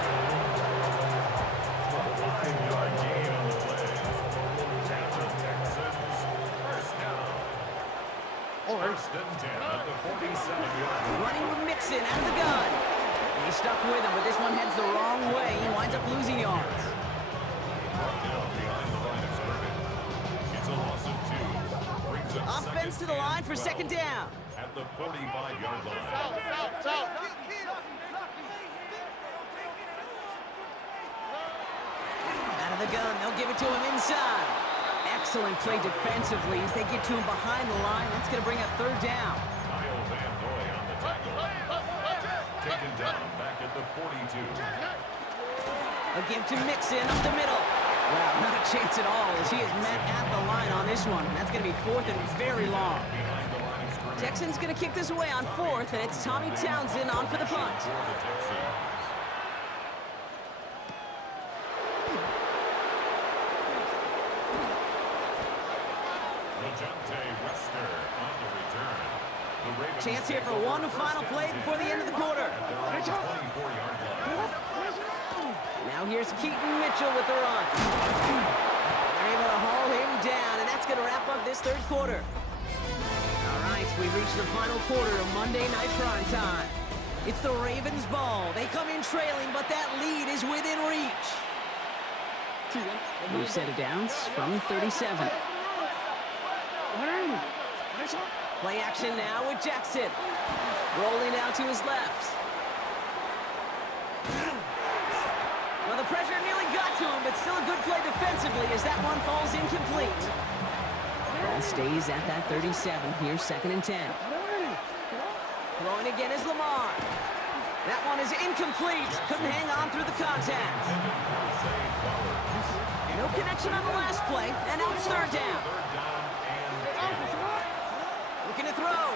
First and 10 at the 47-yard line. Running with Mixon out of the gun. And he's stuck with him, but this one heads the wrong way. He winds up losing yards. It's a loss of 2. Brings up Offense to the line for 2nd down. at the 45-yard line. Out of the gun, they'll give it to him inside. Excellent play defensively as they get to him behind the line. That's going to bring up 3rd down. Kyle Van Noy on the tackle. Taken down back at the 42. A give to Mixon up the middle. Wow, not a chance at all as he is met at the line on this one. That's going to be 4th and very long. Texans going to kick this away on 4th, and it's Tommy Townsend on for the punt. Chance here for one final play before the end of the quarter. Now here's Keaton Mitchell with the run. They're able to haul him down, and that's going to wrap up this 3rd quarter. All right, we reached the final quarter of Monday Night Prime Time. It's the Ravens' ball. They come in trailing, but that lead is within reach. Move set of downs from 37. Play action now with Jackson. Rolling out to his left. Well, the pressure to him, but still a good play defensively as that one falls incomplete. Ball stays at that 37. Here's 2nd and 10. Throwing again is Lamar. That one is incomplete. Couldn't hang on through the contact. No connection on the last play, and now it's 3rd down. Looking to throw.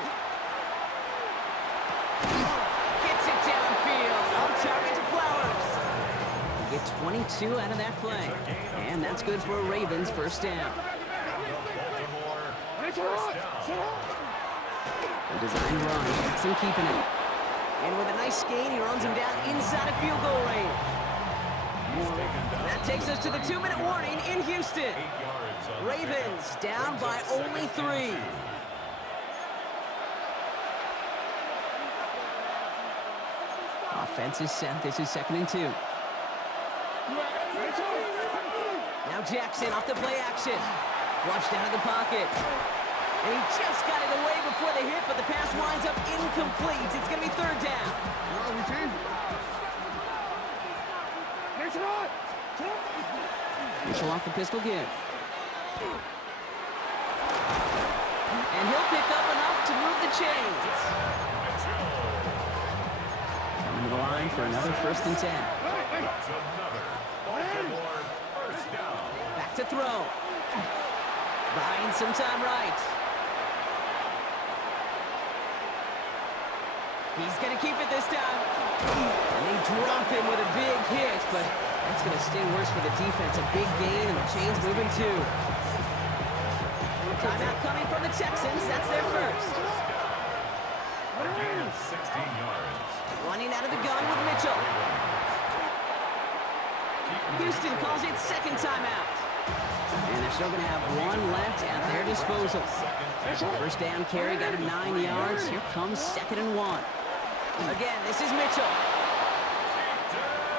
Gets it downfield. On target to Flowers. Get 22 out of that play. And that's good for a Ravens 1st down. A design run. Jackson keeping it. And with a nice gain, he runs him down inside of field goal range. That takes us to the 2-minute warning in Houston. Ravens down by only 3. Offense is set. This is 2nd and 2. Now Jackson off the play action. Flushed out of the pocket. And he just got it away before the hit, but the pass winds up incomplete. It's going to be 3rd down. Mitchell off the pistol give. And he'll pick up enough to move the chains. Coming to the line for another 1st and 10. Back to throw. Buying some time right. He's going to keep it this time. And they drop him with a big hit, but that's going to sting worse for the defense. A big gain, and the chain's moving too. Timeout coming from the Texans. That's their first. A gain of 16 yards. Running out of the gun with Mitchell. Houston calls it 2nd timeout. And they're still going to have 1 left at their disposal. 1st down carry, got him 9 yards. Here comes 2nd and 1. Again, this is Mitchell.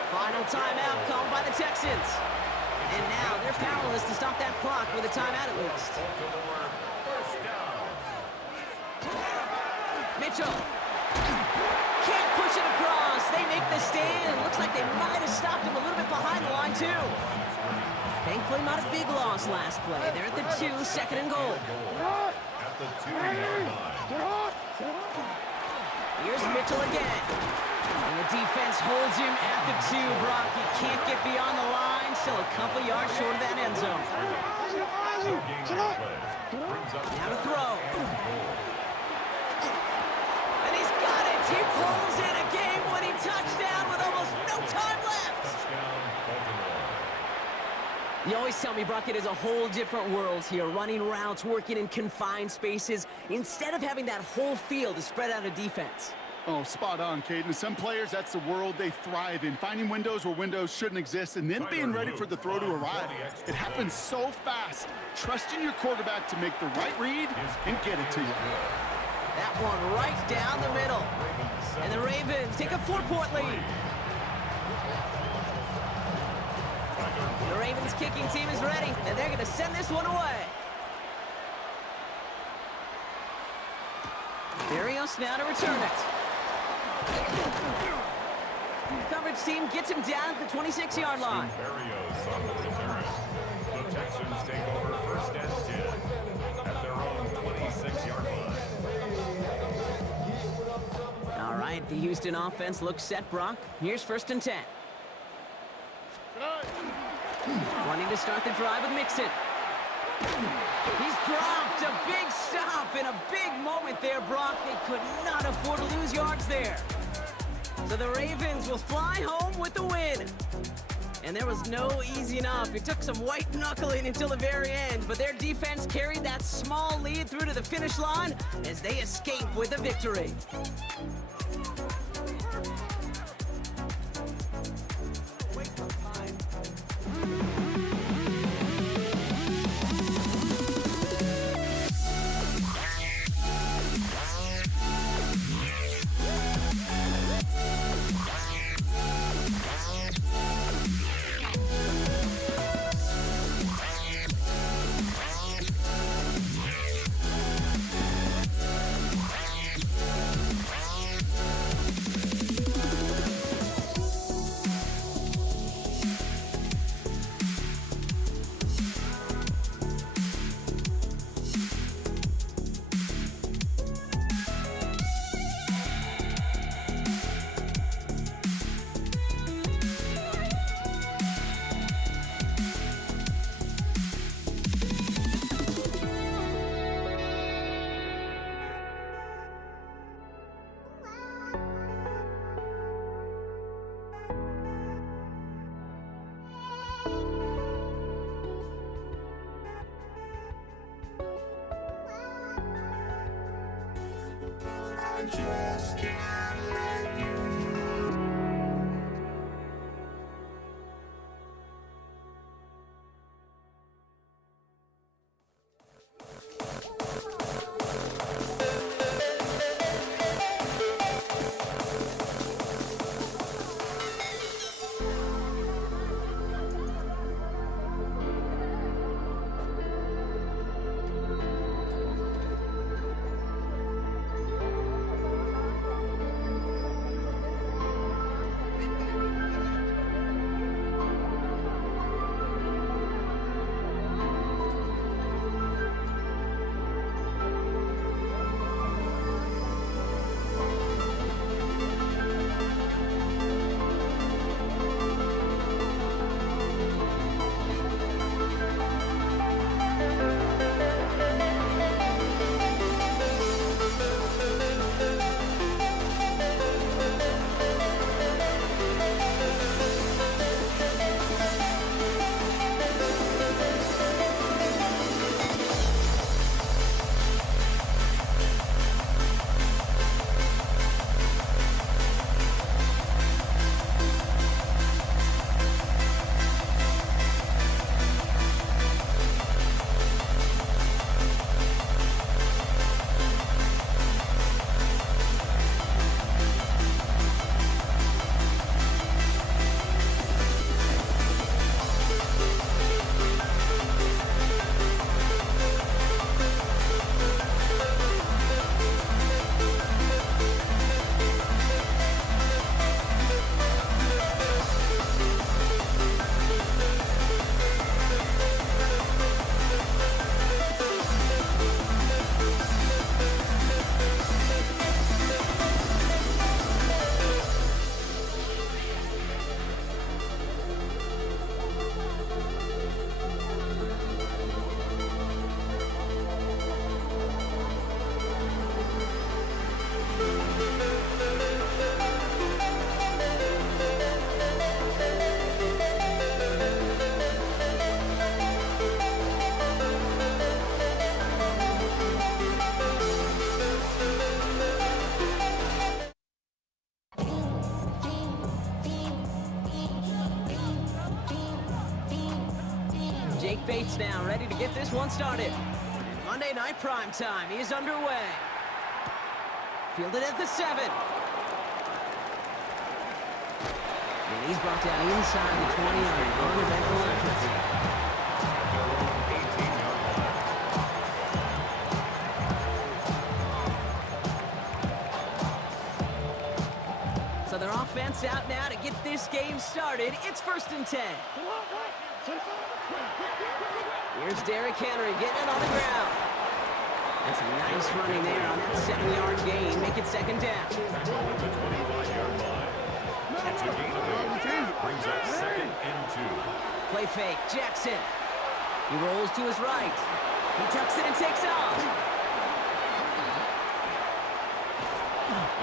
Final timeout called by the Texans. And now they're powerless to stop that clock with a timeout at least. Mitchell. Can't push it across. They make the stand. It looks like they might have stopped him a little bit behind the line, too. Thankfully, not a big loss last play. They're at the 2, 2nd and goal. At the 2-yard line. Here's Mitchell again. And the defense holds him at the 2, Brock. He can't get beyond the line. Still a couple yards short of that end zone. Now to throw. And he's got it. He pulls in a game-winning touchdown with almost no time left. You always tell me, Brock, it is a whole different world here. Running routes, working in confined spaces, instead of having that whole field to spread out a defense. Oh, spot on, Caden. Some players, that's the world they thrive in. Finding windows where windows shouldn't exist and then being ready for the throw to arrive. It happens so fast. Trusting your quarterback to make the right read and get it to you. That one right down the middle. And the Ravens take a 4-point lead. The Ravens kicking team is ready, and they're going to send this one away. Berrios now to return it. Coverage team gets him down at the 26-yard line. Berrios on the return. The Texans take over 1st and 10 at their own 26-yard line. All right, the Houston offense looks set, Brock. Here's 1st and 10. Wanting to start the drive with Mixon. He's dropped a big stop in a big moment there, Brock. They could not afford to lose yards there. So the Ravens will fly home with the win. And there was no easing up. It took some white knuckling until the very end, but their defense carried that small lead through to the finish line as they escape with a victory. Jake Bates now ready to get this one started. Monday Night Prime Time is underway. Fielded at the 7. And he's brought down inside the 20 on an uneventful effort. So their offense out now to get this game started. It's 1st and 10. Here's Derrick Henry getting it on the ground. And some nice running there on that 7-yard gain. Make it 2nd down. Tackle at the 25-yard line. It's a gain of 8. Brings up 2nd and 2. Play fake, Jackson. He rolls to his right. He tucks it and takes off.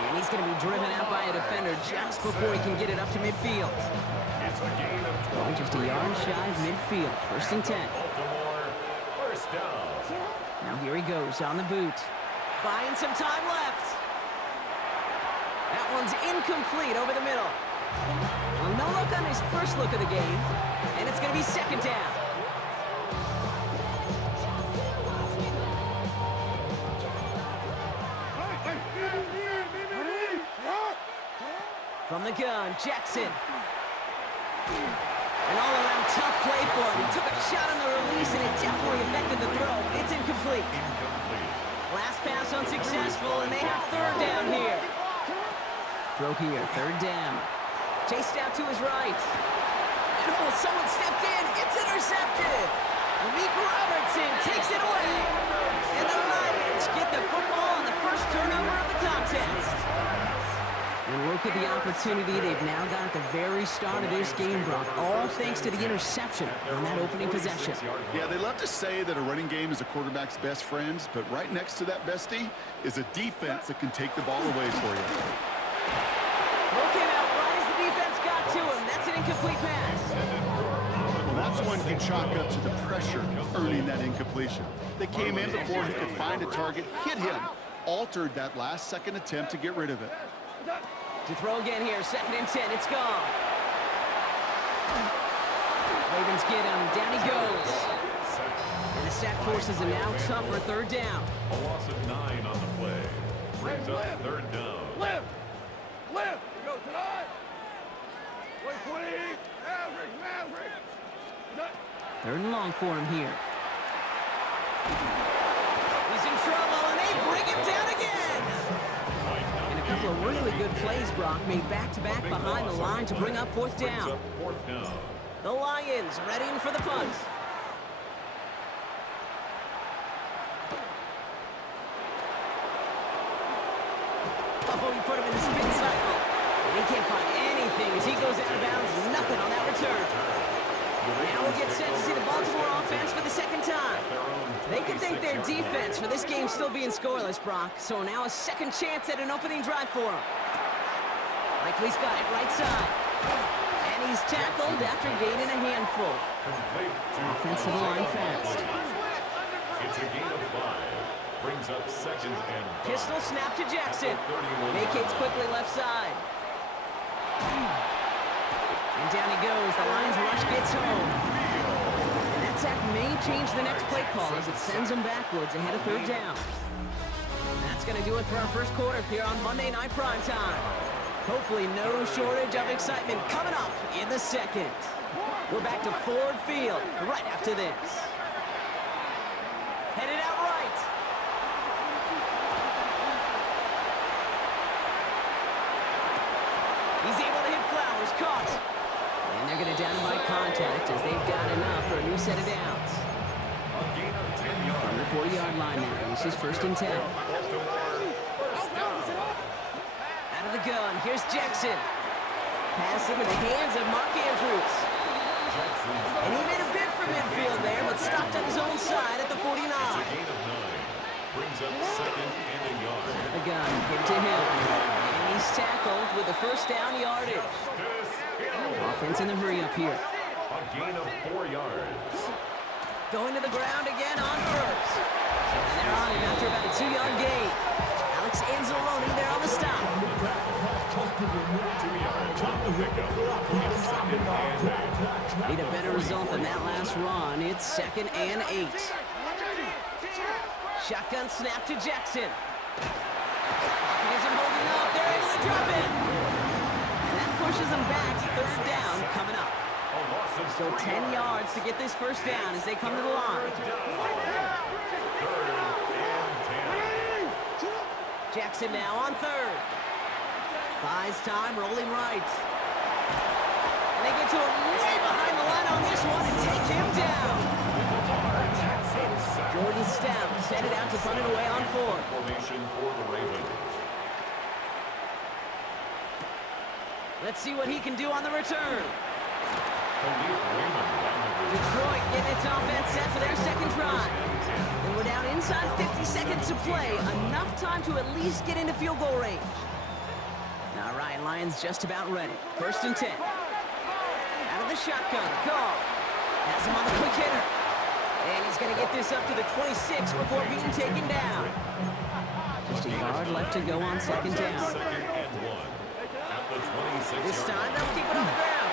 And he's going to be driven out by a defender just before he can get it up to midfield. It's a gain of 12. Just a yard shy of midfield. 1st and 10. Baltimore, 1st down. Now here he goes on the boot. Buying some time left. That one's incomplete over the middle. Well, no luck on his first look of the game. And it's going to be 2nd down. From the gun, Jackson. An all-around tough play for him. He took a shot on the release, and it definitely affected the throw. It's incomplete. Last pass unsuccessful, and they have 3rd down here. Throw here, 3rd down. Chased out to his right. And oh, someone stepped in. It's intercepted. Malik Robertson takes it away. And the Lions get the football on the first turnover of the contest. And look at the opportunity they've now got at the very start of this game, Brock. All thanks to the interception on that opening possession. Yeah, they love to say that a running game is a quarterback's best friend, but right next to that bestie is a defense that can take the ball away for you. Throw came out right as the defense got to him. That's an incomplete pass. Well, that's one you can chalk up to the pressure earning that incompletion. They came in before he could find a target, hit him, altered that last-second attempt to get rid of it. To throw again here, 2nd and 10, it's gone. Ravens get him, down he goes. And the sack forces a now tougher 3rd down. A loss of 9 on the play. Brings up 3rd down. Left! Left! Go tonight! 120! Maverick! 3rd and long for him here. He's in trouble, and they bring him down again. And a couple of really good plays, Brock, made back-to-back behind the line to bring up 4th Brings down. up 4th down. The Lions readying for the punt. Oh, he put him in the spin cycle. And he can't find anything as he goes out of bounds. Nothing on that return. Now we'll get set to see the Baltimore offense for the 2nd time. They can thank their defense for this game still being scoreless, Brock. So now a 2nd chance at an opening drive for him. Likely's got it right side. And he's tackled after gaining a handful. Offensive line fast. It's a gain of 5. Brings up 2nd and 5. Pistol snap to Jackson. Vacates quickly left side. And down he goes. The Lions rush gets home. And that sack may change the next play call as it sends them backwards ahead of 3rd down. That's going to do it for our first quarter here on Monday Night Primetime. Hopefully no shortage of excitement coming up in the 2nd. We're back to Ford Field right after this. Headed out right. He's able to hit Flowers, caught. And they're going to down him by contact as they've got enough for a new set of downs. A gain of 10 yards. From the 40-yard line now, this is 1st and 10. Out of the gun, here's Jackson. Pass into the hands of Mark Andrews. And he made a bid for midfield there, but stopped on his own side at the 49. Gain of 9. Brings up 2nd and a yard. Out of the gun, give it to him. And he's tackled with the 1st down yardage. Offense in the hurry-up here. A gain of 4 yards. Going to the ground again on 1st. And they're on him after about a 2-yard gain. Alex Anzalone there on the stop. 2 yards on the pickup. It's 2nd and 8. Need a better result than that last run. It's 2nd and 8. Shotgun snap to Jackson. Pocket isn't holding up. They're able to drop it. And that pushes them back. 3rd down coming up. A loss of So 3 10 yards to get this 1st down as they come to the line. 3rd and 10. Jackson now on 3rd. Buys time, rolling right. And they get to him way behind the line on this one and take him down. Jordan Stout set it out to punt it away on 4th. Formation for the Ravens. Let's see what he can do on the return. Khalif Raymond on the return. Detroit getting its offense set for their 2nd drive. And we're down inside 50 seconds to play. Enough time to at least get into field goal range. All right, Lions just about ready. 1st and 10. Out of the shotgun, Goff has him on the quick hitter. And he's going to get this up to the 26 before being taken down. Just a yard left to go on 2nd down. 2nd and 1. At the 26 This time they'll keep it on the ground.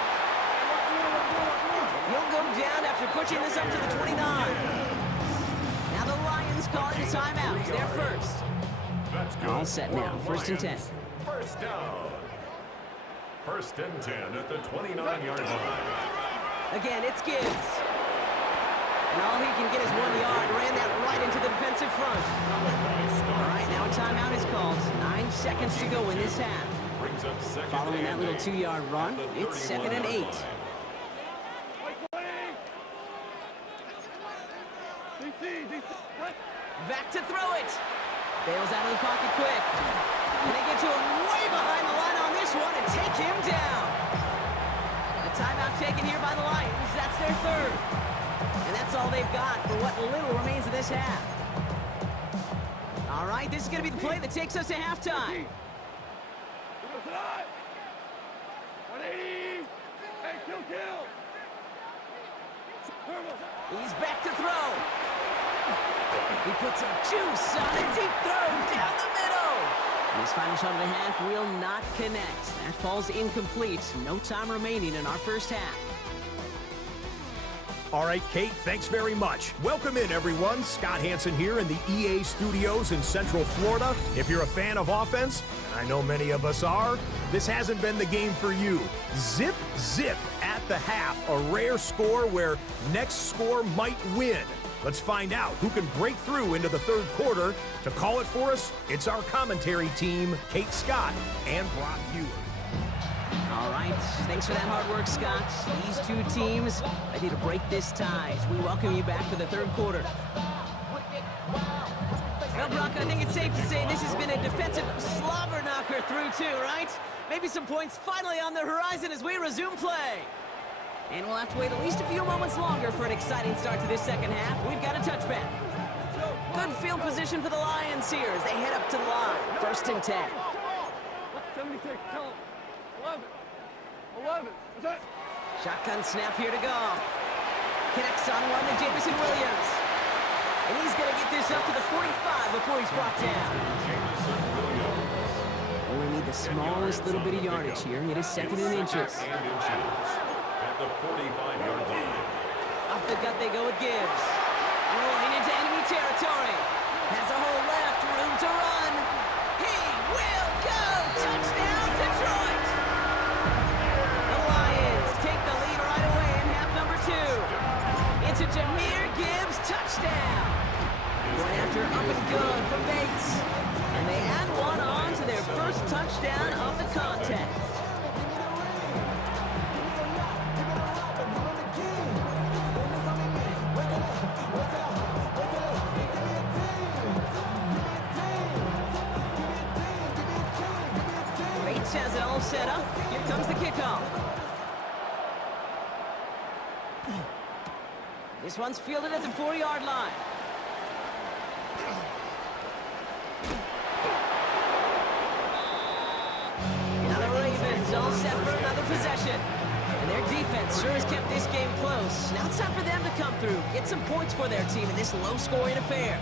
And he'll go down after pushing this up to the 29. Now the Lions calling a timeout. They're first. That's good. All set now. 1st and 10. 1st down. 1st and 10 at the 29-yard line. Again, it's Gibbs. And all he can get is 1 yard. Ran that right into the defensive front. All right, now a timeout is called. 9 seconds to go in this half. Brings up 2nd Following that and little 8. 2-yard run, it's 2nd and 8. Back to throw it. Bails out of the pocket quick. And they get to him way behind the line on this one and take him down. The timeout taken here by the Lions. That's their 3rd. And that's all they've got for what little remains of this half. All right, this is going to be the play that takes us to halftime. 180! Hey, kill! He's back to throw. He puts some juice on a deep throw down the middle. And his final shot of the half will not connect. That falls incomplete. No time remaining in our first half. All right, Kate, thanks very much. Welcome in, everyone. Scott Hanson here in the EA studios in Central Florida. If you're a fan of offense, and I know many of us are, this hasn't been the game for you. Zip, zip at the half, a rare score where next score might win. Let's find out who can break through into the third quarter. To call it for us, it's our commentary team, Kate Scott and Brock Hewitt. All right, thanks for that hard work, Scott. These two teams ready to break this tie as we welcome you back for the third quarter. Well, Brock, I think it's safe to say this has been a defensive slobber knocker through two, right? Maybe some points finally on the horizon as we resume play. And we'll have to wait at least a few moments longer for an exciting start to this second half. We've got a touchback. Good field position for the Lions here as they head up to the line. 1st and 10. 76, tell him. 11. What's that? Shotgun snap here to Goff. Connects on one to Jameson Williams. And he's going to get this up to the 45 before he's brought down. Only need the smallest little bit of yardage here. It is 2nd and inches. At the 45-yard line. Off the gut they go with Gibbs. Rolling into enemy territory. Has a hole left, room to run. He will go! Touchdown, Detroit! The Lions take the lead right away in half number 2. It's a Jahmyr Gibbs touchdown. Going after up and good from Bates. And they add one on to their first touchdown of the contest. Bates has it all set up. Here comes the kickoff. This one's fielded at the 4-yard line. Now the Ravens all set for another possession. And their defense sure has kept this game close. Now it's time for them to come through, get some points for their team in this low-scoring affair.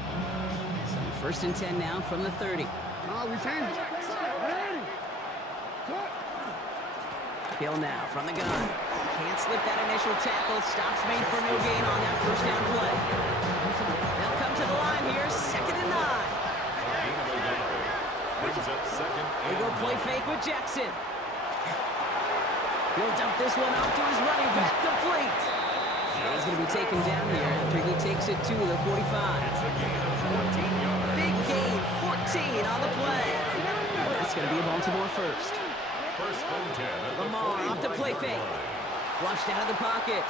So 1st and 10 now from the 30. We changed it. Hill now from the gun. Can't slip that initial tackle. Stops made for no gain on that first down play. They'll come to the line here, 2nd and 9. Brings up 2nd They go play fake with Jackson. He'll dump this one off to his running back, complete. And he's going to be taken down here after he takes it to the 45. It's a gain of 14 yards. Big gain, 14 on the play. And that's going to be a Baltimore first. 1st and 10 at the Lamar off the play fake. Flushed out of the pocket.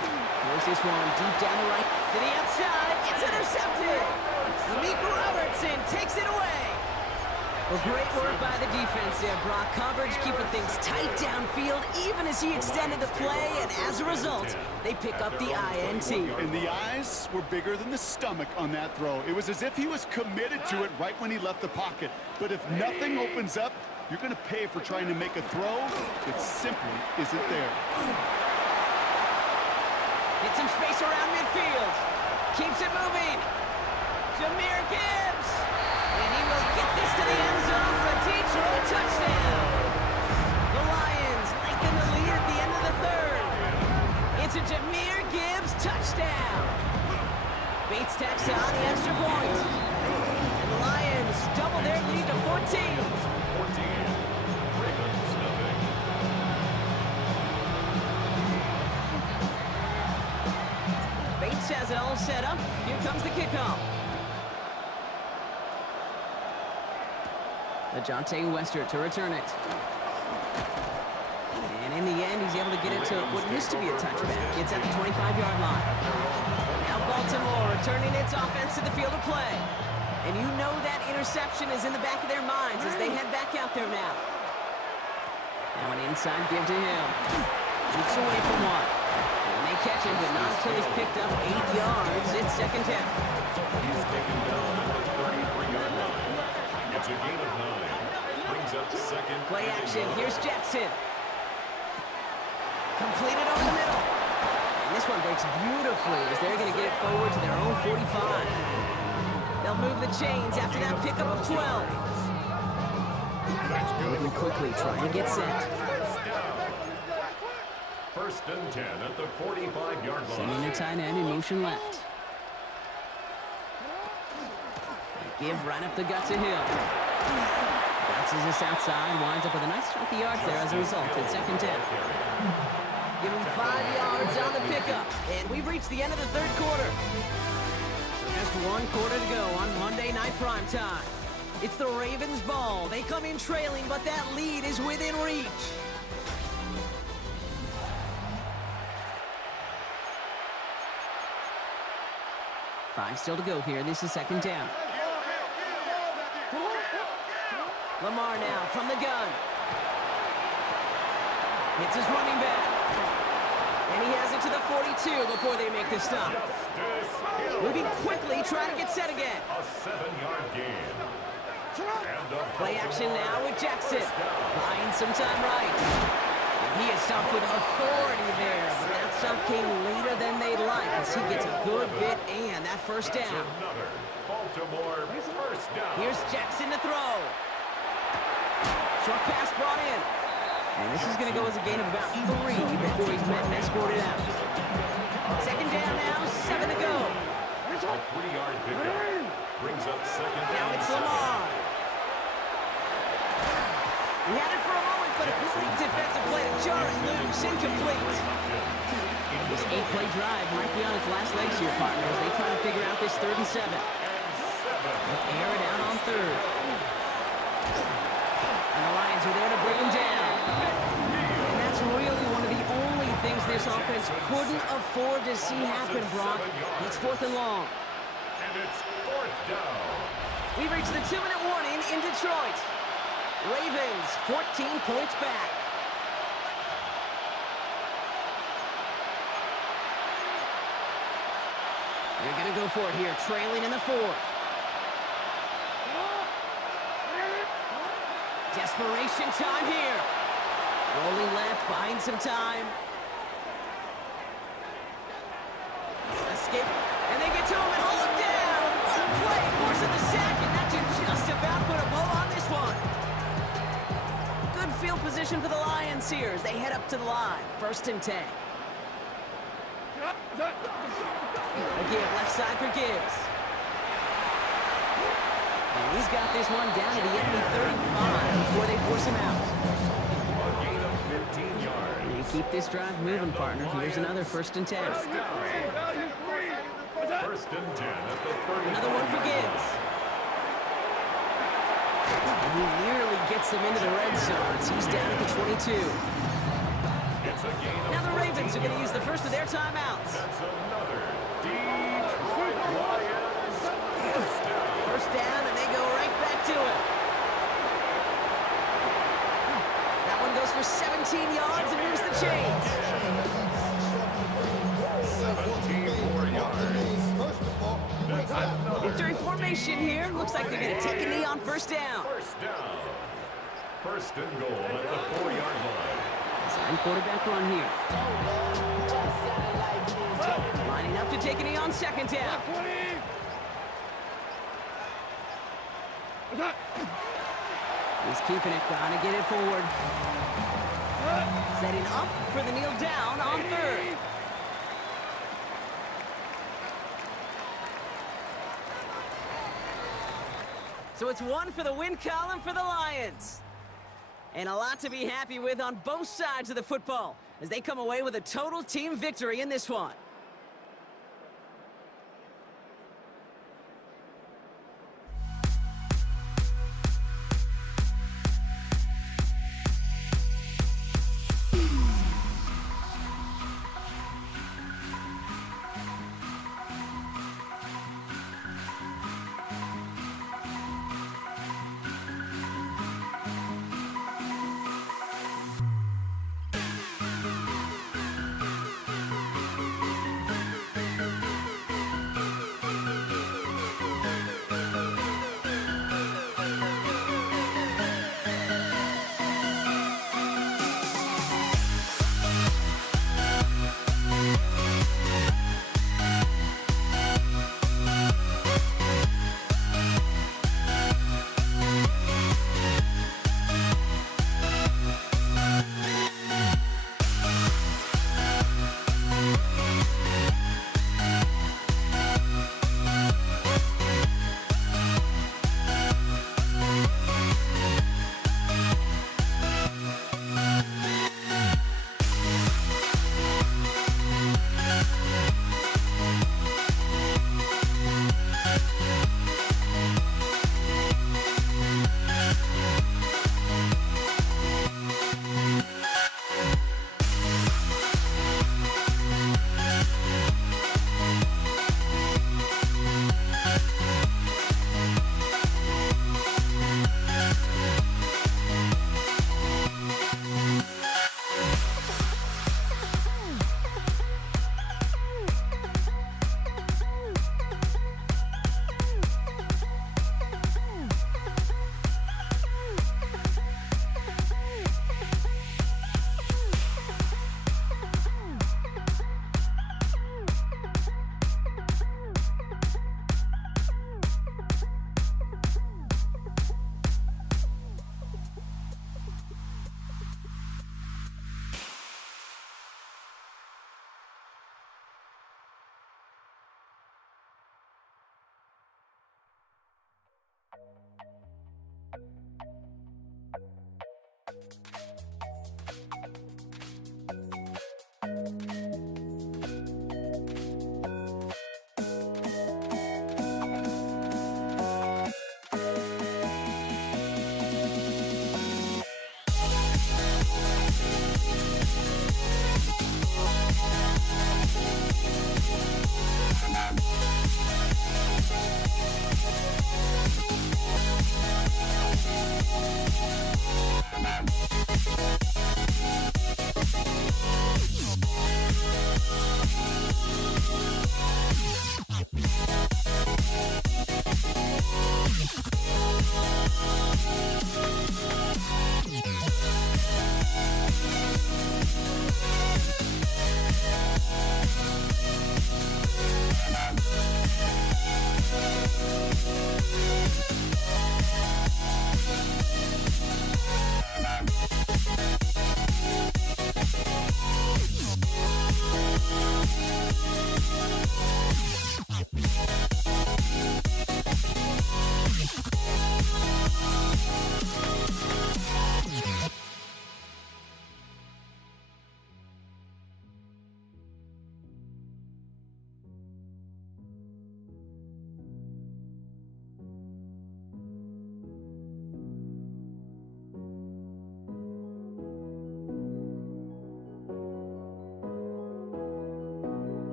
Throws this one deep down the right. To the outside. It's intercepted. Malik Robertson takes it away. Well, great work by the defense there, Brock. Coverage keeping things tight downfield even as he extended the play. And as a result, they pick up the INT. And the eyes were bigger than the stomach on that throw. It was as if he was committed to it right when he left the pocket. But if nothing opens up, you're going to pay for trying to make a throw that simply isn't there. Get some space around midfield. Keeps it moving. Jahmyr Gibbs. And he will get this to the end zone for a Detroit touchdown. The Lions lengthen the lead at the end of the 3rd. It's a Jahmyr Gibbs touchdown. Bates tacks on the extra point. And the Lions double their lead to 14. 14. Ravens nothing. Bates has it all set up. Here comes the kickoff. Ajante Wester to return it. And in the end, he's able to get it to what used to be a touchback. It's at the 25-yard line. Now Baltimore returning its offense to the field of play. And you know that interception is in the back of their minds as they head back out there now. Now an inside give to him. Shoots away from one. And they catch him, but not until he's picked up 8 yards. It's 2nd down. He's taken down at the 33-yard line. It's a gain of 9. Brings up 2nd. Play action. Here's Jackson. Completed over the middle. And this one breaks beautifully as they're going to get it forward to their own 45. They'll move the chains after that pickup of 12. Moving quickly, trying to get set. First and 10 at the 45-yard line. Sending the tight end in motion left. They give right up the gut to Hill. Bounces this outside, winds up with a nice chunk of yards there as a result. It's second down. Give him 5 yards on the pickup. And we've reached the end of the third quarter. So just 1 quarter to go on Monday Night Primetime. It's the Ravens' ball. They come in trailing, but that lead is within reach. Five still to go here. This is second down. Lamar now from the gun. Hits his running back. And he has it to the 42 before they make the stop. Moving quickly, trying to get set again. A 7-yard gain. Play action now with Jackson. Buying some time right. And he is stopped with authority there. But that stop came later than they'd like as he gets a good bit and that first down. Another Baltimore first down. Here's Jackson to throw. Short pass brought in. And this is going to go as a gain of about 3 before he's met and escorted out. Second down now, 7 to go. A 3-yard pickup. Brings up second down. Now it's Lamar. He had it for a moment, but a complete defensive play to jar it loose, incomplete. This 8-play drive might be on its last legs here, partners. They try to figure out this 3rd and 7. They'll air it out on 3rd. And the Lions are there to bring him down. And that's really one of the only things this offense couldn't afford to see happen, Brock. It's 4th and long. And it's 4th down. We reach the 2-minute warning in Detroit. Ravens 14 points back. They're going to go for it here, trailing in the 4th. Desperation time here. Rolling left, buying some time. A skip, and they get to him and hold him down. What a play, forcing the sack, and that should just about put a bow on this one. Good field position for the Lions here as they head up to the line. 1st and 10. A give left side for Gibbs. And he's got this one down to the enemy 35 before they force him out. A gain of 15 yards. And you keep this drive moving, partner. Here's another 1st and 10. First and 10 at the 30. Another one for Gibbs. And he nearly gets them into the red zone as he's down at the 22. It's a gain of Now the Ravens are going to use the first of their timeouts. That's another Detroit Lions first down. First down, and they go right back to it. That one goes for 17 yards and moves the chains. 17 more yards. That's another Victory formation here. Looks like they're going to take a knee on first down. first down. First and goal at the 4-yard line. Sign quarterback run here. Lining up to take a knee on second down. He's keeping it, trying to get it forward. Setting up for the kneel down on 3rd. So it's 1 for the win column for the Lions. And a lot to be happy with on both sides of the football as they come away with a total team victory in this one.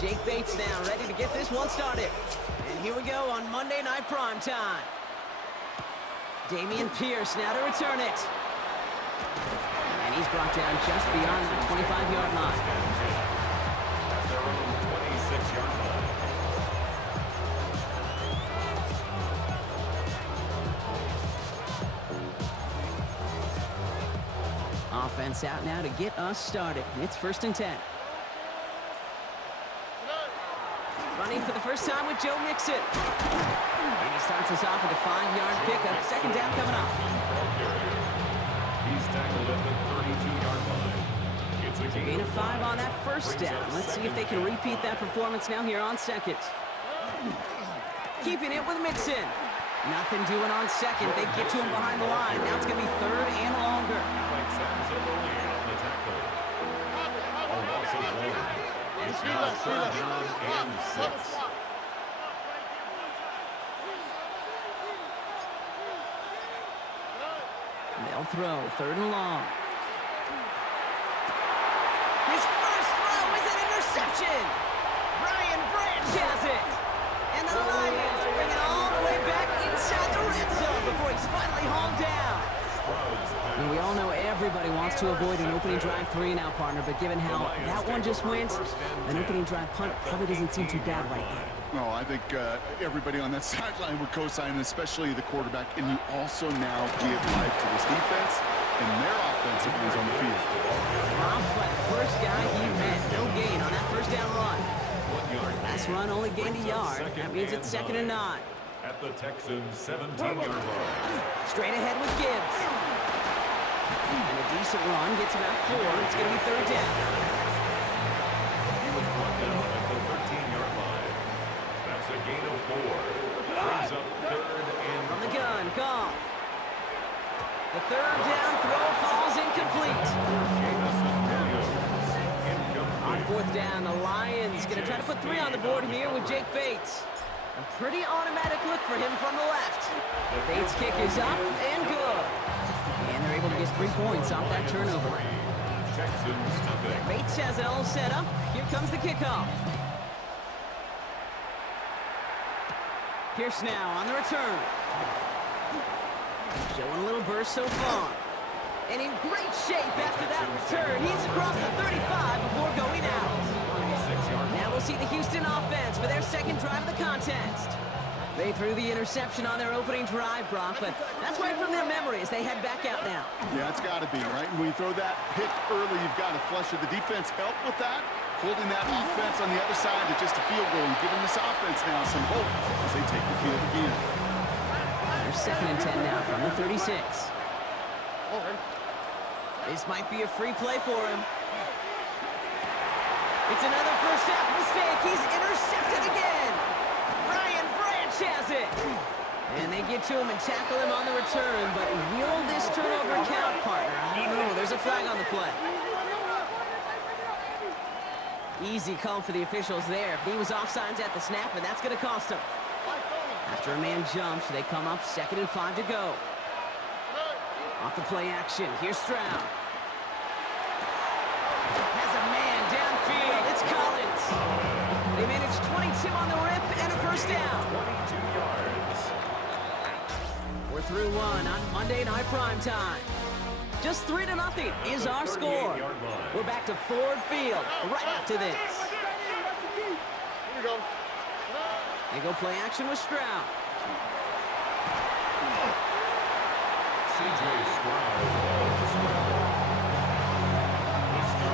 Jake Bates now ready to get this one started. And here we go on Monday Night Primetime. Damian Pierce now to return it. And he's brought down just beyond the 25-yard line. At their own 26-yard line. Offense out now to get us started. It's 1st and 10. Running for the first time with Joe Mixon. And he starts us off with a 5-yard pickup. Second down coming up. He's tackled at the 32-yard line. It's a Gain of 5 on that first down. Let's see if they can repeat that performance now here on second. Keeping it with Mixon. Nothing doing on second. They get to him behind the line. Now it's going to be 3rd and longer. Alex Anzalone on the tackle. A loss of 1. It's now 3rd down and 6. They'll throw 3rd and long. His first throw is an interception. Brian Branch has it. And the Lions bring it all the way back inside the red zone before he's finally hauled down. And we all know everybody wants to avoid an opening drive 3-and-out, partner, but given how that one just went, an opening drive punt probably doesn't seem too bad right now. Well, I think everybody on that sideline would co-sign, especially the quarterback. And you also now give life to this defense and their offensive ones on the field. Robbed by the first guy he met. No gain on that first down run. 1 yard. Last run only gained a yard. That means it's 2nd and 9. At the Texans' 17-yard line. Straight ahead with Gibbs. And a decent run gets about 4. It's going to be 3rd down. He was brought down at the 13-yard line. That's a gain of 4. Brings up 3rd and From the gun, Goff. The 3rd down throw falls incomplete. Jamison Williams. On Incomplete. 4th down, the Lions going to try to put 3 on the board here with Jake Bates. A pretty automatic look for him from the left. Bates' kick is up and good. And they're able to get 3 points off that turnover. Texans nothing. Bates has it all set up. Here comes the kickoff. Pierce now on the return. Showing a little burst so far. And in great shape after that return. He's across the 35 before going out. 46-yard. Now we'll see the Houston offense for their second drive of the contest. They threw the interception on their opening drive, Brock, but that's right from their memory as they head back out now. Yeah, it's got to be, right? When you throw that pick early, you've got to flush it. The defense helped with that, holding that offense on the other side to just a field goal and giving this offense now some hope as they take the field again. They're 2nd and 10 now from the 36. This might be a free play for him. It's another first half mistake. He's intercepted again. Brian Branch has it. And they get to him and tackle him on the return, but will this turnover count, partner? I don't know. There's a flag on the play. Easy call for the officials there. He was offsides at the snap, and that's going to cost him. After a man jumps, they come up 2nd and 5 to go. Off the play action, here's Stroud. Has a man downfield, it's Collins. They managed 22 on the rip and a first down. 22 yards. We're through 1 on Monday Night Primetime. Just 3-0 is our score. We're back to Ford Field right after this. Here you go. They go play action with Stroud. C.J. Stroud.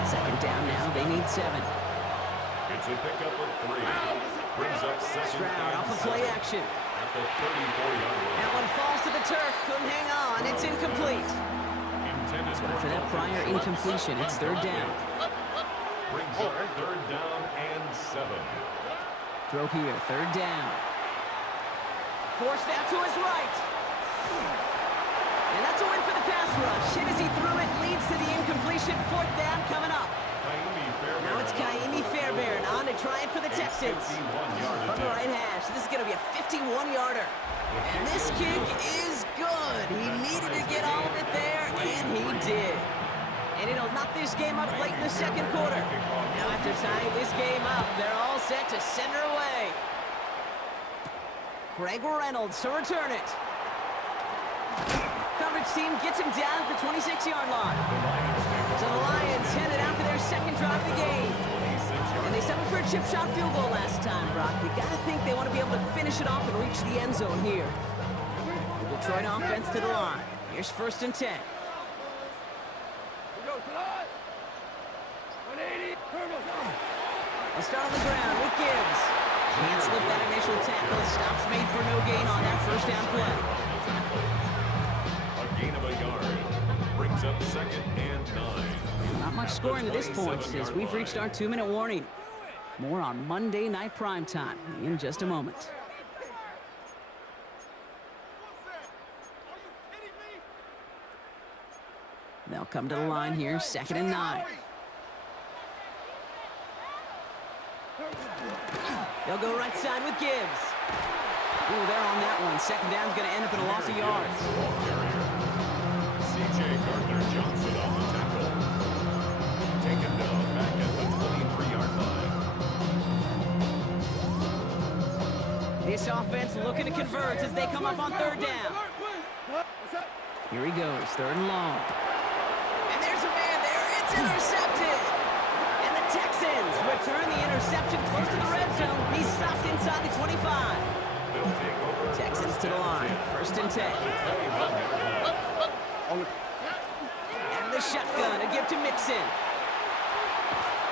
2nd down now, they need 7. It's a pickup of 3. Brings up 2nd Stroud and off of play 7 action. at the 34-yard line. That one falls to the turf, couldn't hang on, it's incomplete. Intended So for after that Dolphins prior left incompletion, it's 3rd down. Brings up 3rd down and 7. Throw here, 3rd down. Forced out to his right. And that's a win for the pass rush. Hit as he threw it, leads to the incompletion. 4th down coming up. Now it's Kaimi Fairbairn on to try it for the Texans. From the right hash, this is going to be a 51-yarder. And this kick is good. He needed to get all of it there, and he did. And it'll knock this game up late in the second quarter. Now after tying this game up, they're all set to send her away. Greg Reynolds to return it. Coverage team gets him down at the 26-yard line. So the Lions headed out for their second drive of the game. And they settled for a chip shot field goal last time, Brock. You gotta think they want to be able to finish it off and reach the end zone here. The Detroit offense to the line. Here's 1st and 10. They'll start on the ground with Gibbs. Can't slip that initial tackle. Stops made for no gain on that first down play. A gain of a yard. Brings up 2nd and 9. Not much scoring to this point as we've reached our 2-minute warning. More on Monday Night Primetime in just a moment. They'll come to the line here, 2nd and 9. They'll go right side with Gibbs. Ooh, they're on that one. 2nd down's going to end up in a loss of yards. C.J. Gardner-Johnson on the tackle. Taken down back at the 23-yard line. This offense looking to convert as they come up on 3rd down. Here he goes, 3rd and long. And there's a man there. It's intercepted. And the Texans return the interception close to the red zone. He's stopped inside the 25. Texans to the line, 1st and 10. And the shotgun, a give to Mixon.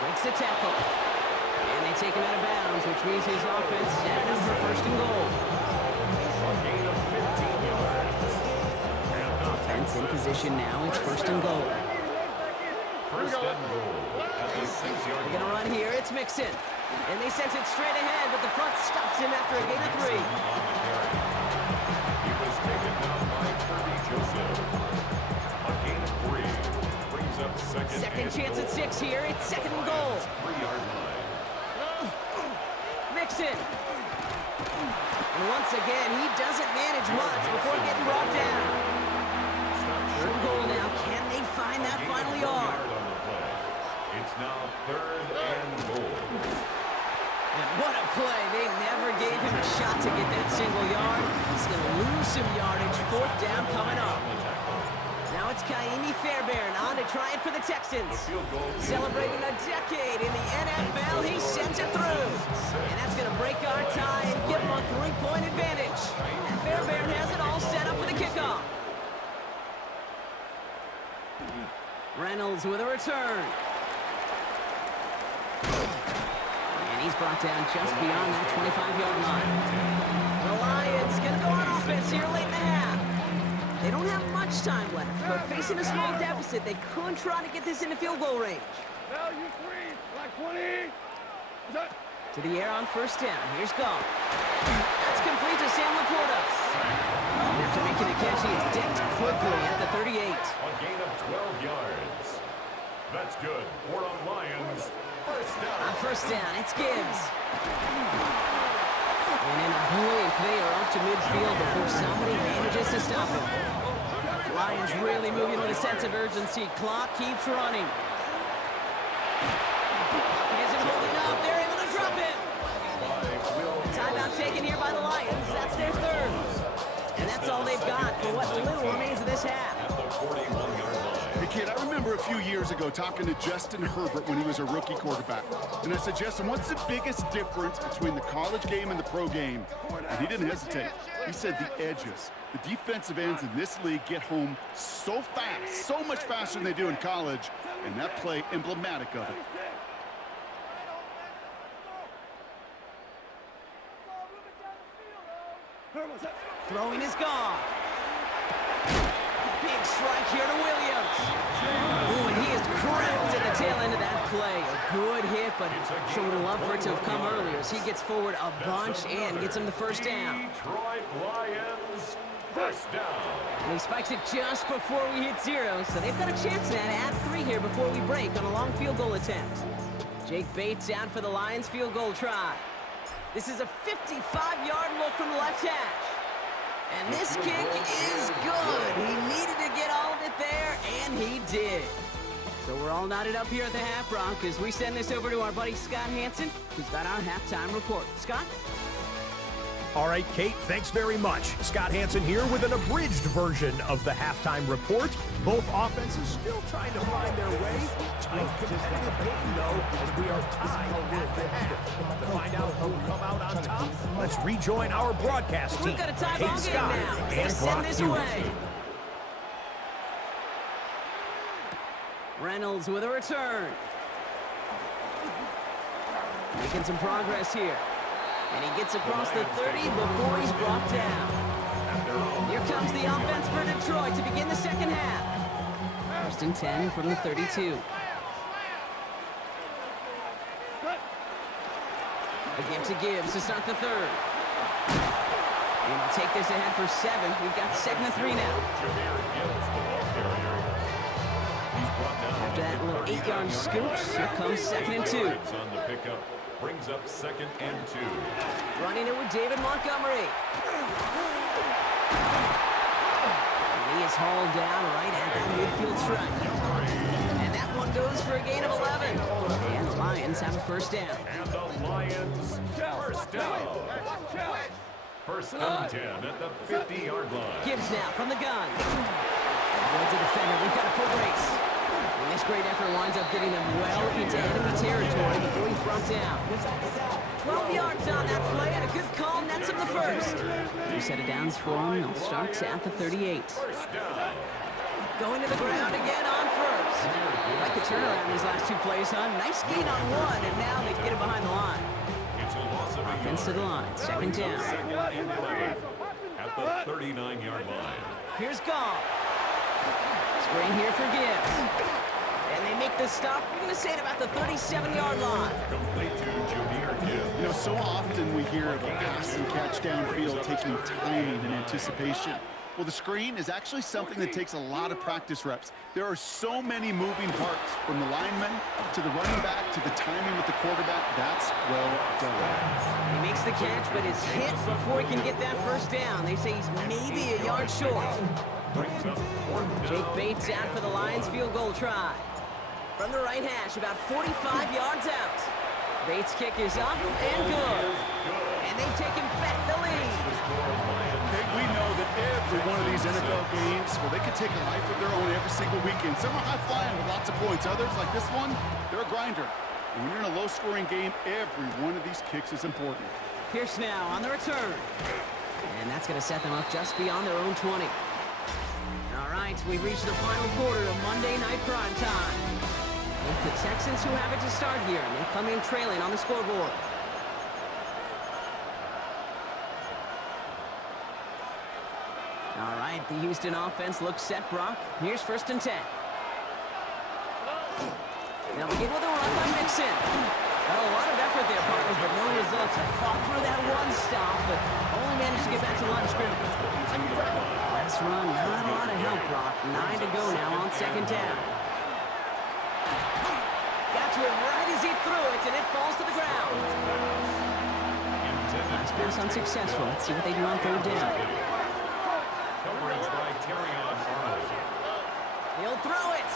Breaks the tackle. And they take him out of bounds, which means his offense set up for 1st and goal. A gain of 15 yards. Offense in position now. It's 1st and goal. 1st and goal at the 6-yard They're going to run here. It's Mixon. And they sent it straight ahead, but the front stops him after a gain of 3. He was taken down by Kirby Joseph. A gain of 3 brings up 2nd Chance at 6 here. It's 2nd and goal. 3-yard line. Mixon. And once again, he doesn't manage much before getting brought down. 3rd and goal now. Can they find that final yard? On the play. It's now 3rd and goal. And what a play. They never gave him a shot to get that single yard. He's going to lose some yardage. 4th down coming up. Now it's Kaimi Fairbairn on to try it for the Texans. Celebrating a decade in the NFL. He sends it through. And that's going to break our tie and give him a 3-point advantage. Fairbairn has it all set up for the kickoff. Reynolds with a return. He's brought down just beyond that 25-yard line. The Lions going to go on offense here late in the half. They don't have much time left, but facing a small deficit, they could try to get this into field goal range. Value 3, like 20. To the air on 1st down. Here's Goff. That's complete to Sam Laporta. After making a catch, he is dipped quickly at the 38. A gain of 12 yards. That's good for the Lions. 1st down. On 1st down, it's Gibbs. And in a blink, they are up to midfield before somebody manages to stop him. Lions really moving with a sense of urgency. Clock keeps running. Pocket isn't holding up. They're able to drop it. Timeout taken here by the Lions. That's their 3rd. And that's all they've got for what little remains of this half. At the 41-yard line. Hey, kid, I remember a few years ago talking to Justin Herbert when he was a rookie quarterback. And I said, Justin, what's the biggest difference between the college game and the pro game? And he didn't hesitate. He said the edges. The defensive ends in this league get home so fast, so much faster than they do in college. And that play emblematic of it. Throwing is gone. Big strike here to Williams. Ooh, and he is cracked at the tail end of that play. A good hit, but sure would have loved for it to have come earlier as he gets forward a bunch and gets him the 1st down. Detroit Lions, 1st down. And he spikes it just before we hit 0, so they've got a chance now to add 3 here before we break on a long field goal attempt. Jake Bates out for the Lions field goal try. This is a 55-yard look from the left hash. And this kick is good. He needed to get all of it there, and he did. So we're all knotted up here at the half, Brock, as we send this over to our buddy Scott Hanson, who's got our halftime report. Scott? All right, Kate, thanks very much. Scott Hanson here with an abridged version of the halftime report. Both offenses still trying to find their way. Tight, competitive game, though, as we are tied at the half. To find out who will come out on top, let's rejoin our broadcast team. We've got a tie ball Kate game Scott now. They and send Brock this Hughes. away. Reynolds with a return. Making some progress here. And he gets across the 30 before he's brought down. Here comes the offense for Detroit to begin the second half. First and 10 from the 32. A give to Gibbs to start the third. And he'll take this ahead for 7. We've got 2nd and 3 now. After that little 8-yard scoop, here comes 2nd and 2. On the pickup brings up 2nd and 2. Running it with David Montgomery. And he is hauled down right at that midfield stripe. And that one goes for a gain of 11. And the Lions have a first down. And the Lions first down. First and 10 at the 50-yard line. Gibbs now from the gun. Avoids a defender. We've got a full brace. And this great effort winds up getting them well into enemy territory before he's brought down. 12 yards on that play and a good call nets him the first. New set of downs for him. They'll start at the 38. First down. Going to the ground again on first. Like the turnaround these last 2 plays, huh? Nice gain on 1, and now they get it behind the line. It's a loss of a Offense to the line. Second down. 2nd and 11 at the 39-yard line. Here's Goff. Screen here for Gibbs. And they make the stop. We're going to say it about the 37-yard line. Complete to Jahmyr Gibbs. You know, so often we hear of a pass and catch downfield taking timing and anticipation. Well, the screen is actually something that takes a lot of practice reps. There are so many moving parts, from the lineman to the running back to the timing with the quarterback. That's well done. He makes the catch, but is hit before he can get that first down. They say he's maybe a yard short. Brings up 4th down. Jake Bates out for the Lions field goal try. From the right hash, about 45 yards out. Bates' kick is up and good. And they've taken back the lead. Okay, we know that every one of these NFL games, well, they could take a life of their own every single weekend. Some are high-flying with lots of points. Others, like this one, they're a grinder. And when you're in a low-scoring game, every one of these kicks is important. Pierce now on the return. And that's going to set them up just beyond their own 20. All right, we've reached the final quarter of Monday Night Prime Time. It's the Texans who have it to start here, and they come in trailing on the scoreboard. All right, the Houston offense looks set, Brock. Here's 1st and 10. They'll begin with a run by Mixon. Well, a lot of effort there, partner, but no results. He fought through that one stop, but only managed to get back to line of scrimmage. Last run, not a lot of help, Brock. 9 to go now on 2nd down. Got to it right as he threw it, and it falls to the ground. Last pass unsuccessful. Let's see what they do on 3rd down. Coverage by Terrion Arnold. He'll throw it.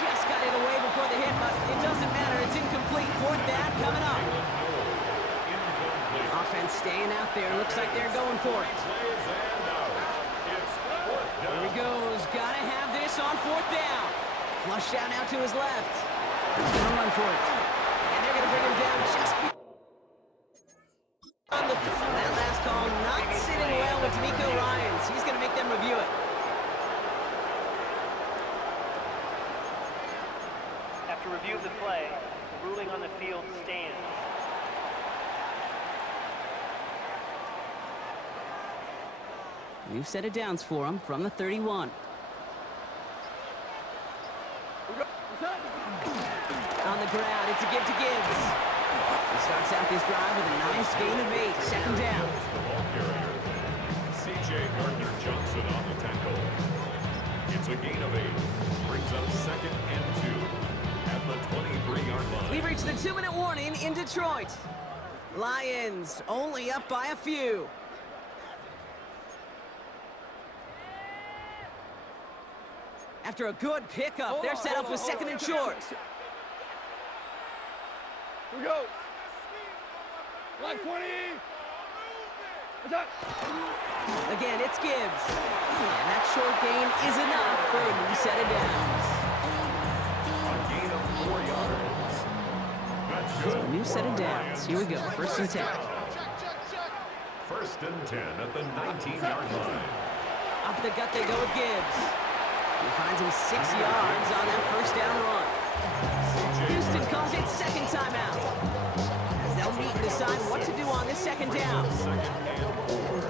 Just got it away before the hit, but it doesn't matter. It's incomplete. 4th down coming up. Offense staying out there. Looks like they're going for it. Here he goes. Gotta have this on 4th down. Flushed out now to his left. He's gonna run for it. And they're gonna bring him down just on the that last call not sitting well with D'Amico Ryans. He's gonna make them review it. After review of the play, the ruling on the field stands. New set of downs for him from the 31. On the ground, it's a give to Gibbs. He starts out this drive with a nice gain of 8. 2nd down. The ball carrier. C.J. Gardner-Johnson on the tackle. It's a gain of 8. Brings up 2nd and 2 at the 23-yard line. We've reached the 2-minute warning in Detroit. Lions only up by a few. After a good pickup, they're set up with second and short. Here we go. Line 20. Attack. Again, it's Gibbs. And that short gain is enough for a new set of downs. A gain of 4 yards. That's So good. a new set of downs. Here we go, 1st and 10. 1st and 10 at the 19-yard line. Up the gut they go with Gibbs. He finds him 6 yards on that 1st down run. Houston calls it second timeout. As they'll meet and decide what to do on this 2nd down. 2nd and 4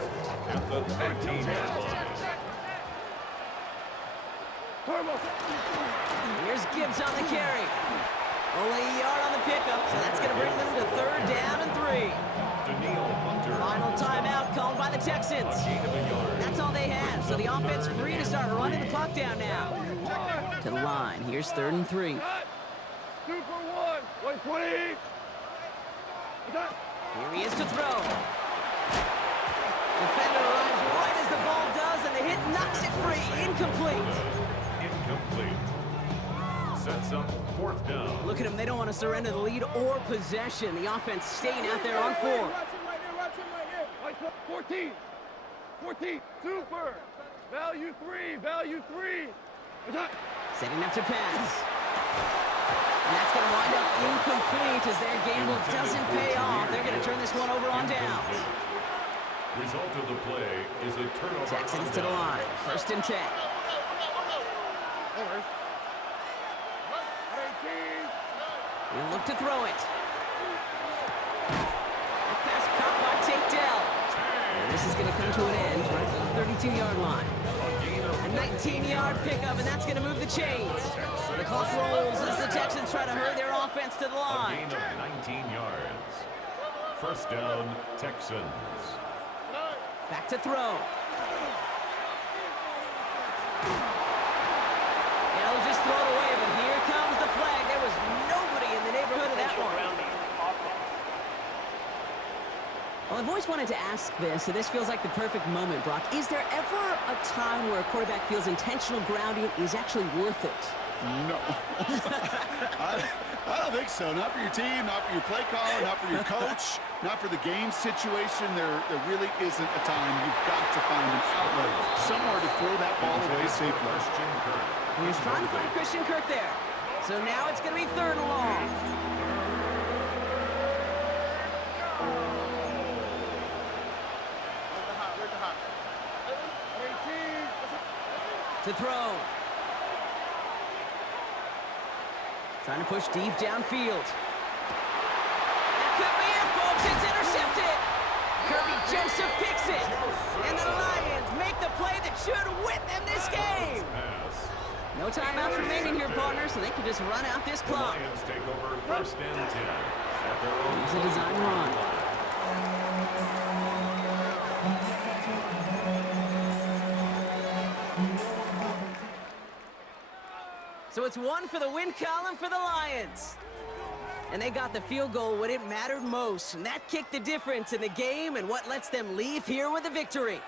at the 13-yard line. Here's Gibbs on the carry. Only a yard on the pickup, so that's going to bring them to 3rd down and 3. Danielle Hunter. Final timeout called by the Texans. A gain of a yard. That's all they had, so the offense free to start running the clock down now. To the line, here's 3rd and 3. 2 for 1. 120. Attack. Here he is to throw. Defender arrives right as the ball does, and the hit knocks it free. Incomplete. Incomplete. Sets up 4th down. Look at them. They don't want to surrender the lead or possession. The offense staying out there on 4. Watch him right here. 14. 14. Super. Value 3. Value 3. Attack. Setting up to pass. And that's going to wind up incomplete as their gamble doesn't pay off. They're going to turn this one over on downs. Result of the play is a turnover. Texans on to the downs. line. 1st and 10. He'll look to throw it. Pass caught by Tate Dell. And this is going to come to an end right at the 32-yard line. A 19-yard pickup, and that's going to move the chains. The clock rolls as the Texans try to hurry their offense to the A line. gain of 19 yards. 1st down, Texans. Back to throw. They'll just throw it away, but here comes the flag. There was nobody in the neighborhood of that one. Well, I've always wanted to ask this, so this feels like the perfect moment, Brock. Is there ever a time where a quarterback feels intentional grounding is actually worth it? No. I don't think so. Not for your team, not for your play caller, not for your coach, not for the game situation. There really isn't a time. You've got to find an outlet, somewhere to throw that ball away safely. Christian Kirk. He was trying to find Christian Kirk there. So now it's going to be 3rd and long. To throw. Trying to push deep downfield. That could be it, folks. It's intercepted. Kirby Joseph picks it. And the Lions make the play that should win them this game. Pass. No timeouts remaining here, partners, so they can just run out this clock. Lions take over 1st and 10 at their own. Here's a design run. So it's 1 for the win column for the Lions. And they got the field goal when it mattered most. And that kicked the difference in the game and what lets them leave here with a victory.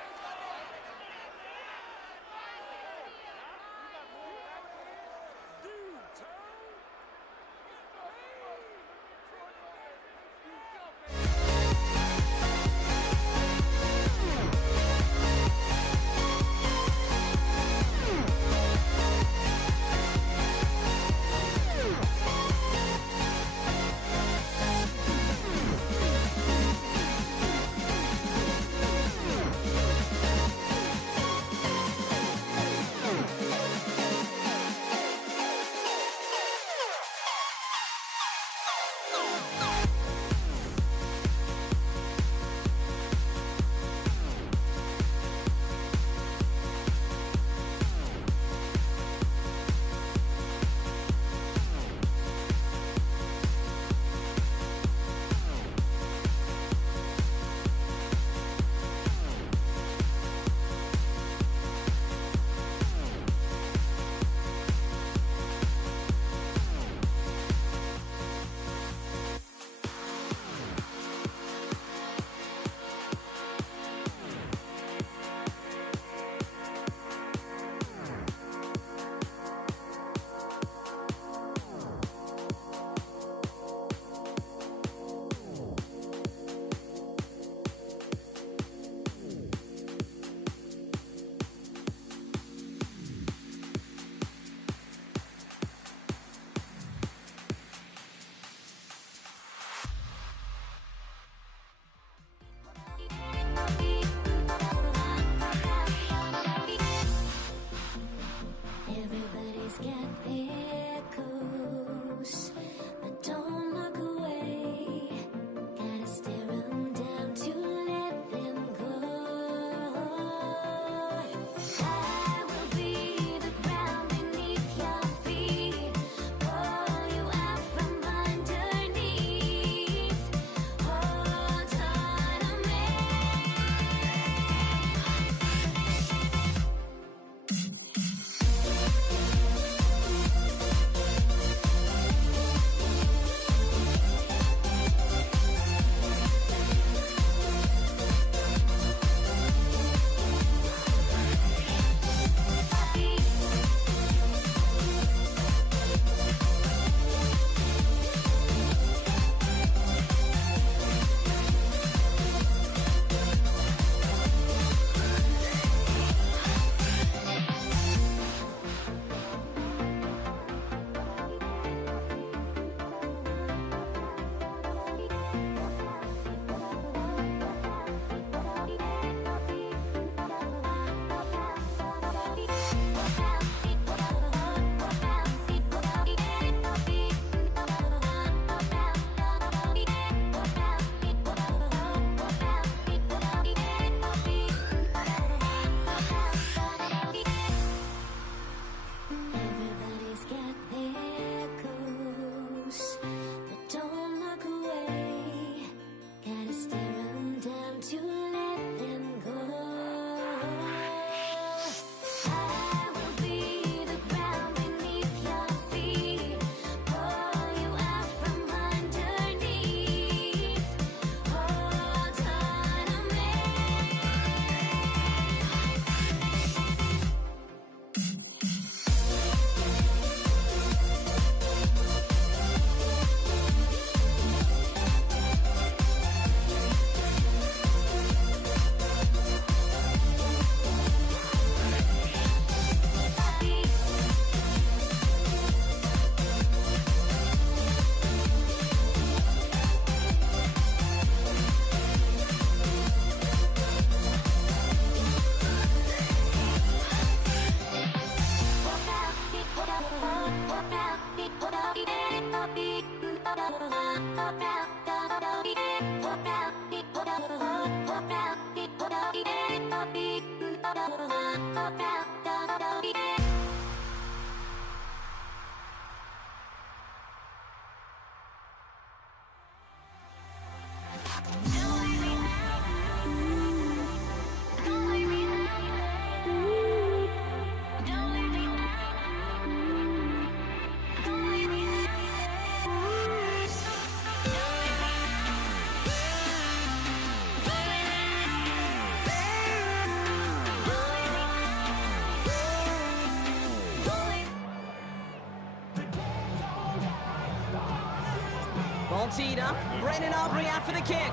Ball teed up. Brandon Aubrey out for the kick.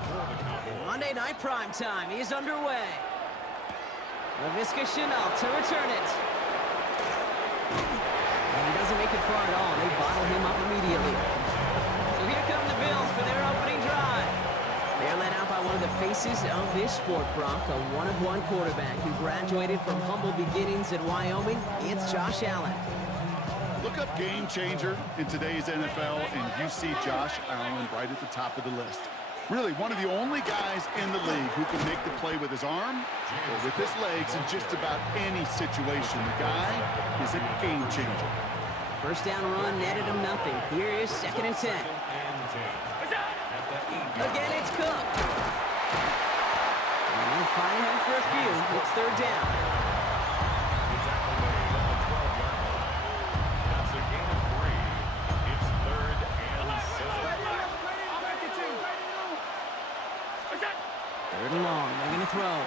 Monday Night Prime Time is underway. Laviska Shenault to return it. And he doesn't make it far at all. They bottle him up immediately. So here come the Bills for their opening drive. They're led out by one of the faces of this sport, Brock, a one-of-one quarterback who graduated from humble beginnings at Wyoming. It's Josh Allen. Look up game changer in today's NFL, and you see Josh Allen right at the top of the list. Really, one of the only guys in the league who can make the play with his arm or with his legs in just about any situation. The guy is a game changer. First down run netted him nothing. Here is 2nd and 10. Again, it's Cook. And they'll find him for a few. It's 3rd down. Third and long, they're going to throw.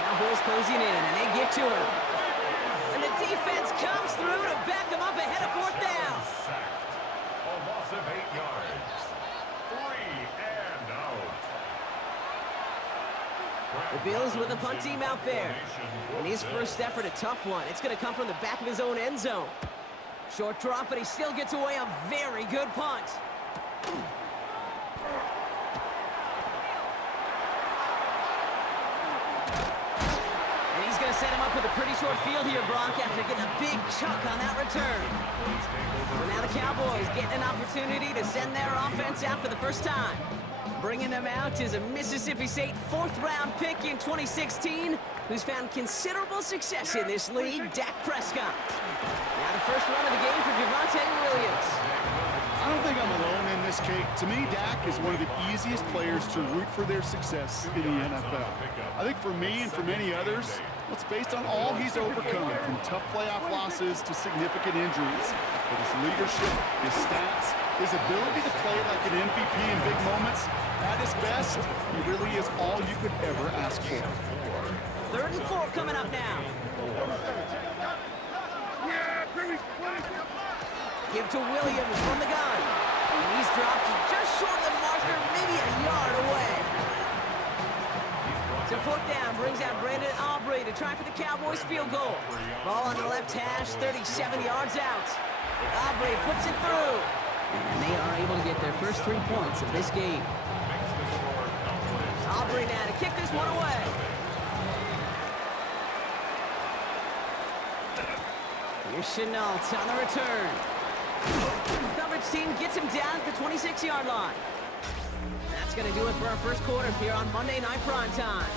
Cowboys closing in, and they get to him. And the defense comes through to back them up ahead of 4th down. A loss of 8 yards. 3 and out. The Bills with the punt team out there. And his first effort, a tough one. It's going to come from the back of his own end zone. Short drop, but he still gets away a very good punt. Set him up with a pretty short field here, Brock, after getting a big chunk on that return. So now the Cowboys getting an opportunity to send their offense out for the first time. Bringing them out is a Mississippi State 4th-round pick in 2016, who's found considerable success in this league, Dak Prescott. Now the first run of the game for Javonte Williams. I don't think I'm alone in this, Kate. To me, Dak is one of the easiest players to root for their success in the NFL. I think for me and for many others, it's based on all he's overcome, from tough playoff losses to significant injuries. But his leadership, his stats, his ability to play like an MVP in big moments, at his best, he really is all you could ever ask for. 3rd and 4 coming up now. Give to Williams from the gun. And he's dropped just short of the marker, maybe a yard away. So 4th down brings out Brandon Aubrey to try for the Cowboys field goal. Ball on the left hash, 37 yards out. Aubrey puts it through. And they are able to get their first 3 points of this game. Aubrey now to kick this one away. Here's Shenault on the return. Coverage team gets him down at the 26-yard line. That's going to do it for our first quarter here on Monday Night Prime Time.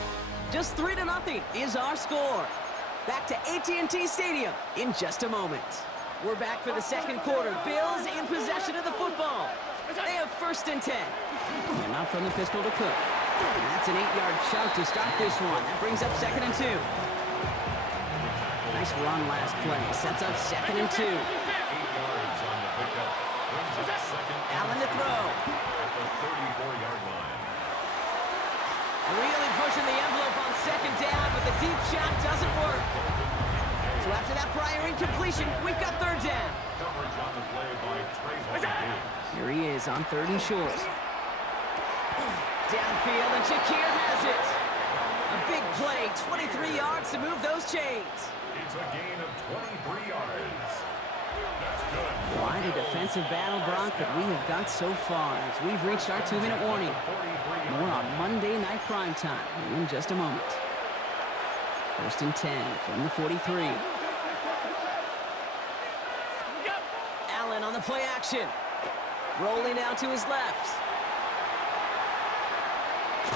Just 3-0 is our score. Back to AT&T Stadium in just a moment. We're back for the second quarter. Bills in possession of the football. They have 1st and 10. And not from the pistol to Cook. And that's an 8-yard chunk to start this one. That brings up 2nd and 2. Nice run last play. Sets up 2nd and 2. Allen to throw. Really pushing the envelope on 2nd down, but the deep shot doesn't work. So after that prior incompletion, we've got 3rd down. Here he is on 3rd and short. Downfield, and Shakir has it. A big play, 23 yards to move those chains. It's a gain of 23 yards. That's good. Quite a defensive battle, Brock, that we have got so far as we've reached our 2-minute warning. More on Monday Night Prime Time in just a moment. 1st and 10 from the 43. Allen on the play action. Rolling out to his left.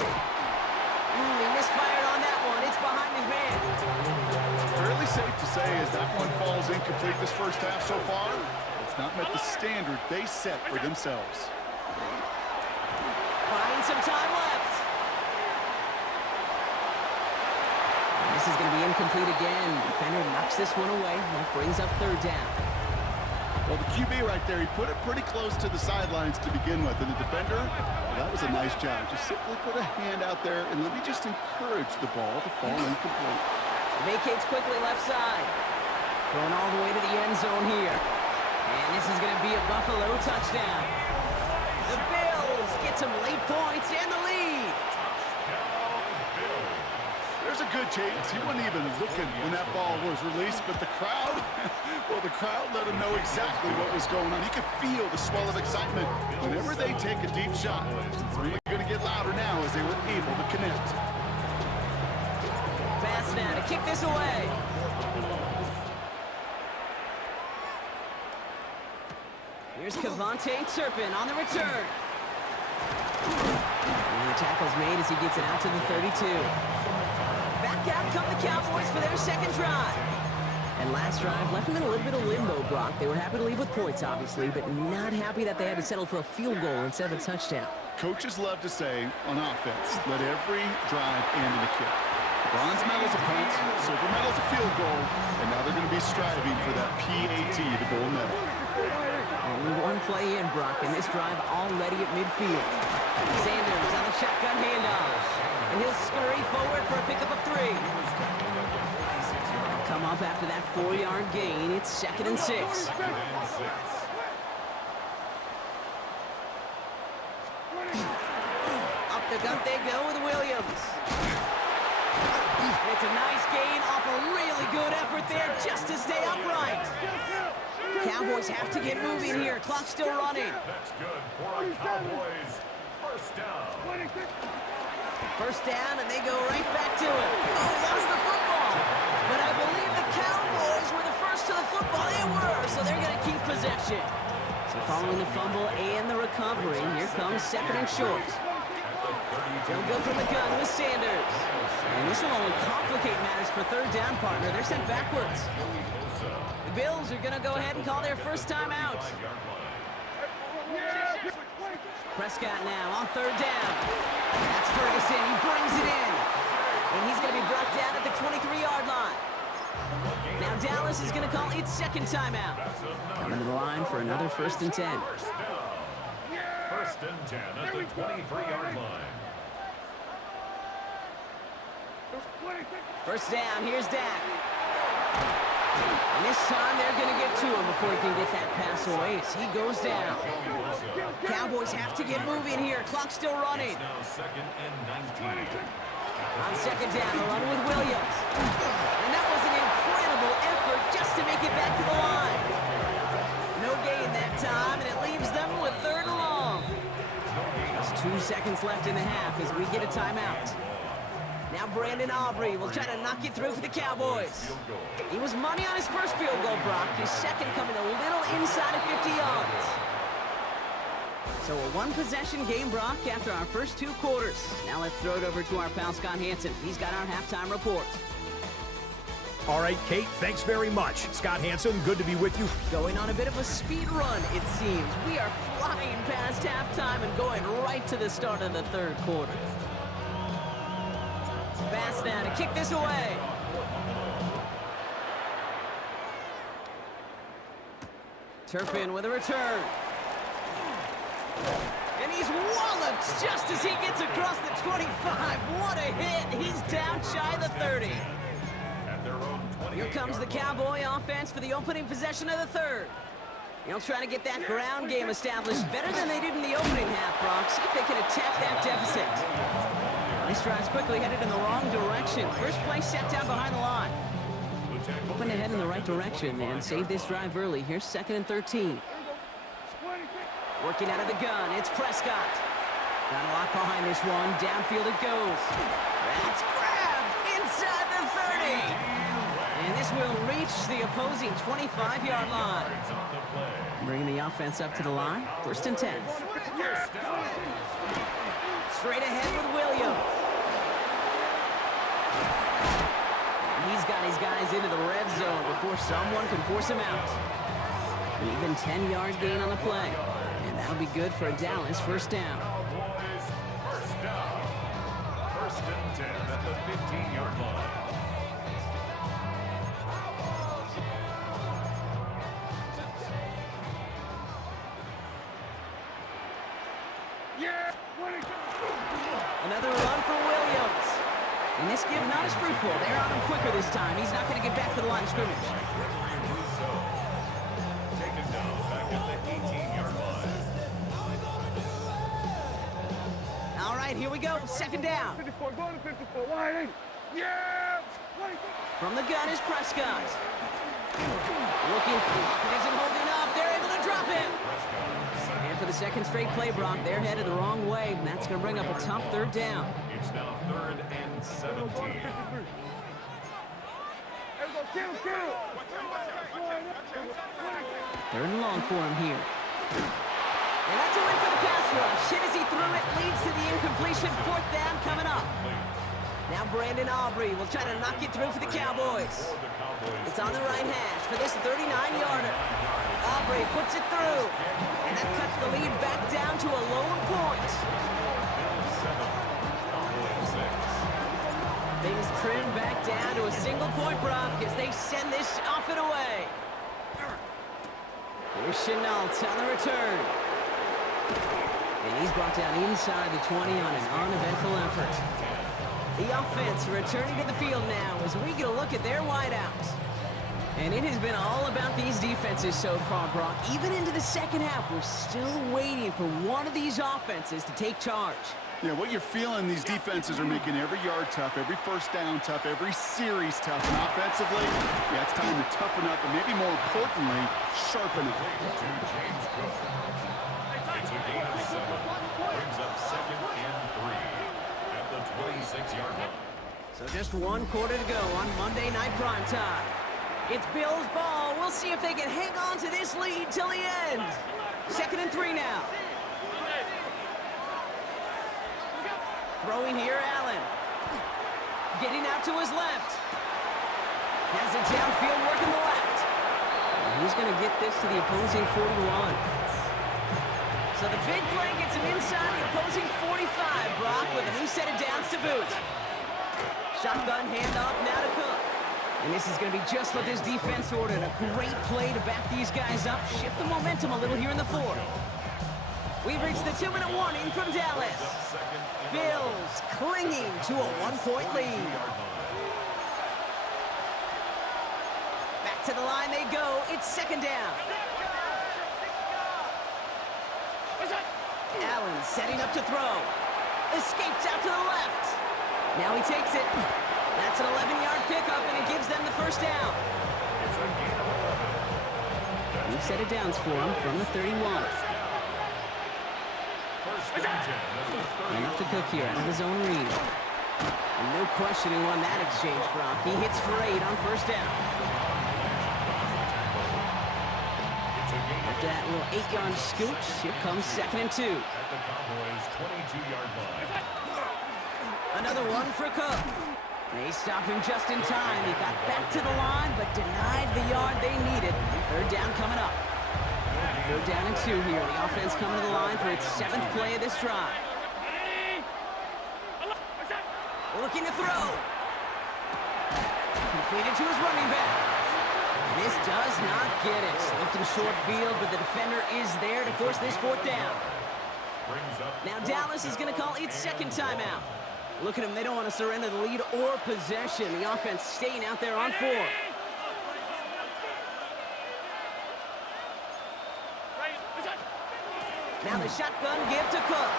He misfired on that one. It's behind his man. Fairly safe to say as that one falls incomplete this first half so far, it's not met the standard they set for themselves. Buying some time left. This is going to be incomplete again. Defender knocks this one away. That brings up third down. Well, the QB right there, he put it pretty close to the sidelines to begin with. And the defender, well, that was a nice job. Just simply put a hand out there and let me just encourage the ball to fall incomplete. Vacates quickly left side. Going all the way to the end zone here. And this is going to be a Buffalo touchdown. The Bills get some late points and the lead. There's a good chance he wasn't even looking when that ball was released, but the crowd, well, the crowd let him know exactly what was going on. He could feel the swell of excitement. Whenever they take a deep shot, it's only going to get louder now as they were able to connect. Pass now to kick this away. Here's Kevontae Turpin on the return. And the tackle's made as he gets it out to the 32. Back out come the Cowboys for their second drive. And last drive left them in a little bit of limbo, Brock. They were happy to leave with points, obviously, but not happy that they had to settle for a field goal instead of a touchdown. Coaches love to say on offense, let every drive end in a kick. Bronze medal's a punt, silver medal's a field goal, and now they're going to be striving for that PAT, the gold medal. Only one play in, Brock, and this drive already at midfield. Sanders on the shotgun handoff, and he'll scurry forward for a pickup of 3. Come up after that 4-yard gain. It's 2nd and 6. Up the gut they go with Williams. And it's a nice gain off a really good effort there just to stay upright. Cowboys have to get moving here. Clock's still running. That's good for the Cowboys. First down. First down, and they go right back to it. Oh, he lost the football. But I believe the Cowboys were the first to the football. They were, so they're going to keep possession. So following the fumble and the recovery, here comes 2nd and short. They'll go from the gun with Sanders. And this will only complicate matters for third down, partner. They're sent backwards. The Bills are going to go ahead and call their first time out. Prescott now on third down. That's Ferguson. He brings it in. And he's going to be brought down at the 23-yard line. Now Dallas is going to call its second timeout. Coming to the line for another 1st and 10. First and 10 at the 23-yard line. First down, here's Dak. And this time they're going to get to him before he can get that pass away as he goes down. Cowboys have to get moving here. Clock's still running. Now 2nd and 19. On 2nd down, a run with Williams. And that was an incredible effort just to make it back to the line. No gain that time, and it leaves them with 3rd and long. Just 2 seconds left in the half as we get a timeout. Now Brandon Aubrey will try to knock it through for the Cowboys. He was money on his first field goal, Brock. His second coming a little inside of 50 yards. So a one-possession game, Brock, after our first 2 quarters. Now let's throw it over to our pal Scott Hanson. He's got our halftime report. All right, Kate, thanks very much. Scott Hanson, good to be with you. Going on a bit of a speed run, it seems. We are flying past halftime and going right to the start of the 3rd quarter. Pass now to kick this away. Turpin with a return. And he's walloped just as he gets across the 25. What a hit. He's down shy of the 30. Here comes the Cowboy offense for the opening possession of the 3rd. They'll try to get that ground game established better than they did in the opening half, Brock. See if they can attack that deficit. This drive's quickly headed in the wrong direction. First play set down behind the line. Hoping to head in the right direction and save this drive early. Here's 2nd and 13. Working out of the gun, it's Prescott. Got a lot behind this one. Downfield it goes. That's grabbed inside the 30. And this will reach the opposing 25-yard line. Yards on the play. Bringing the offense up to the line. 1st and 10. First down. Straight ahead with Williams. And he's got his guys into the red zone before someone can force him out. An even 10-yard gain on the play. And that'll be good for a Dallas 1st down. Cowboys, first down. 1st and 10 at the 15-yard line. Yeah! Another run for Williams. And this give not as fruitful. They're on him quicker this time. He's not going to get back to the line of scrimmage. Gregory Rousseau. Taken down back at the 18-yard line. All right, here we go. 2nd down. 54, go to 54, wide eight. Yeah! From the gun is Prescott. Looking for Lockett isn't holding up. They're able to drop him. And for the 2nd straight play, Brock, they're headed the wrong way. And that's going to bring up a tough 3rd down. It's now 3rd and 17. Kill, kill! 3rd and long for him here. And that's a win for the pass rush. Hit as he threw it, leads to the incompletion. 4th down coming up. Now Brandon Aubrey will try to knock it through for the Cowboys. It's on the right hash for this 39-yarder. Aubrey puts it through. And that cuts the lead back down to a lone point. Things trim back down to a single-point Brock as they send this off and away. Here's Chenault on the return. And he's brought down inside the 20 on an uneventful effort. The offense returning to the field now as we get a look at their wideouts. And it has been all about these defenses so far, Brock. Even into the 2nd half, we're still waiting for one of these offenses to take charge. Yeah, what you're feeling, these defenses are making every yard tough, every 1st down tough, every series tough. And offensively, yeah, it's time to toughen up, and maybe more importantly, sharpen up. To James Cook. It's a gain of 7. Brings up 2nd and 3 at the 26-yard line. So just 1 quarter to go on Monday Night Primetime. It's Bills ball. We'll see if they can hang on to this lead till the end. 2nd and 3 now. Throwing here, Allen. Getting out to his left. Has it downfield, working the left. And he's going to get this to the opposing 41. So the big play gets him inside the opposing 45, Brock, with a new set of downs to boot. Shotgun handoff now to Cook. And this is going to be just what this defense ordered. A great play to back these guys up. Shift the momentum a little here in the 4th. We've reached the 2-minute warning from Dallas. Bills clinging to a 1-point lead. Back to the line they go. It's 2nd down. Allen setting up to throw. Escapes out to the left. Now he takes it. That's an 11-yard pickup, and it gives them the 1st down. New set of downs for him from the 31. Enough to Cook here out of his own read. And no question who won that exchange, Brock. He hits for 8 on 1st down. After that little 8-yard scoot, here comes 2nd and 2. At the Cowboys' 22-yard line. Another one for Cook. They stop him just in time. He got back to the line, but denied the yard they needed. 3rd down coming up. 3rd down and 2 here. The offense coming to the line for its 7th play of this drive. Looking to throw. Completed to his running back. And this does not get it. Looking short field, but the defender is there to force this 4th down. Now Dallas is going to call its 2nd timeout. Look at them. They don't want to surrender the lead or possession. The offense staying out there on 4. Now the shotgun give to Cook.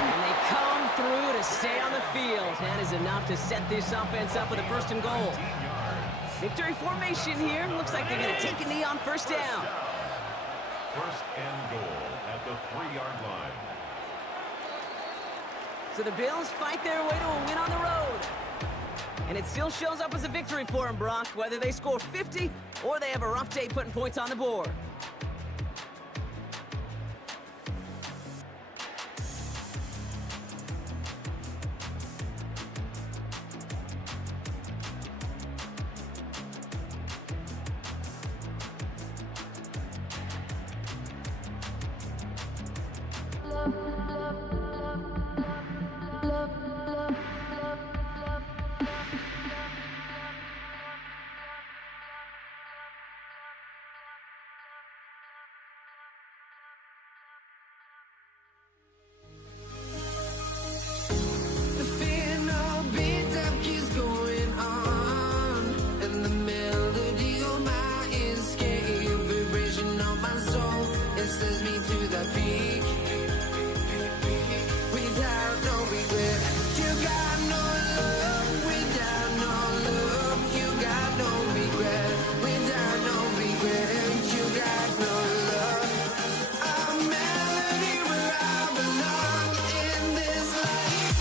And they come through to stay on the field. That is enough to set this offense up with a 1st and goal. Victory formation here. Looks like they're going to take a knee on 1st down. 1st and goal at the 3-yard line. So the Bills fight their way to a win on the road. And it still shows up as a victory for them, Brock, whether they score 50 or they have a rough day putting points on the board. The final beat up keeps going on, and the melody on my escape, vibration on my soul, it sends me to the peak. Without no regret, you got no love. Without no love, you got no regret. Without no regret, you got no love. A melody where I belong in this life.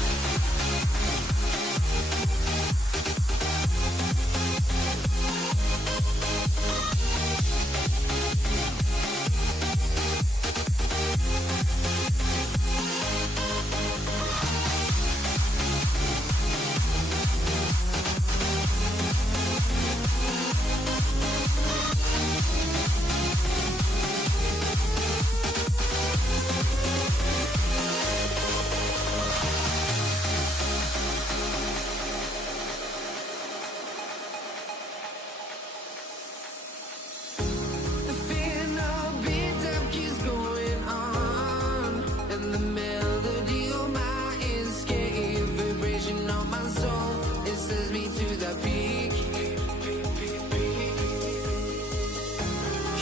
The final beat up keeps going on, and the melody on my escape, vibration on my soul, it sends me to the peak.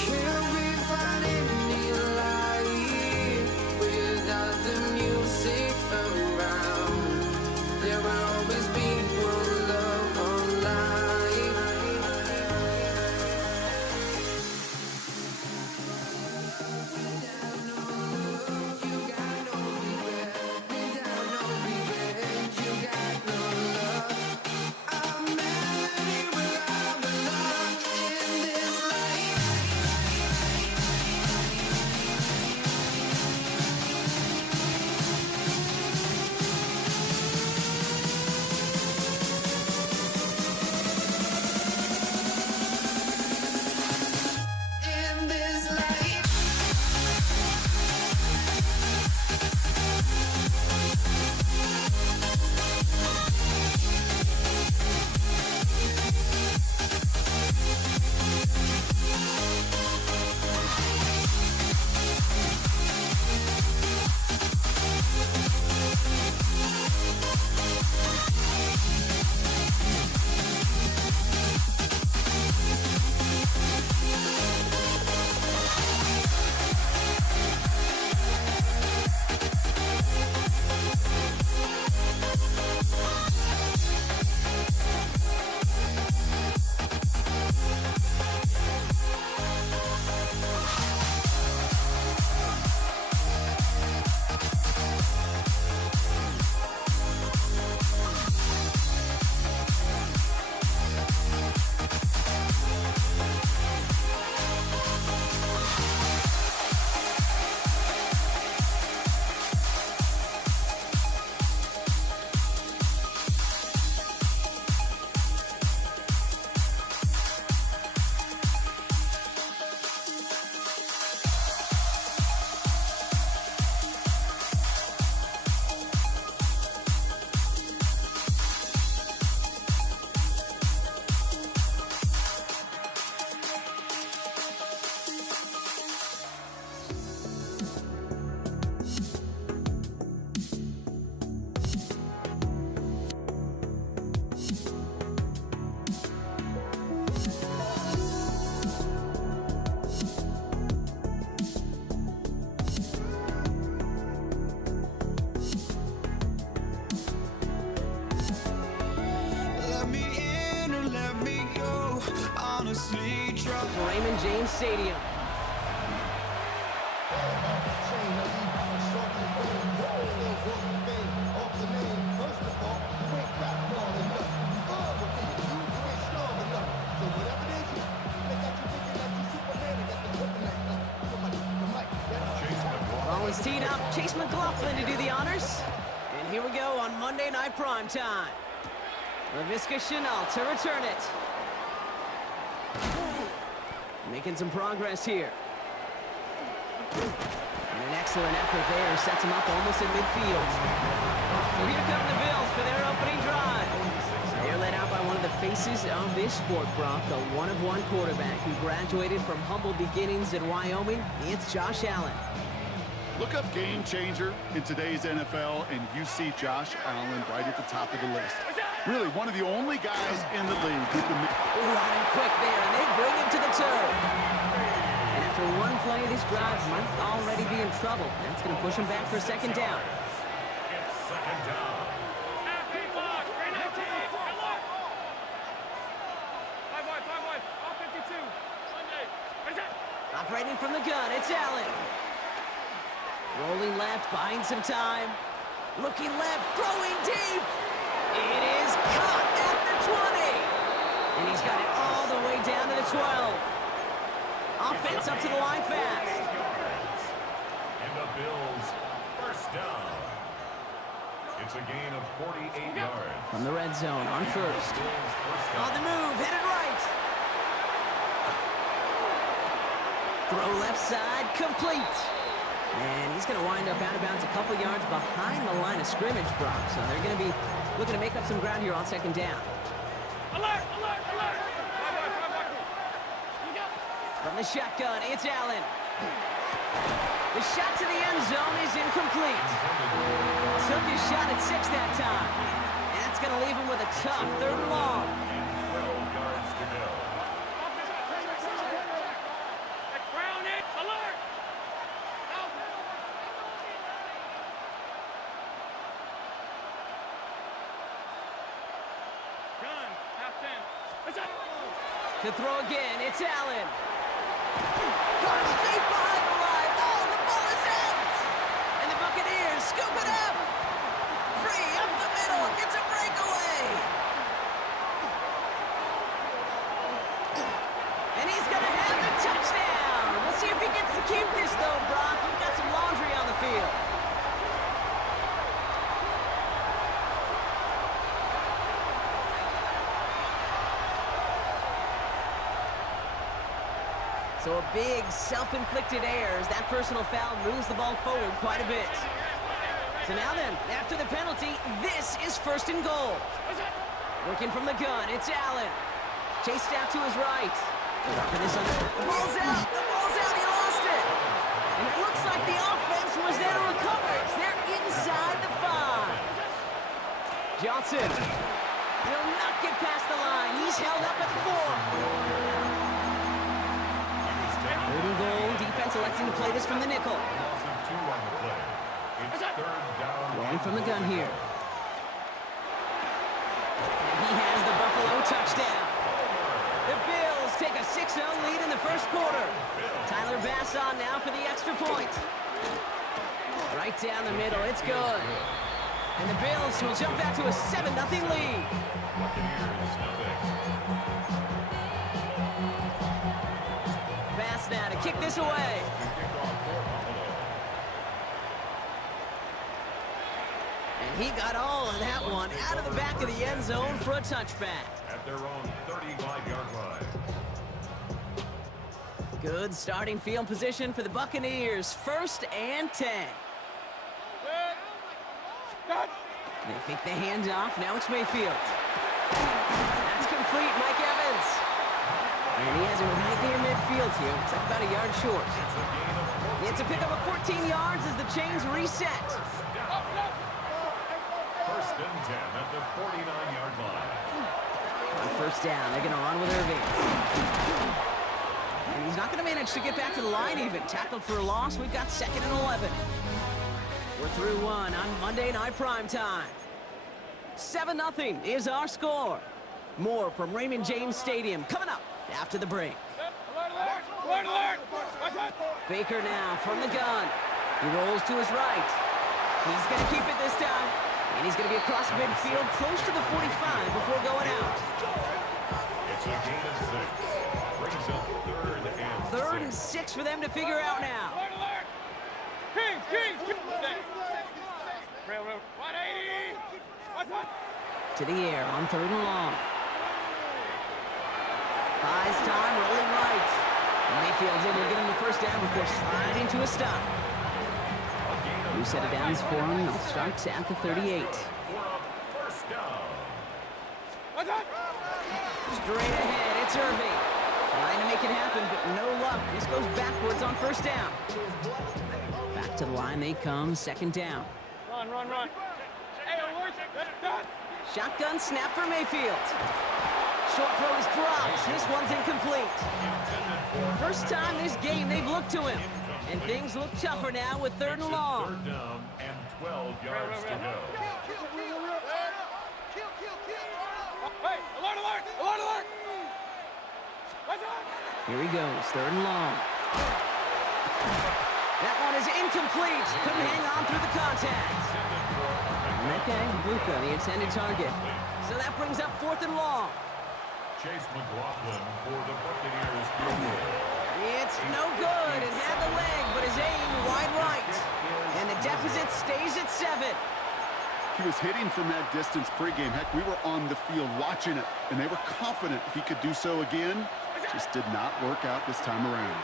Can we find any light without the music around? There will always be one love on life. In this life. Raymond James Stadium. He's teed up Chase McLaughlin to do the honors. And here we go on Monday Night Primetime. Laviska Shenault to return it. Making some progress here. And an excellent effort there. Sets him up almost at midfield. So here come the Bills for their opening drive. They're led out by one of the faces of this sport, Brock, a one-of-one quarterback who graduated from humble beginnings in Wyoming. It's Josh Allen. Look up game changer in today's NFL, and you see Josh Allen right at the top of the list. Really, one of the only guys in the league who can make... Ooh, out and quick there, and they bring him to the turf. And after one play, this drive might already be in trouble. That's going to push him back for second down. It's second down. Operating from the gun, it's Allen. Rolling left, buying some time. Looking left, throwing deep. It is caught at the 20. And he's got it all the way down to the 12. Offense up to the line fast. And the Bills first down. It's a gain of 48 yards. From the red zone on first. On the move, headed right. Throw left side, complete. And he's going to wind up out of bounds a couple yards behind the line of scrimmage, Brock. So they're going to be looking to make up some ground here on second down. Alert! Alert! Alert! From the shotgun, it's Allen. The shot to the end zone is incomplete. Took his shot at 6 that time. And that's going to leave him with a tough 3rd and long. 12 yards to go. Ground it! Alert! Gun, half 10. To throw again, it's Allen. Caught deep behind the line. Oh, the ball is out. And the Buccaneers scoop it up. Free up the middle. It's a breakaway. And he's going to have the touchdown. We'll see if he gets to keep this, though, Brock. We've got some laundry on the field. So a big self-inflicted error as that personal foul moves the ball forward quite a bit. So now then, after the penalty, this is 1st and goal. Working from the gun, it's Allen. Chased out to his right. Dropping this under. The ball's out! The ball's out! He lost it! And it looks like the offense was there to recover. It's there inside the 5. Johnson will not get past the line. He's held up at the 4. 3rd and goal. Defense electing to play this from the nickel. Loss of 2 on the play. It's 3rd down. Going from the gun here. And he has the Buffalo touchdown. The Bills take a 6-0 lead in the 1st quarter. Tyler Bass on now for the extra point. Right down the middle. It's good. And the Bills will jump back to a 7-0 lead. Buccaneers, nothing. Bass now to kick this away. And he got all of that one out of the back of the end zone for a touchback. At their own 35-yard line. Good starting field position for the Buccaneers. 1st and 10. They fake the handoff. Now it's Mayfield. That's complete. Mike Evans. And he has it right there midfield here. It's like about a yard short. It's a pickup of 14 yards as the chains reset. 1st and 10 at the 49-yard line. On 1st down, they're going to run with Irving. And he's not going to manage to get back to the line even. Tackled for a loss. We've got 2nd and 11. We're through 1 on Monday Night Primetime. 7-0 is our score. More from Raymond James Stadium coming up after the break. Alert! Alert! Alert! Baker now from the gun. He rolls to his right. He's going to keep it this time. And he's going to be across midfield close to the 45 before going out. It's a gain of 6. Brings up 3rd and 6. 3rd and 6 for them to figure out now. Alert! Alert! King! 180. To the air on 3rd and long. Buys time, rolling right. And Mayfield's able to get him the first down before sliding to a stop. New set of downs for him. They'll start at the 38. First down. Straight ahead, it's Irving. Trying to make it happen, but no luck. This goes backwards on 1st down. Back to the line they come, 2nd down. Run. Hey, alert. Done. Shotgun snap for Mayfield. Short throw is dropped. This one's incomplete. First time this game they've looked to him. And things look tougher now with 3rd and long. 3rd down and 12 yards to go. Hey, alert. Here he goes, 3rd and long. That one is incomplete. Couldn't hang on through the contact. Okay, Buka, the intended target. So that brings up 4th and long. Chase McLaughlin for the Buccaneers field goal. It's no good. It had the leg, but his aim wide right. And the deficit stays at 7. He was hitting from that distance pregame. Heck, we were on the field watching it, and they were confident he could do so again. Just did not work out this time around.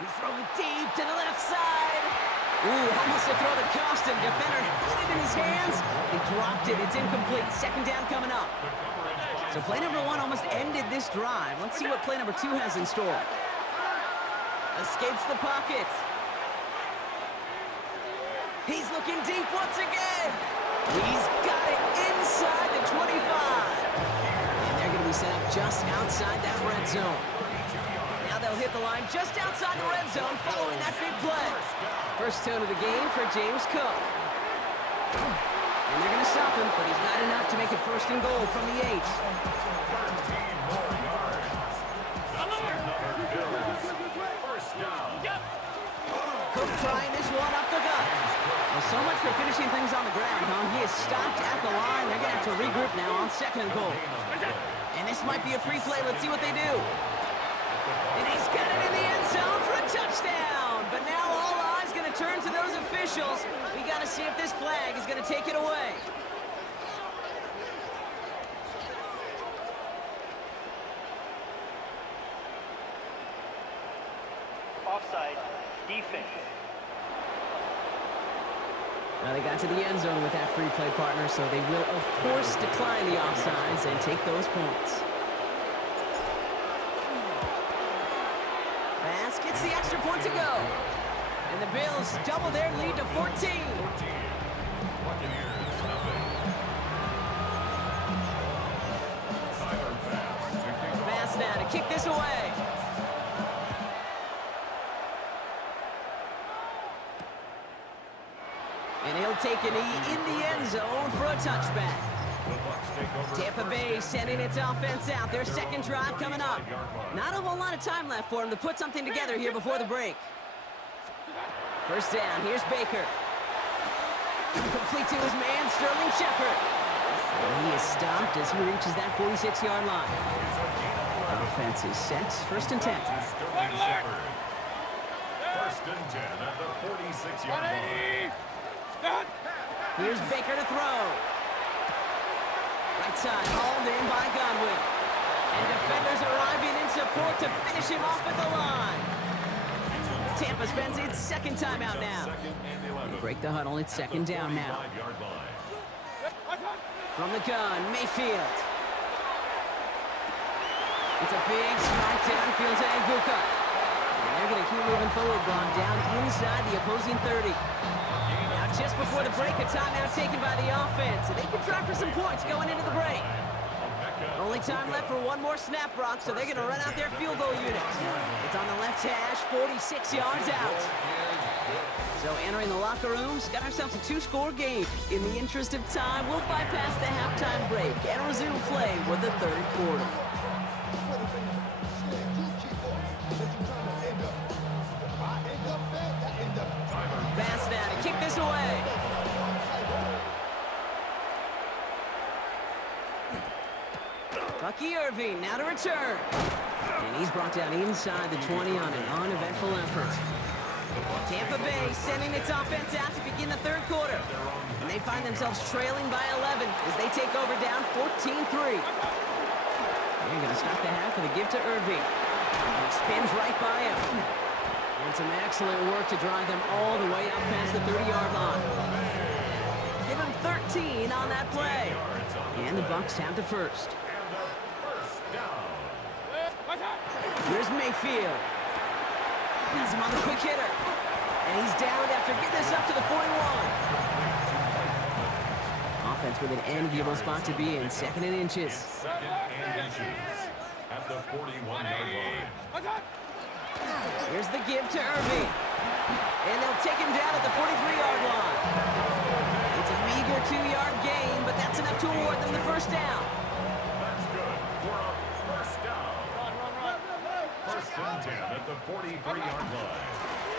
He throws it deep to the left side. Ooh, almost a throw that cost him. Defender had it in his hands. He dropped it. It's incomplete. 2nd down coming up. So play number 1 almost ended this drive. Let's see what play number 2 has in store. Escapes the pocket. He's looking deep once again. He's got it inside the 25. And they're going to be set up just outside that red zone. Now they'll hit the line just outside the red zone following that big play. First tone of the game for James Cook. And they're going to stop him, but he's got enough to make it 1st and goal from the 8. 13 more yards. That's another Bills. First down. Cook trying this one up the gut. Well, so much for finishing things on the ground, huh? He is stopped at the line. They're going to have to regroup now on 2nd and goal. And this might be a free play. Let's see what they do. And he's got it in the end zone for a touchdown. But now all eyes going to turn to those officials. We got to see if this flag is going to take it away. Offside, defense. Now they got to the end zone with that free play partner, so they will, of course, decline the offsides and take those points. Bass gets the extra point to go. And the Bills double their lead to 14. Buccaneers, nothing. Tyler Bass to kick off. Bass now to kick this away. And he'll take a knee in the end zone for a touchback. The Bucs take over Tampa first Bay and sending its offense out. Their 2nd drive coming up. 25-yard line. Not a whole lot of time left for him to put something together here before the break. First down, here's Baker. Complete to his man, Sterling Shepard. And he is stopped as he reaches that 46-yard line. Offense is set, 1st and 10. Sterling Shepard. 1st and 10 at the 46-yard line. Here's Baker to throw. Right side, hauled in by Godwin. And defenders arriving in support to finish him off at the line. Tampa spends its 2nd timeout now. They break the huddle, it's 2nd down now. 45-yard line. From the gun, Mayfield. It's a big strike downfield to Aguka. And they're going to keep moving forward, brought down inside the opposing 30. Now just before the break, a timeout taken by the offense. And they can try for some points going into the break. Only time left for one more snap, Brock, so they're going to run out their field goal unit. It's on the left hash, 46 yards out. So entering the locker rooms, got ourselves a 2-score game. In the interest of time, we'll bypass the halftime break and resume play with the 3rd quarter. Bass now to kick this away. Bucky Irving now to return. And he's brought down inside the 20 on an uneventful effort. Tampa Bay sending its offense out to begin the third quarter. And they find themselves trailing by 11 as they take over down 14-3. They're going to start the half with a give to Irving. And he spins right by him. And some excellent work to drive them all the way out past the 30-yard line. Give him 13 on that play. And the Bucs have the first. Here's Mayfield. Has him on the quick hitter. And he's down after getting this up to the 41. Offense with an enviable spot to be in, 2nd and inches. Second and inches at the 41-yard line. Here's the give to Irving. And they'll take him down at the 43-yard line. It's a meager 2-yard gain, but that's enough to award them the first down. That's good for a first down. First and 10 at the 43-yard line.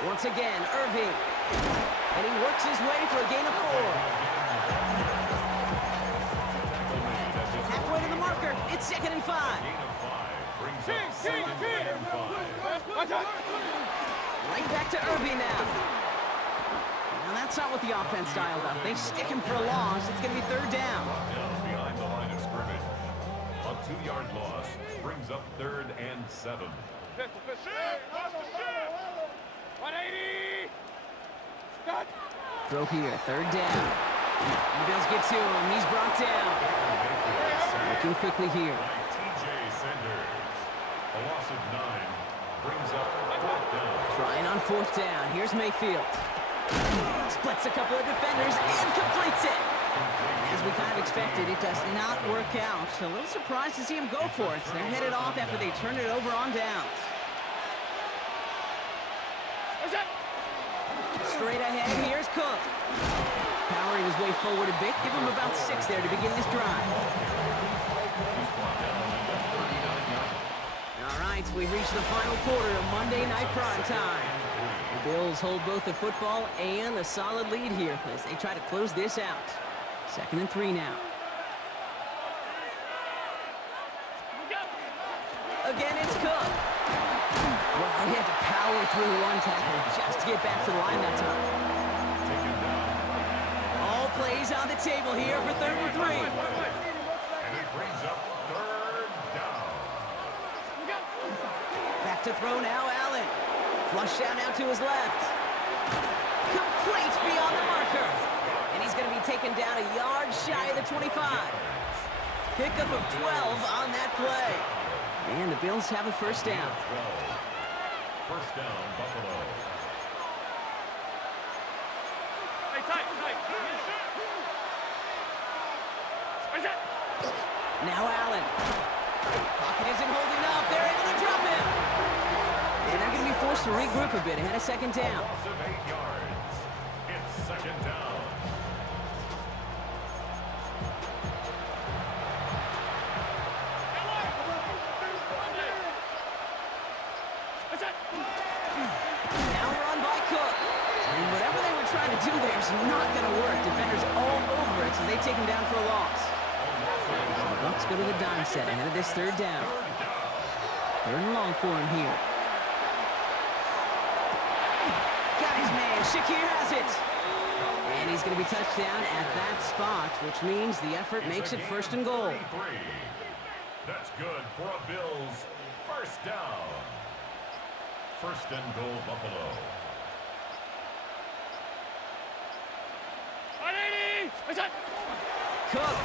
Once again, Irving. And he works his way for a gain of 4. Halfway to the marker, it's 2nd and 5. Gain of 5 brings up second and 5. Right back to Irving now. Now that's not what the offense dialed up. They stick him for a loss. It's going to be 3rd down. Down behind the line of scrimmage. A 2-yard loss brings up 3rd and 7. 180. Cut. Throw here, 3rd down. The Bills get to him. He's brought down. Looking quickly here. T.J. Sanders. A loss of 9 brings up 4th down. Trying on 4th down. Here's Mayfield. Splits a couple of defenders and completes it. And as we kind of expected, it does not work out. A little surprised to see him go for it. They're headed off after they turned it over on downs. Straight ahead, here's Cook. Powering his way forward a bit. Give him about 6 there to begin this drive. All right, we've reached the final quarter of Monday Night Prime Time. The Bills hold both the football and a solid lead here as they try to close this out. 2nd and 3 now. Again, it's Cook. Well, he had to power through one tackle just to get back to the line that time. All plays on the table here for 3rd and 3. And it brings up 3rd down. Back to throw now, Allen. Flush down now to his left. Complete beyond the marker. And he's going to be taken down a yard shy of the 25. Pickup of 12 on that play. And the Bills have a first down. 12. First down, Buffalo. Hey, tight. Now Allen. Pocket isn't holding up. They're able to drop him. And they're going to be forced to regroup a bit ahead of 2nd down. Loss of 8 yards. It's 2nd down. Now run by Cook. And whatever they were trying to do there is not going to work. Defenders all over it, so they take him down for a loss. So the Bucs go to the dime set ahead of this 3rd down. 3rd and long for him here. Got his man. Shakir has it. And he's going to be touched down at that spot, which means the effort makes it 1st and goal. 23. That's good for a Bills first down. 1st and goal, Buffalo. 180. Cook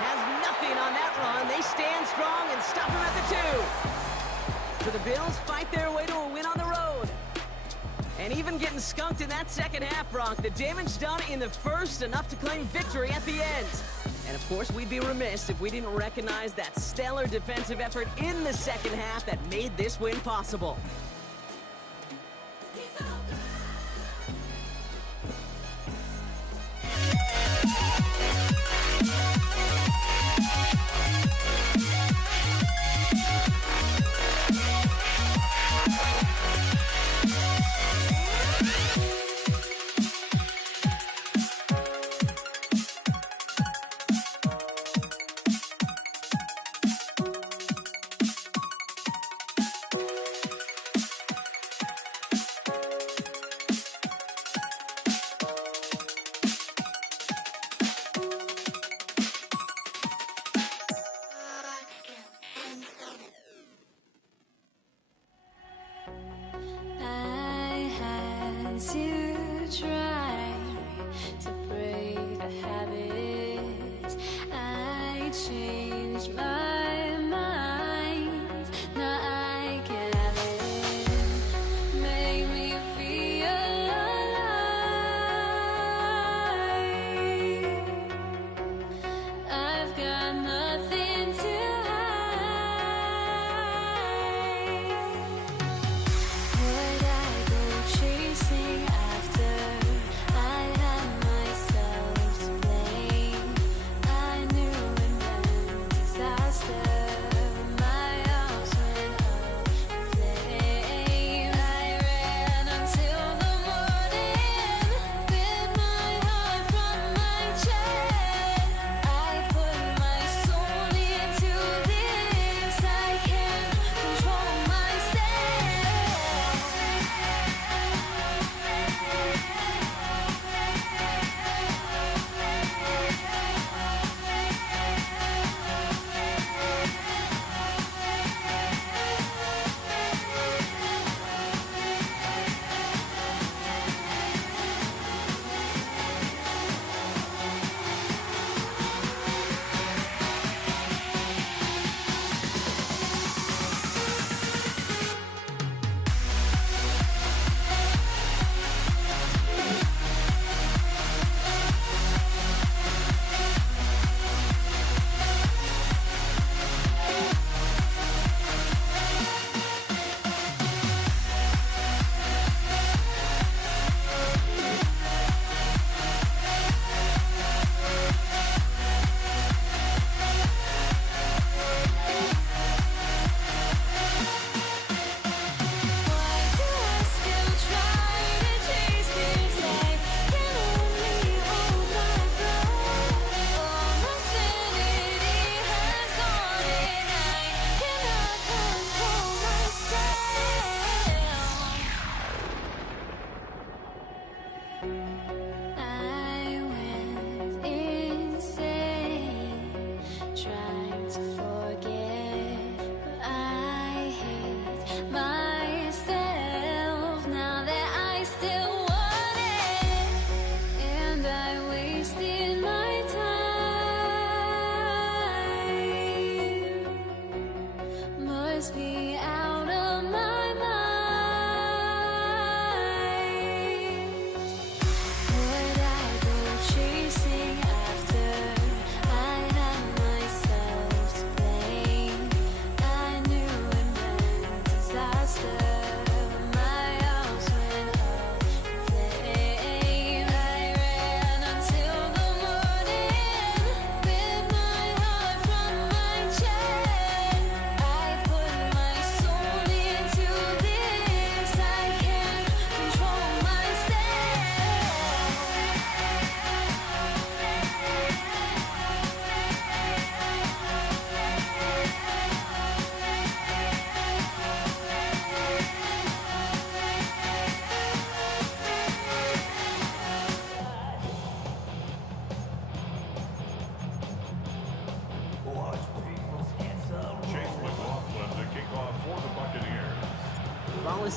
has nothing on that run. They stand strong and stop him at the 2. So the Bills fight their way to a win on the road. And even getting skunked in that 2nd half, Brock, the damage done in the first, enough to claim victory at the end. And of course, we'd be remiss if we didn't recognize that stellar defensive effort in the 2nd half that made this win possible.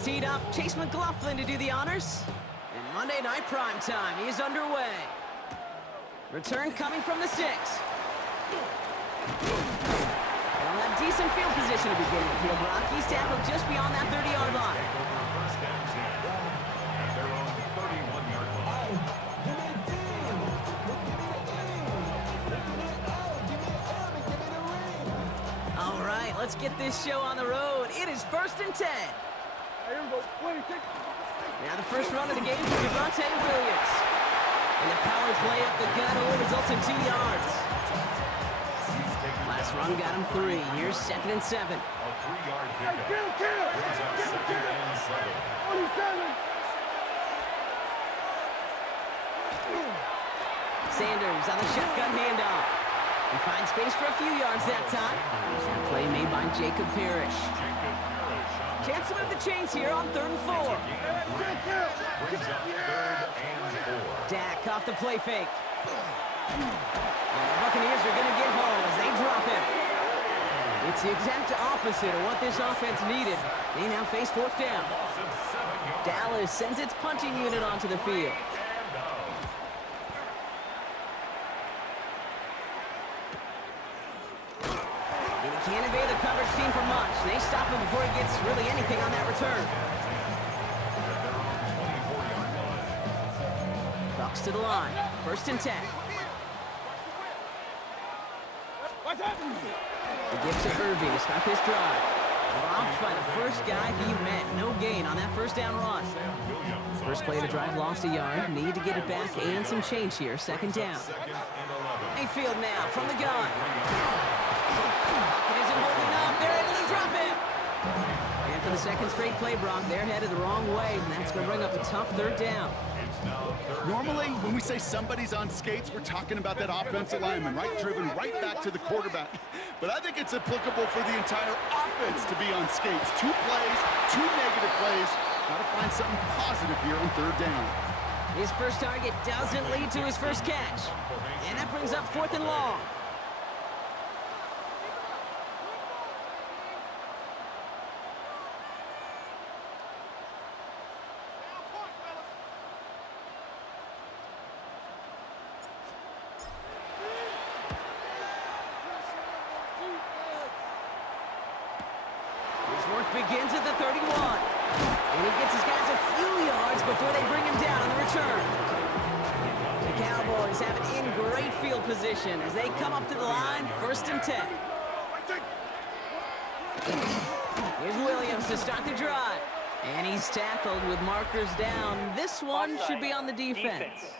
teed up. Chase McLaughlin to do the honors. And Monday Night Prime Time is underway. Return coming from the 6. They'll have decent field position to begin with here, Brock. He's tackled just beyond that 30-yard line. First down 10 at their own 31-yard line. All right, let's get this show on the road. It is 1st and 10. Here we go. 26. Now the first run of the game for Javonte Williams. And the power play up the gut only results in 2 yards. Last run got him 3. Here's 2nd and 7. A 3-yard Hey, pickup. kill! Brings up 2nd and 7. 27. Sanders on the shotgun handoff. He finds space for a few yards that time. That play made by Jacob Parrish. Jacob Parrish on Chance to move the chains here on 3rd and 4. brings up 3rd and 4. Dak off the play fake. And the Buccaneers are going to get home as they drop him. It's the exact opposite of what this offense needed. They now face 4th down. Dallas sends its punting unit onto the field. And he can't evade the coverage team for much. They stop him before he gets really anything on that return. Bucks to the line. 1st and 10. What's happening? The give to Irving to start this drive. Dropped by the first guy he met. No gain on that 1st down run. First play of the drive lost a yard. Need to get it back and some change here. 2nd down. Mayfield now from the gun. It isn't holding up. They're able to drop him. And for the 2nd straight play, Brock, they're headed the wrong way, and that's going to bring up a tough 3rd down. Normally, when we say somebody's on skates, we're talking about that offensive lineman, right? Driven right back to the quarterback. But I think it's applicable for the entire offense to be on skates. 2 plays, 2 negative plays. Got to find something positive here on 3rd down. His first target doesn't lead to his first catch. And that brings up 4th and long. His work begins at the 31. And he gets his guys a few yards before they bring him down on the return. The Cowboys have it in great field position as they come up to the line, 1st and 10. Here's Williams to start the drive. And he's tackled with markers down. This one should be on the defense.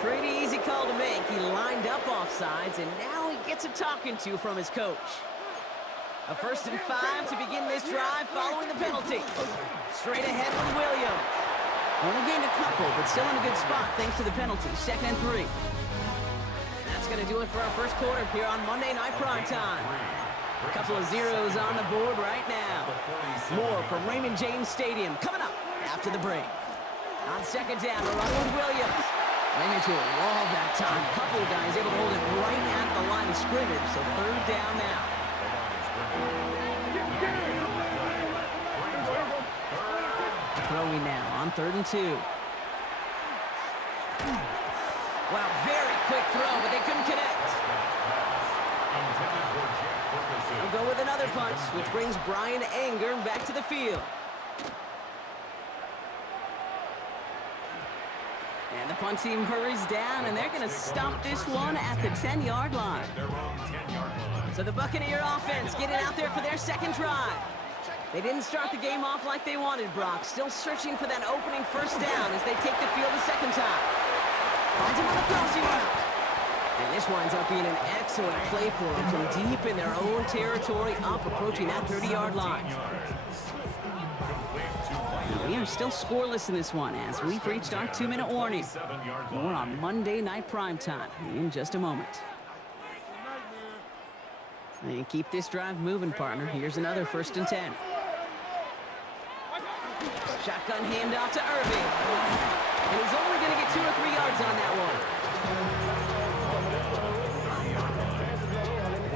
Pretty easy call to make. He lined up offsides, and now he gets a talking to from his coach. A 1st and 5 to begin this drive following the penalty. Straight ahead with Williams. Only gained a couple, but still in a good spot thanks to the penalty. 2nd and 3. That's going to do it for our 1st quarter here on Monday Night Prime Time. A couple of zeros on the board right now. More from Raymond James Stadium coming up after the break. On 2nd down, a run with Williams. Ran into a wall that time. A couple of guys able to hold it right at the line of scrimmage, so 3rd down now. Throwing now on 3rd and 2. Wow, very quick throw, but they couldn't connect. They'll go with another punch, which brings Brian Anger back to the field. And the punt team hurries down, and they're going to stop this one at the 10-yard line. So the Buccaneer offense getting out there for their 2nd drive. They didn't start the game off like they wanted, Brock. Still searching for that opening 1st down as they take the field a 2nd time. Finds him on the crossing route. And this winds up being an excellent play for them from deep in their own territory, up approaching that 30-yard line. We are still scoreless in this one as we've reached our 2-minute warning. More on Monday Night Prime Time in just a moment. And keep this drive moving, partner. Here's another 1st and 10. Shotgun handoff to Irving. And he's only going to get 2 or 3 yards on that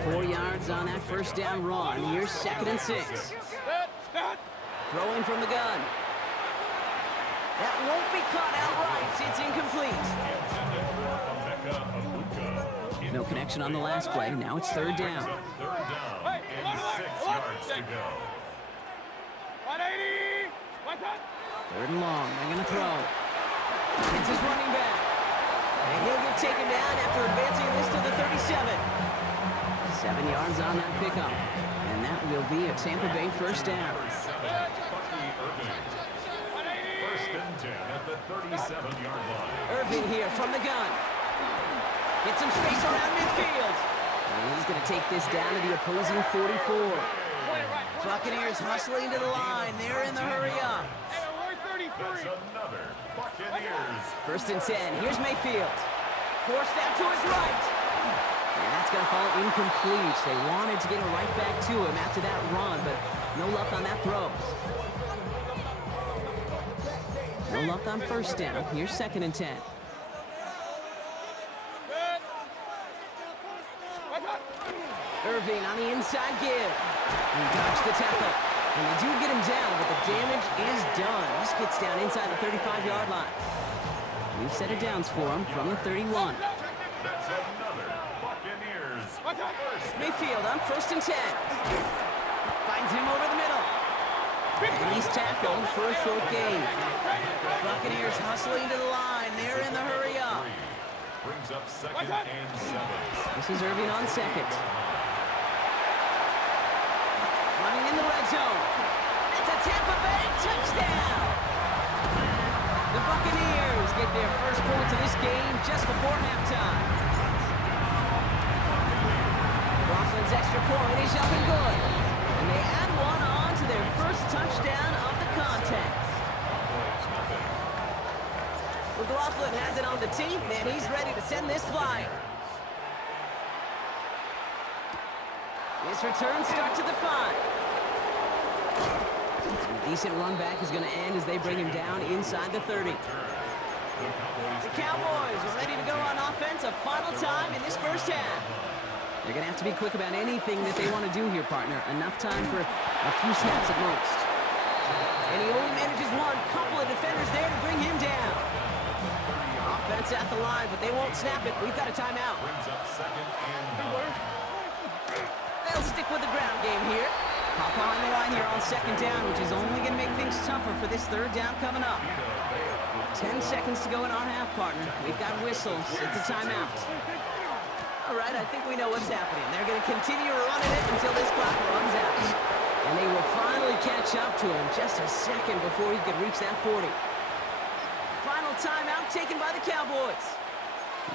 one. 4 yards on that 1st down run. Here's 2nd and 6. Throwing from the gun. That won't be caught outright. It's incomplete. Intended for Emeka Egbuka. No connection on the last play. Now it's third down. Third down and 6 yards to go. 180. What's up? Third and long. They're going to throw. It's his running back. And he'll get taken down after advancing this to the 37. 7 yards on that pickup. And that will be a Tampa Bay first down. Number 7, Bucky Irving. First and 10 at the 37-yard line. Irving here from the gun. Gets some space around midfield. And he's going to take this down to the opposing 44. Buccaneers hustling to the line. They're in the hurry up. Hey, we're 33. That's another Buccaneers. First and 10. Here's Mayfield. Forced out to his right. And that's going to fall incomplete. They wanted to get it right back to him after that run, but no luck on that throw. No luck on first down. Here's second and 10. Irving on the inside give. He dodged the tackle. And they do get him down, but the damage is done. This gets down inside the 35-yard line. New set of downs for him from the 31. That's another Buccaneers. First Mayfield on first and 10. Finds him over the middle. And he's tackled for a short gain. Buccaneers hustling to the line. They're in the hurry up. brings up second and 7. This is Irving on second. Running in the red zone. It's a Tampa Bay touchdown. The Buccaneers get their first points of this game just before halftime. Roslin's extra point is up and good. And they add one on to their first touchdown of the contest. McLaughlin has it on the team, and he's ready to send this flying. This return start to the 5. A decent run back is going to end as they bring him down inside the 30. The Cowboys are ready to go on offense a final time in this first half. They're going to have to be quick about anything that they want to do here, partner. Enough time for a few snaps at most. And he only manages one couple of defenders there to bring him down. Offense at the line, but they won't snap it. We've got a timeout. Brings up second and 9. They'll stick with the ground game here. Hop on the line here on second down, which is only going to make things tougher for this third down coming up. 10 seconds to go in our half, partner. We've got whistles. It's a timeout. All right, I think we know what's happening. They're going to continue running it until this clock runs out. And they will finally catch up to him just a second before he could reach that 40. Final timeout taken by the Cowboys.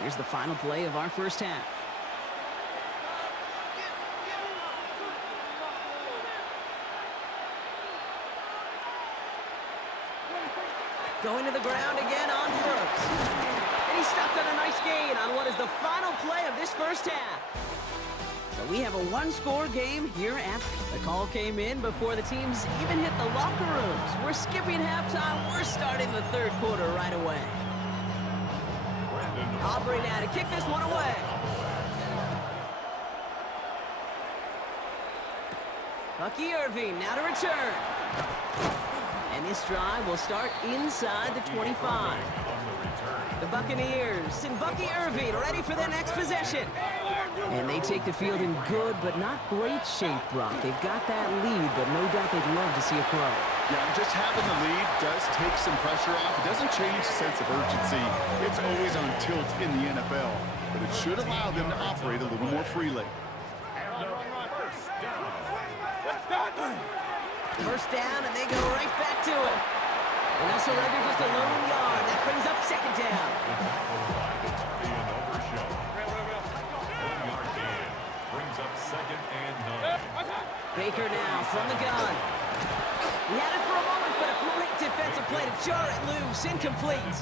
Here's the final play of our first half. Going to the ground again on first. And he stopped on a nice gain on what is the final play of this first half. So we have a one-score game here at the call came in before the teams even hit the locker rooms. We're skipping halftime. We're starting the third quarter right away. Aubrey now to kick this one away. Bucky Irving now to return. And this drive will start inside the 25. The Buccaneers and Bucky Irving ready for their next possession. And they take the field in good but not great shape, Brock. They've got that lead, but no doubt they'd love to see it grow. Yeah, just having the lead does take some pressure off. It doesn't change the sense of urgency. It's always on tilt in the NFL, but it should allow them to operate a little more freely. First down, and they go right back to it. And they'll surrender just a lone yard. That brings up second down. Brings up second and 9. Baker now from the gun. He had it for a moment, but a great defensive play to jar it loose. Incomplete.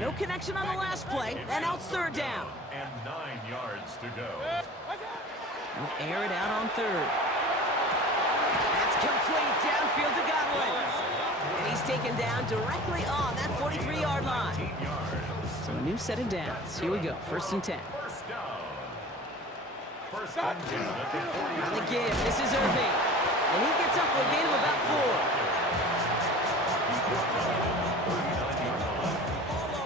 No connection on the last play, and now it's third down. And 9 yards to go. They'll air it out on third. That's complete downfield to Godwin. And he's taken down directly on that 43-yard line. So a new set of downs. Here we go, first and 10. First down. First and 10 at the 40. On the give, this is Irving. And he gets up for a gain of about 4.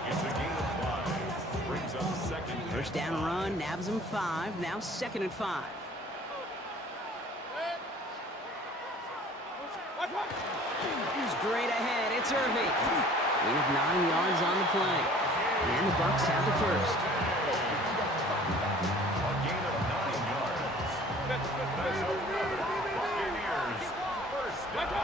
It's a gain of 5. Brings up second. First down run, nabs him 5. Now 2nd and 5. Straight ahead, it's Irving. Gain of 9 yards on the play. And the Bucks have the first. A gain of 9 yards. That's another Buccaneers first down.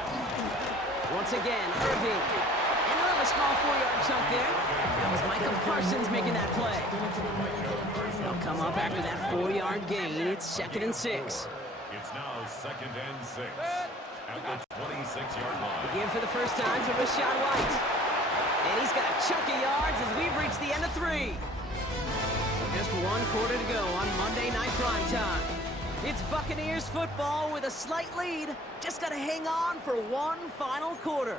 Once again, Irving. And he'll have a small 4-yard chunk there. That was Michael Parsons making that play. They'll come up after that 4-yard gain. It's 2nd and 6. It's now 2nd and 6 at the 26-yard line. Again for the first time to Rachaad White. And he's got a chunk of yards as we've reached the end of 3. So just 1 quarter to go on Monday Night Primetime. It's Buccaneers football with a slight lead. Just got to hang on for 1 final quarter.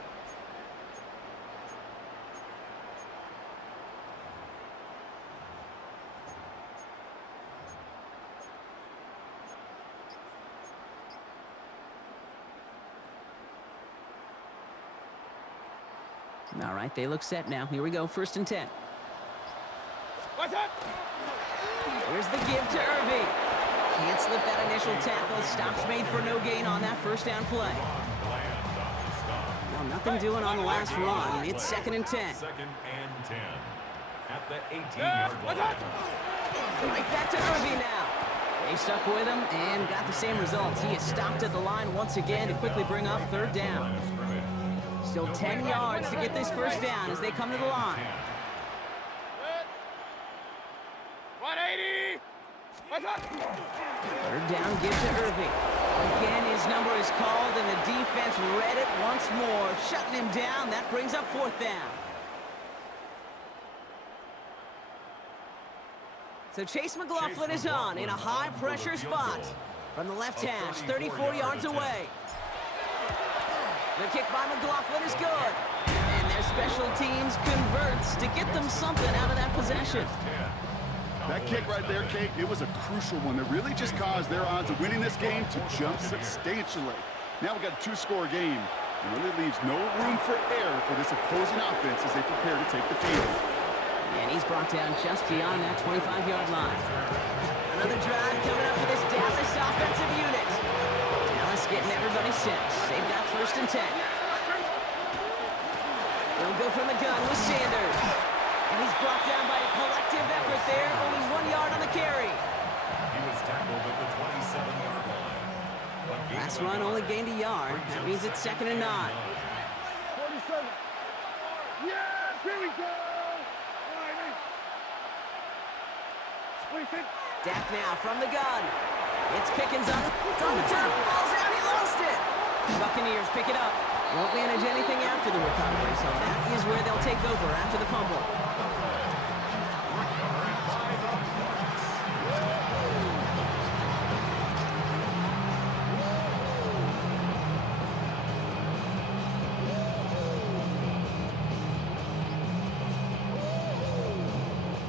All right, they look set now. Here we go, 1st and 10. Here's the give to Irving. Can't slip that initial tackle. Stops made for no gain on that 1st down play. Well, nothing doing on the last run. It's 2nd and 10. 2nd and 10 at the 18-yard line. Right back to Irving now. They stuck with him and got the same results. He is stopped at the line once again to quickly bring up 3rd down. Still 10 yards to get this 1st down as they come to the line. 180! 3rd down, give to Irving. Again, his number is called, and the defense read it once more, shutting him down. That brings up 4th down. So Chase McLaughlin is on in a high-pressure spot from the left hash, 34 yards away. The kick by McLaughlin is good. And their special teams converts to get them something out of that possession. That kick right there, Kate, it was a crucial one that really just caused their odds of winning this game to jump substantially. Now we've got a 2-score game. It really leaves no room for error for this opposing offense as they prepare to take the field. And he's brought down just beyond that 25-yard line. Another drive coming up for this Dallas offensive unit. Dallas getting everybody set. They've got 1st and 10. They'll go from the gun with Sanders. And he's brought down by a collective effort there. Only 1 yard on the carry. He was tackled at the 27-yard line. Last run only gained a yard. That means it's 2nd and 9. 47. Yes, here we go! Dak now from the gun. It's Pickens on the turf. The ball's out. He lost it. Buccaneers pick it up. Won't manage anything after the recovery, so that is where they'll take over after the fumble.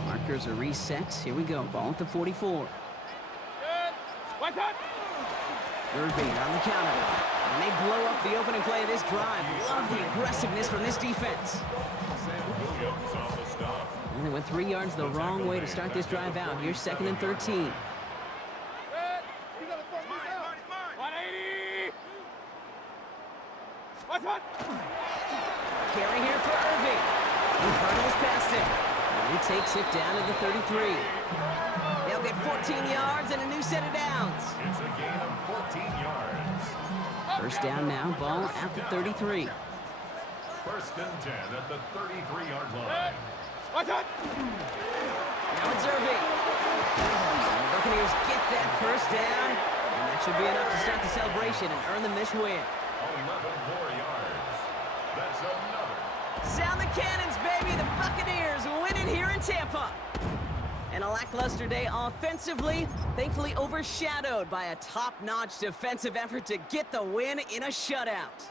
Markers are reset. Here we go. Ball at the 44. Irving on the counter. And they blow up the opening play of this drive. Love the aggressiveness from this defense. Williams on the stop. And they went 3 yards the wrong way to start this drive out. Here's 2nd and 13. 180! Carry here for Irving. He hurdles past him. And he takes it down to the 33. They'll get 14 yards and a new set of downs. It's a gain of 14 yards. 1st down now, ball at the 33. 1st and 10 at the 33-yard line. Now it's Irving. And the Buccaneers get that 1st down. And that should be enough to start the celebration and earn them this win. 11 more yards. That's another. Sound the cannons, baby. The Buccaneers win it here in Tampa. And a lackluster day offensively, thankfully overshadowed by a top-notch defensive effort to get the win in a shutout.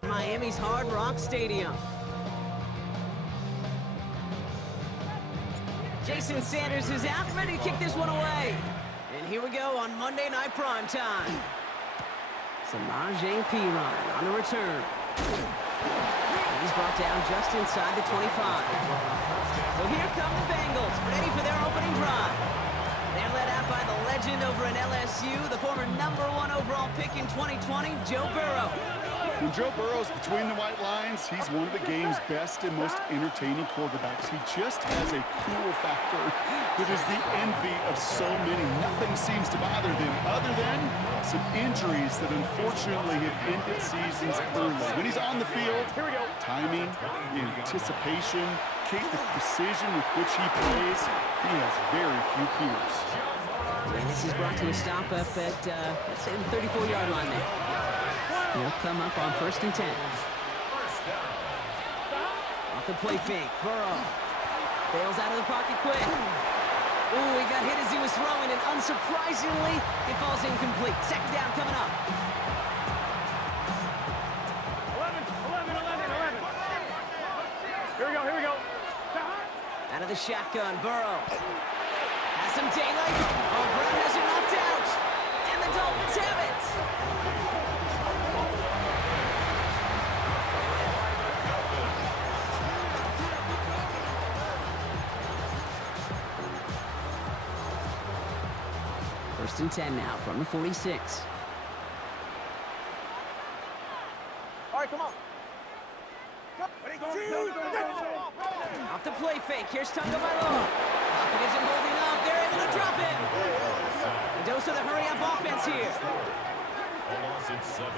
Miami's Hard Rock Stadium. Jason Sanders is out, ready to kick this one away. And here we go on Monday Night Primetime. Samaje Perine on the return. And he's brought down just inside the 25. So here come the Bengals, ready for their opening drive. They're led out by the legend over in LSU, the former #1 overall pick in 2020, Joe Burrow. When Joe Burrow's between the white lines, he's one of the game's best and most entertaining quarterbacks. He just has a cool factor that is the envy of so many. Nothing seems to bother them other than some injuries that unfortunately have ended seasons early. When he's on the field, timing, the anticipation, Kate, the precision with which he plays, he has very few peers. And this is brought to a stop up at, let's say, the 34-yard line there. He'll come up on 1st and 10. Off the play fake, Burrow bails out of the pocket quick. Ooh, he got hit as he was throwing, and unsurprisingly, it falls incomplete. 2nd down coming up. 11. Here we go. Out of the shotgun, Burrow has some daylight. Oh, Brown has it knocked out, and the Dolphins have it. First and 10 now from the 46. All right, come on. Off the play fake, here's Tagovailoa. Pocket isn't holding up, they're able to drop him. A dose of the hurry-up offense here. A loss of 7.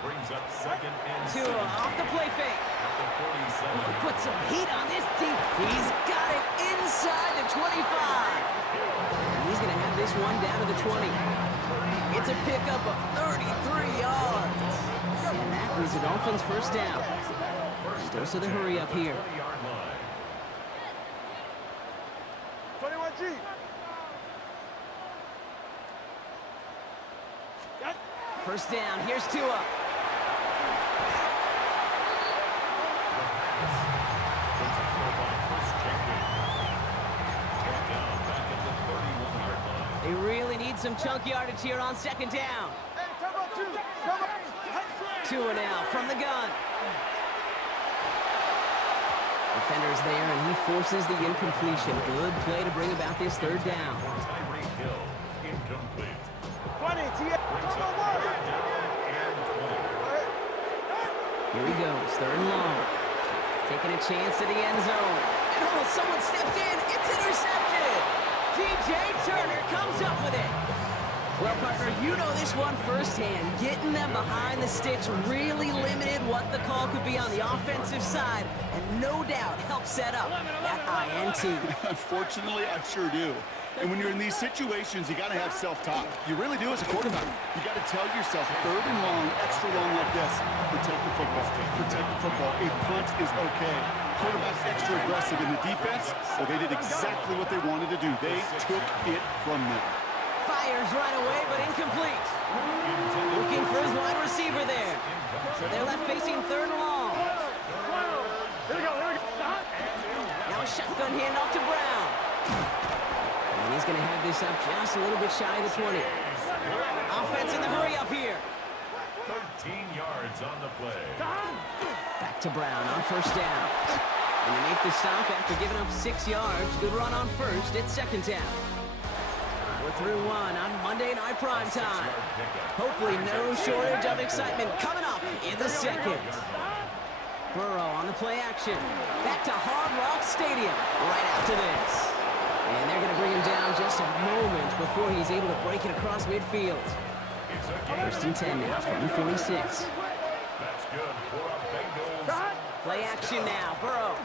Brings up 2nd and 7. Tua off the play fake. At the 47. Oh, put some heat on this deep. He's got it inside the 25. And he's going to have this one down to the 20. It's a pickup of 33 yards. And that was the Dolphins' first down. Dose of the hurry up here. 21G. First down, here's Tua. They really need some chunk yardage here on 2nd down. Hey, come up, 2. Come up. Tua now from the gun. Defender's there, and he forces the incompletion. Good play to bring about this 3rd down. Tyreek Hill, incomplete. 20, T.A. Here he goes, 3rd and long. Taking a chance to the end zone. And oh, someone stepped in. It's intercepted. DJ Turner comes up with it. Well, partner, you know this one firsthand. Getting them behind the sticks really limited what the call could be on the offensive side, and no doubt helped set up that INT. Unfortunately, I sure do. And when you're in these situations, you got to have self-talk. You really do as a quarterback. You got to tell yourself, 3rd and long, extra long like this, protect the football. Protect the football. A punt is okay. Quarterback's extra aggressive in the defense, well, they did exactly what they wanted to do. They took it from them. Fires right away, but incomplete. Looking for his wide receiver there. So they're left facing 3rd and long. Here we go. Now a shotgun handoff to Brown. And he's going to have this up just a little bit shy of the 20. Offense in the hurry up here. 13 yards on the play. Back to Brown on 1st down. And they make the stop after giving up 6 yards. Good run on 1st. It's 2nd down. We're through 1 on Monday Night Primetime. Hopefully no shortage of excitement coming up in the 2nd. Burrow on the play action. Back to Hard Rock Stadium right after this. And they're going to bring him down just a moment before he's able to break it across midfield. 1st and 10 now from the 46. That's good for a Bengals. Play action now, Burrow.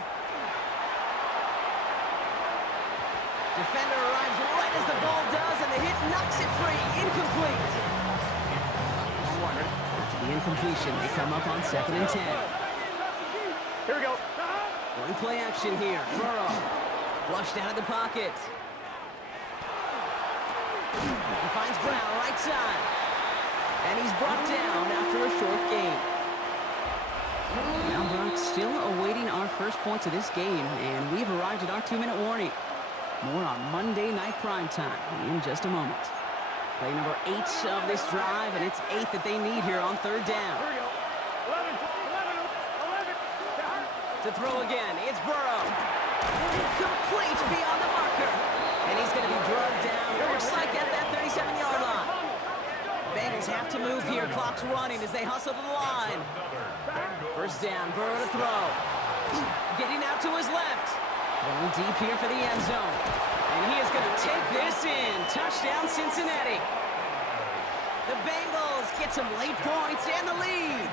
Defender arrives right as the ball does, and the hit knocks it free. Incomplete. After the incompletion, they come up on 2nd and 10. Here we go. Going play action here. Burrow flushed out of the pocket. He finds Brown right side. And he's brought down after a short gain. Now, Brock, still awaiting our first points of this game, and we've arrived at our 2-minute warning. More on Monday Night Primetime in just a moment. Play number 8 of this drive, and it's 8 that they need here on third down. Here we go. 11. To throw again, it's Burrow. Complete beyond the marker. And he's going to be drugged down, looks like at that 37-yard line. Bengals have to move here. Clock's running as they hustle to the line. First down, Burrow to throw. Getting out to his left. Going deep here for the end zone. And he is going to take this in. Touchdown, Cincinnati. The Bengals get some late points and the lead.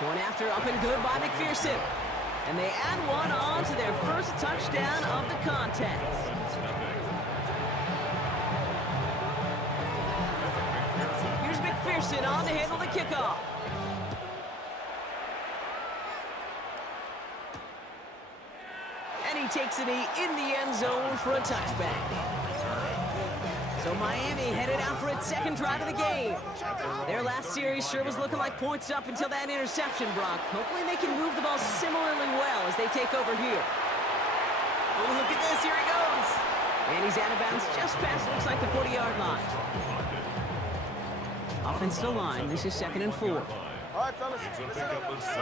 Point after up and good by McPherson. And they add one on to their first touchdown of the contest. Here's McPherson on to handle the kickoff. And he takes it in the end zone for a touchback. So Miami headed out for its second drive of the game. Their last series sure was looking like points up until that interception, Brock. Hopefully they can move the ball similarly well as they take over here. Oh, look at this, here he goes. And he's out of bounds just past, looks like the 40-yard line. Offensive line, this is 2nd and 4. All right, fellas. It's a pickup of 6.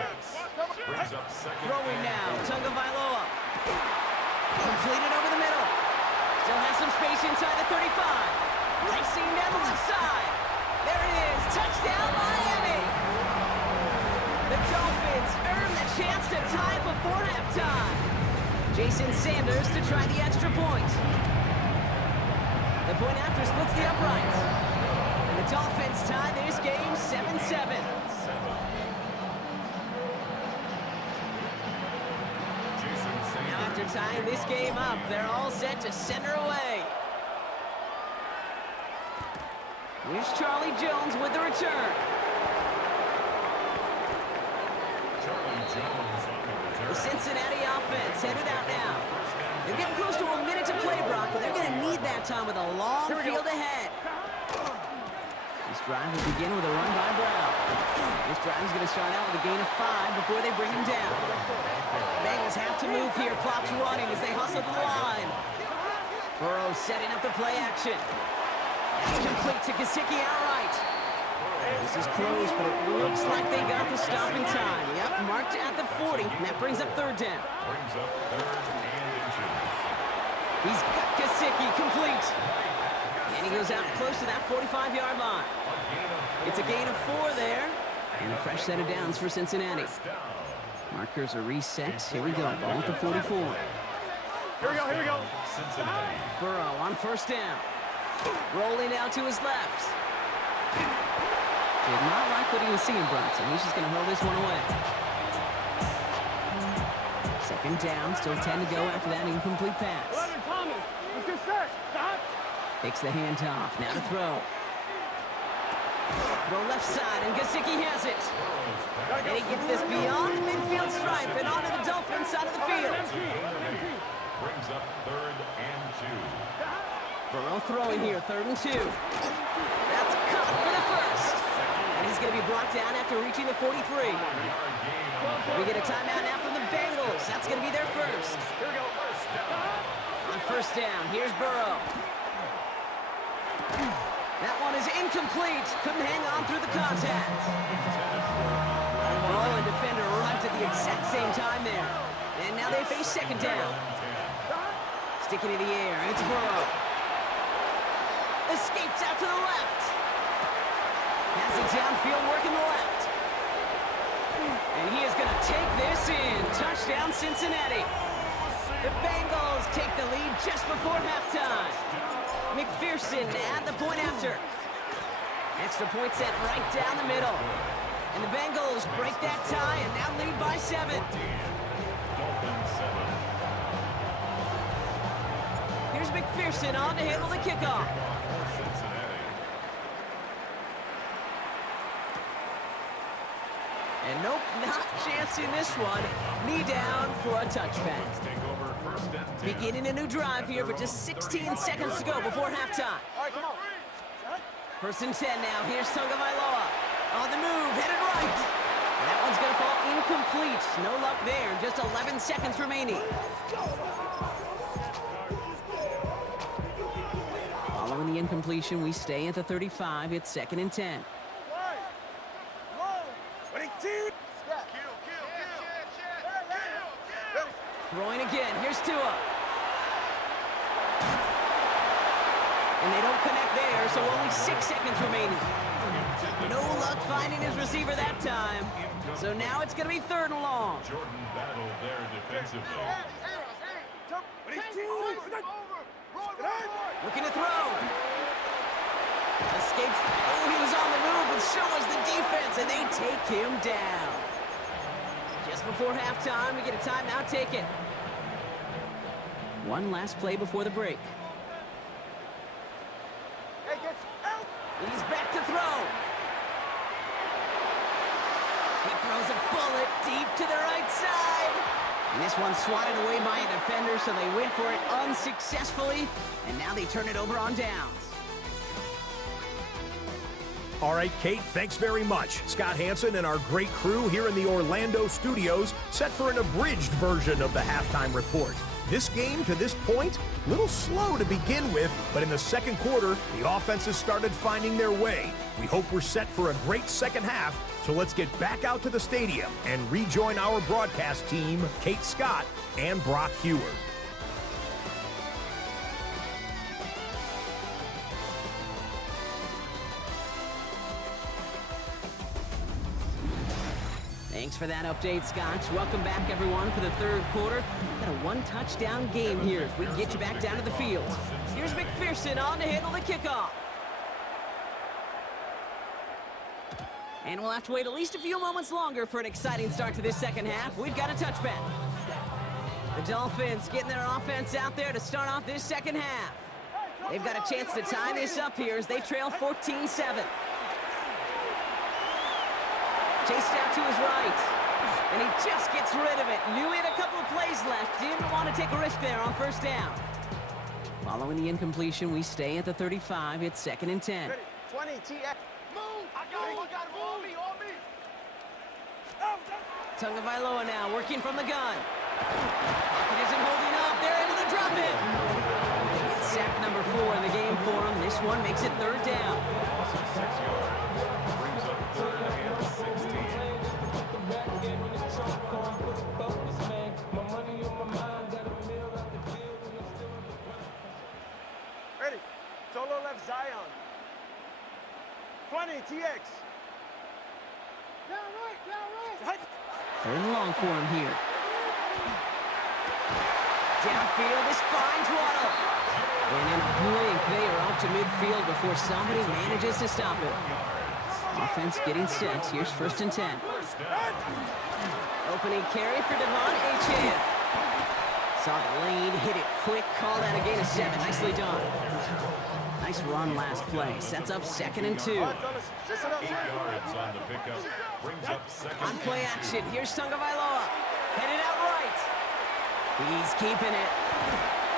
Brings up second. Throwing now, Tagovailoa. Completed over the middle. Still has some space inside the 35. Racing down the left side. There it is. Touchdown, Miami. The Dolphins earn the chance to tie before halftime. Jason Sanders to try the extra point. The point after splits the uprights. And the Dolphins tie this game 7-7. Now after tying this game up, they're all set to center away. Here's Charlie Jones with the return. The Cincinnati offense headed out now. They're getting close to a minute to play, Brock, but they're going to need that time with a long field ahead. This drive will begin with a run by Brown. This drive is going to start out with a gain of 5 before they bring him down. Bengals have to move here. Clock's running as they hustle to the line. Burrow setting up the play action. That's complete to Gesicki outright. This is close, but it looks like they got the stop in time. Yep, marked at the 40. And that brings up third down. Brings up 3rd and inches. He's got Gesicki complete. And he goes out close to that 45-yard line. It's a gain of 4 there. And a fresh set of downs for Cincinnati. Markers are reset. Here we go. Ball at the 44. Here we go. Cincinnati. Burrow on first down. Rolling out to his left. Did not like what he was seeing, Bronson. He's just going to hurl this one away. Second down. Still 10 to go after that incomplete pass. 11, Thomas. Let's get set. Stop. Takes the handoff. Now to throw. Throw left side, and Gesicki has it. And he gets this beyond the midfield stripe and onto the Dolphins side of the field. Brings up 3rd and 2. Burrow throwing here, 3rd and 2. That's caught for the first. And he's going to be brought down after reaching the 43. We get a timeout now from the Bengals. That's going to be their first. Here we go. On first down, here's Burrow. That one is incomplete. Couldn't hang on through the contact. Ball and defender arrived at the exact same time there. And now they face second down. Sticking in the air, it's Burrow. Escapes out to the left. Has it downfield working the left. And he is going to take this in. Touchdown, Cincinnati. The Bengals take the lead just before halftime. McPherson at the point after. Extra point set right down the middle. And the Bengals break that tie and now lead by 7. Dolphins 7. Here's McPherson on to handle the kickoff. And nope, not chancing this one. Knee down for a touchback. Take over 1st and 10. Beginning a new drive here, but just 16 seconds to go before halftime. All right, come on. 1st and 10 now. Here's Tagovailoa. On the move, headed right. And that one's going to fall incomplete. No luck there. Just 11 seconds remaining. Following the incompletion, we stay at the 35. It's 2nd and 10. Throwing again. Here's Tua. And they don't connect there, so only 6 seconds remaining. No luck finding his receiver that time. So now it's going to be 3rd and long. Jordan battled there defensively. Looking to throw. Escapes. Oh, he was on the move, but so was the defense, and they take him down. Just before halftime, we get a timeout taken. One last play before the break. He's back to throw. He throws a bullet deep to the right side. And this one's swatted away by a defender, so they went for it unsuccessfully. And now they turn it over on downs. All right, Kate, thanks very much. Scott Hanson and our great crew here in the Orlando studios set for an abridged version of the halftime report. This game, to this point, a little slow to begin with, but in the second quarter, the offenses started finding their way. We hope we're set for a great second half, so let's get back out to the stadium and rejoin our broadcast team, Kate Scott and Brock Hewer. Thanks for that update, Scott. Welcome back, everyone, for the 3rd quarter. Got a 1-touchdown game here as we get you back down to the field. Here's McPherson on to handle the kickoff. And we'll have to wait at least a few moments longer for an exciting start to this second half. We've got a touchback. The Dolphins getting their offense out there to start off this second half. They've got a chance to tie this up here as they trail 14-7. Chased out to his right, and he just gets rid of it. Knew he had a couple of plays left. Didn't want to take a risk there on 1st down. Following the incompletion, we stay at the 35. It's 2nd and 10. 20, TX. Move! I got it, on me, on me! Tagovailoa now working from the gun. Pocket isn't holding up. They're able to drop it. It's sack number 4 in the game for him. This one makes it 3rd down. 6 yards. Brings up 3rd and 16. Ready. Solo left Zion. 20, TX. Down right. 3rd and long for him here. Downfield, this finds Waddle. And in a blink, they are off to midfield before somebody manages to stop it. Offense getting set. Here's 1st and 10. Opening carry for Devon Achane. Saw the lane, hit it quick, called out a gain of 7. Nicely done. Nice run last play. Sets up 2nd and 2. 8 yards on the pickup. Brings up 2nd. On play action, here's Tagovailoa. Headed out right. He's keeping it.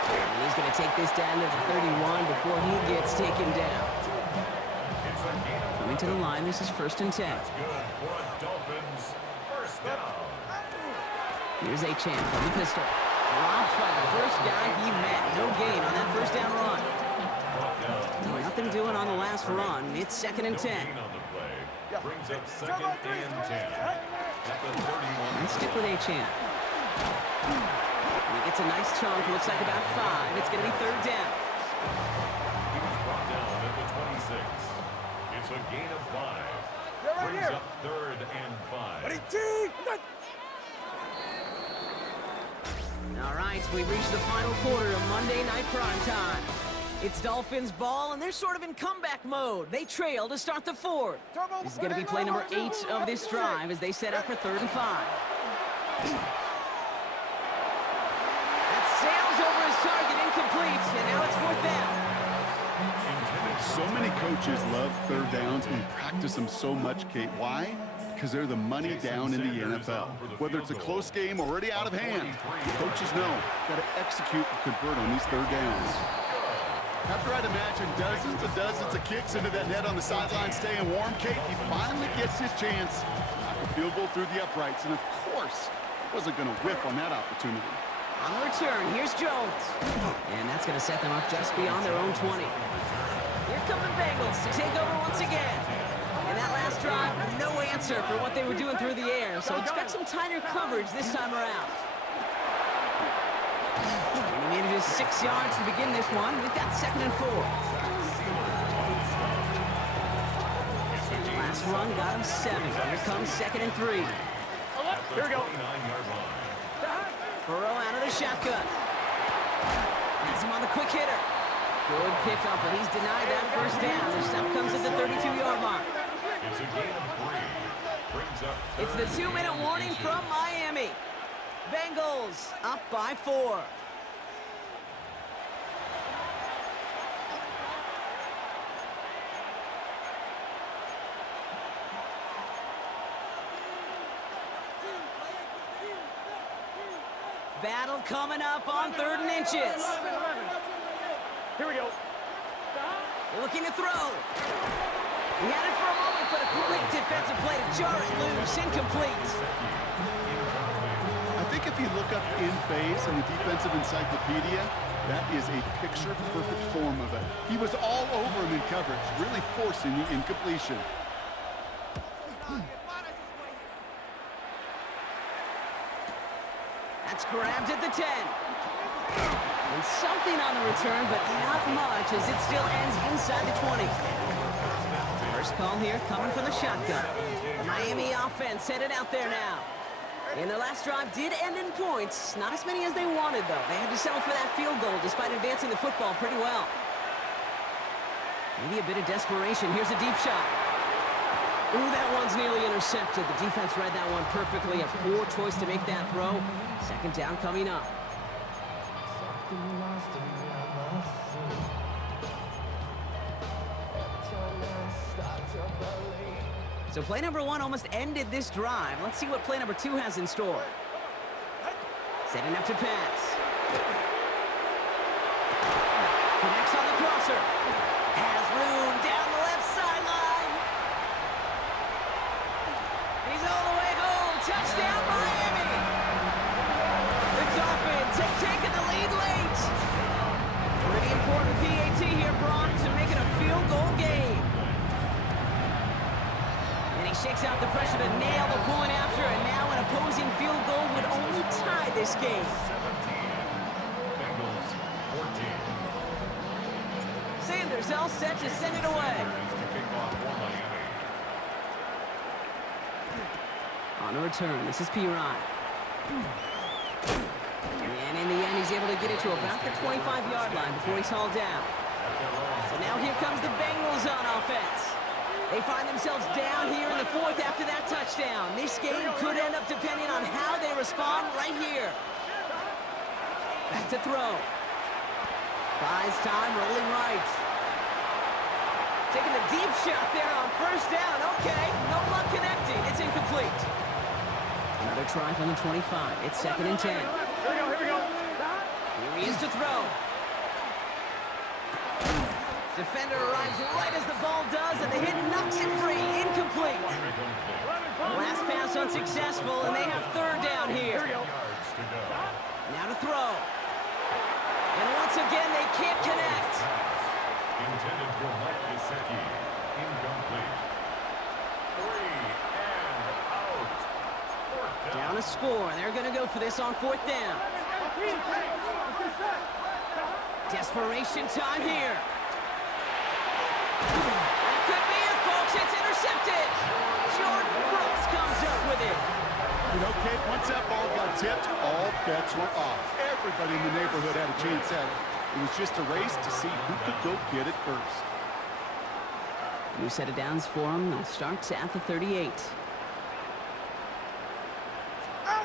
And he's going to take this down to the 31 before he gets taken down. Coming to the line, this is 1st and 10. Good for a Dolphins 1st down. Here's Achane from the pistol. Dropped by the first guy he met. No gain on that 1st down run. Nothing doing on the last run. It's 2nd and 10. On the play. Brings up 2nd and 10. At the 31. And stick with Achane. He gets a nice chunk. Looks like about 5. It's going to be 3rd down. He was brought down at the 26. It's a gain of 5. Brings up 3rd and 5. All right, we've reached the final quarter of Monday Night Primetime. It's Dolphins ball, and they're sort of in comeback mode. They trail to start the 4th. This is going to be play number 8 of this drive as they set up for 3rd and 5. That sails over his target, incomplete, and now it's 4th down. So many coaches love 3rd downs and practice them so much, Kate. Why? Because they're the money down in the NFL. Whether it's a close game or already out of hand, coaches know got to execute and convert on these 3rd downs. After I'd imagine dozens and dozens of kicks into that net on the sideline staying warm, Kate, he finally gets his chance to knock a field goal through the uprights, and of course, wasn't going to whiff on that opportunity. On the return, here's Jones. And that's going to set them up just beyond their own 20. Here come the Bengals to take over once again. In that last drive, no answer for what they were doing through the air, so expect some tighter coverage this time around. And he manages 6 yards to begin this one. We've got 2nd and 4. Last run got him 7. Here comes 2nd and 3. Here we go. Burrow out of the shotgun. Has him on the quick hitter. Good pickup, but he's denied that first down. The stop comes at the 32-yard mark. It's a gain of 3. Brings up It's the 2-minute warning from Miami. Bengals up by 4. Battle coming up on 3rd and inches. Here we go. They're looking to throw. He had it for a moment, but a great defensive play to jar it loose. Incomplete. I think if you look up in phase in the defensive encyclopedia, that is a picture-perfect form of it. He was all over him in coverage, really forcing the incompletion. That's grabbed at the 10. And something on the return, but not much as it still ends inside the 20. First call here coming from the shotgun. The Miami offense headed out there now. And their last drive did end in points. Not as many as they wanted, though. They had to settle for that field goal despite advancing the football pretty well. Maybe a bit of desperation. Here's a deep shot. Ooh, that one's nearly intercepted. The defense read that one perfectly. A poor choice to make that throw. 2nd down coming up. So play number 1 almost ended this drive. Let's see what play number 2 has in store. Setting up to pass. Connects on the crosser. Has room down the left sideline. He's all the way home. Touchdown, Miami. The Dolphins have taken the lead late. Pretty important PAT here, Brock, to make it a field goal game. And he shakes out the pressure to nail the point after, and now an opposing field goal would only tie this game. 17. Bengals 14. Sanders all set to send it away. To kick off for Miami. On the return, this is Pirine. And in the end, he's able to get it to about the 25-yard line before he's hauled down. So now here comes the Bengals on offense. They find themselves down here in the 4th after that touchdown. This game could end up depending on how they respond right here. Back to throw. Buys time, rolling right. Taking the deep shot there on 1st down. Okay, no luck connecting. It's incomplete. Another try from the 25. It's 2nd and 10. Here we go. Here he is to throw. Defender arrives right as the ball does, and the hit knocks it free. Incomplete. Last pass unsuccessful, and they have 3rd down here. Yards to go. Now to throw. And once again, they can't connect. Intended for Mike Gesicki. Incomplete. 3 and out. 4th down. Down a score. They're going to go for this on 4th down. Desperation time here. That could be it, folks. It's intercepted. Jordan Brooks comes up with it. You know, Kate, once that ball got tipped, all bets were off. Everybody in the neighborhood had a chance at it. It was just a race to see who could go get it first. New set of downs for him. They'll start at the 38. Oh,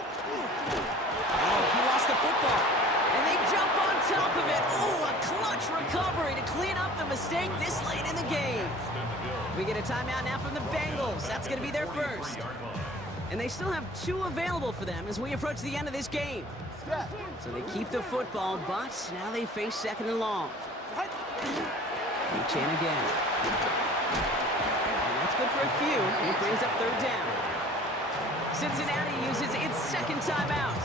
he lost the football. And they jump on top of it. Oh, a clutch recovery to clean up the mistake this late in the game. We get a timeout now from the Bengals. That's going to be their first. And they still have 2 available for them as we approach the end of this game. So they keep the football, but now they face 2nd and long. Reach in again. And that's good for a few. It brings up 3rd down. Cincinnati uses its second timeout.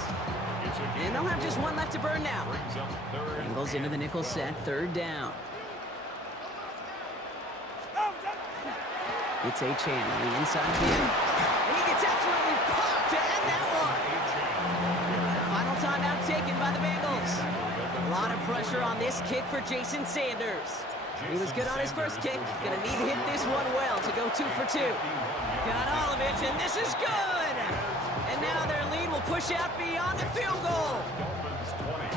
It's a gain And they'll have of just 4. one left to burn now. Brings up third and Bengals into the nickel set, third down. It's A-Chan on the inside here. And he gets absolutely popped to end that one. Final timeout taken by the Bengals. A lot of pressure on this kick for Jason Sanders. He was good on his first kick. Gonna need to hit this one well to go 2 for 2. Got all of it, and this is good! And now their lead will push out beyond the field goal. Dolphins 20.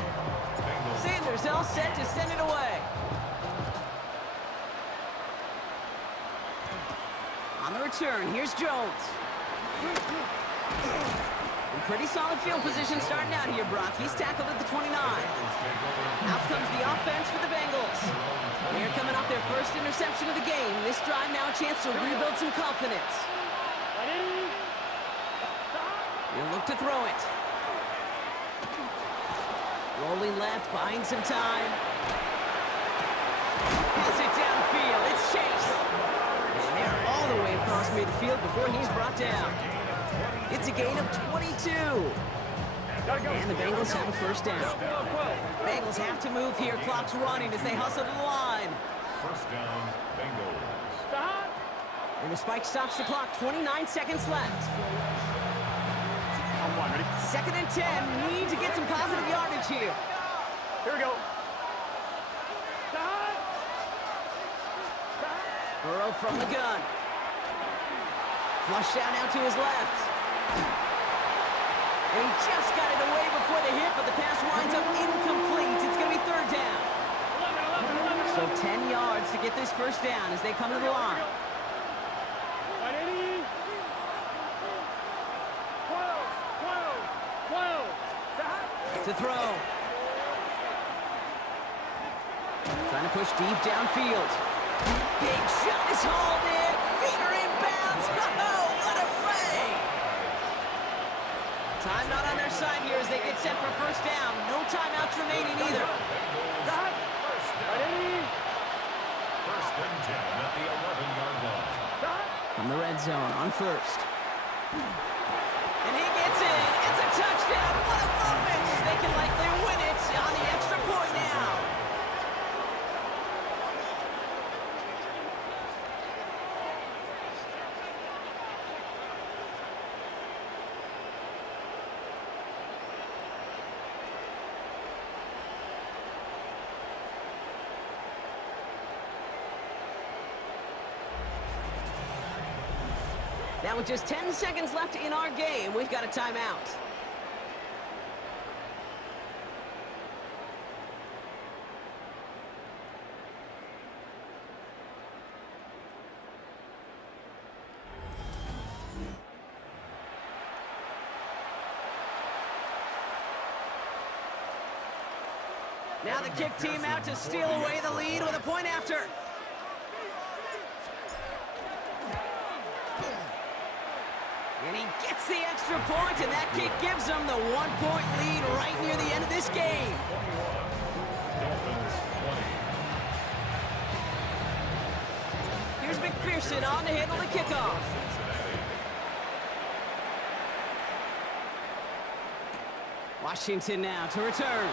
Bengals Sanders all set to send it away. On the return, here's Jones. In pretty solid field position starting out here, Brock. He's tackled at the 29. Out comes the offense for the Bengals. They're coming off their first interception of the game. This drive now a chance to rebuild some confidence. He'll look to throw it. Rolling left, buying some time. Pass it downfield. It's Chase. And they're all the way across midfield before he's brought down. It's a gain of 22. And the Bengals have a first down. Bengals have to move here. Clock's running as they hustle to the line. first down, Bengals. And the spike stops the clock. 29 seconds left. On one, ready? Second and 10. Need to get some positive yardage here. Here we go. Burrow from the gun. Flush down out to his left. And he just got it away before the hit, but the pass winds up incomplete. It's going to be third down. So 10 yards to get this first down as they come to the line. 12. To throw. Trying to push deep downfield. Big shot is hauled in. Feet are inbounds. Oh, what a play! Time not on their side here as they get set for first down. No timeouts remaining either. First and 10 at the 11-yard line. From the red zone on first. And he gets in. It's a touchdown. What a moment. They can likely win it on the extra point now. Now with just 10 seconds left in our game, we've got a timeout. Now the kick team out to steal away the lead with a point after. And he gets the extra point, and that kick gives them the 1-point lead right near the end of this game. 21. Dolphins 20. Here's McPherson on to handle the kickoff. Cincinnati. Washington now to return.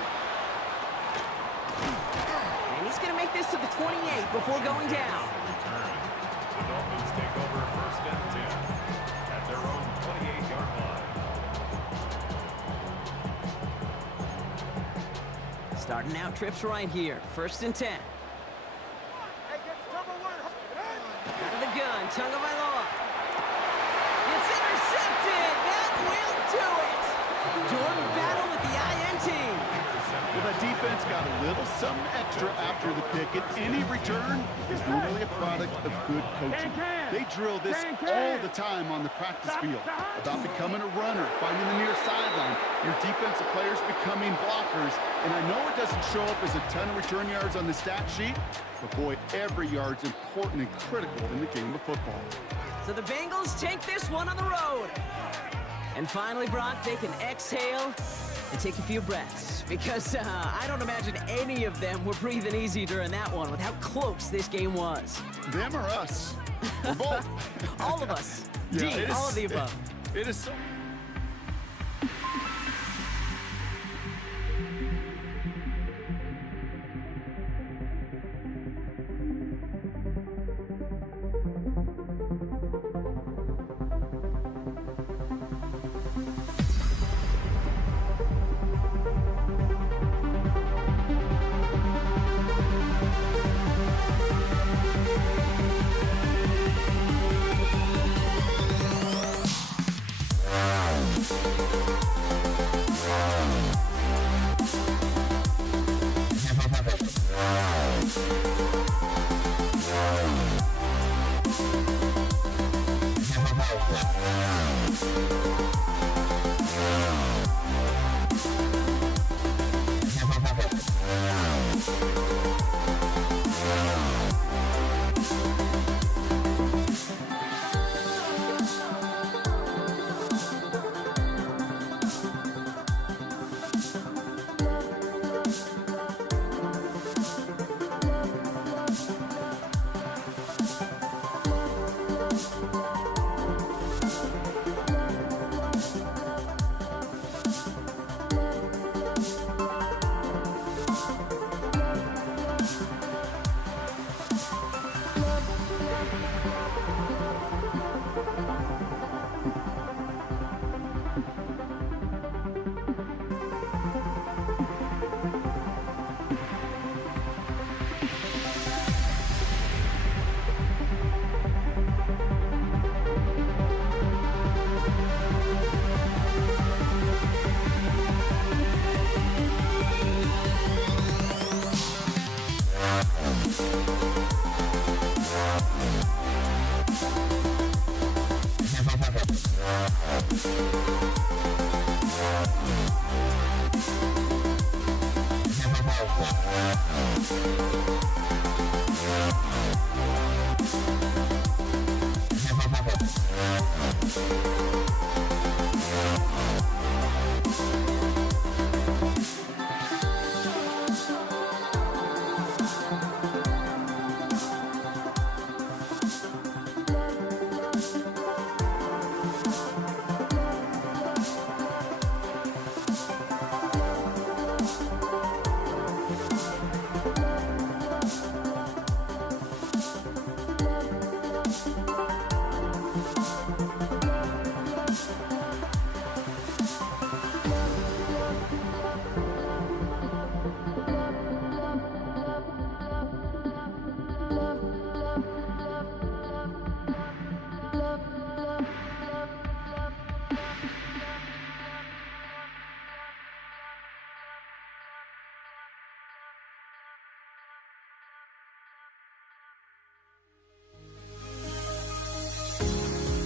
And he's going to make this to the 28 before going down. Return. The Dolphins take over first and 10 at their own 28-yard line. Starting out trips right here. First and 10. Out of the gun, Tagovailoa. It's intercepted. That will do it. Jordan Battle with the INT. Well, that defense got a little something extra after the pick, and any return is normally a product of good coaching. They drill this all the time on the practice field about becoming a runner, finding the near sideline, your defensive players becoming blockers. And I know it doesn't show up as a ton of return yards on the stat sheet, but boy, every yard's important and critical in the game of football. So the Bengals take this one on the road. And finally, Brock, they can exhale and take a few breaths, because I don't imagine any of them were breathing easy during that one with how close this game was. Them or us? Or both. All of us. Yeah, D, all of the above. It is so...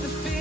The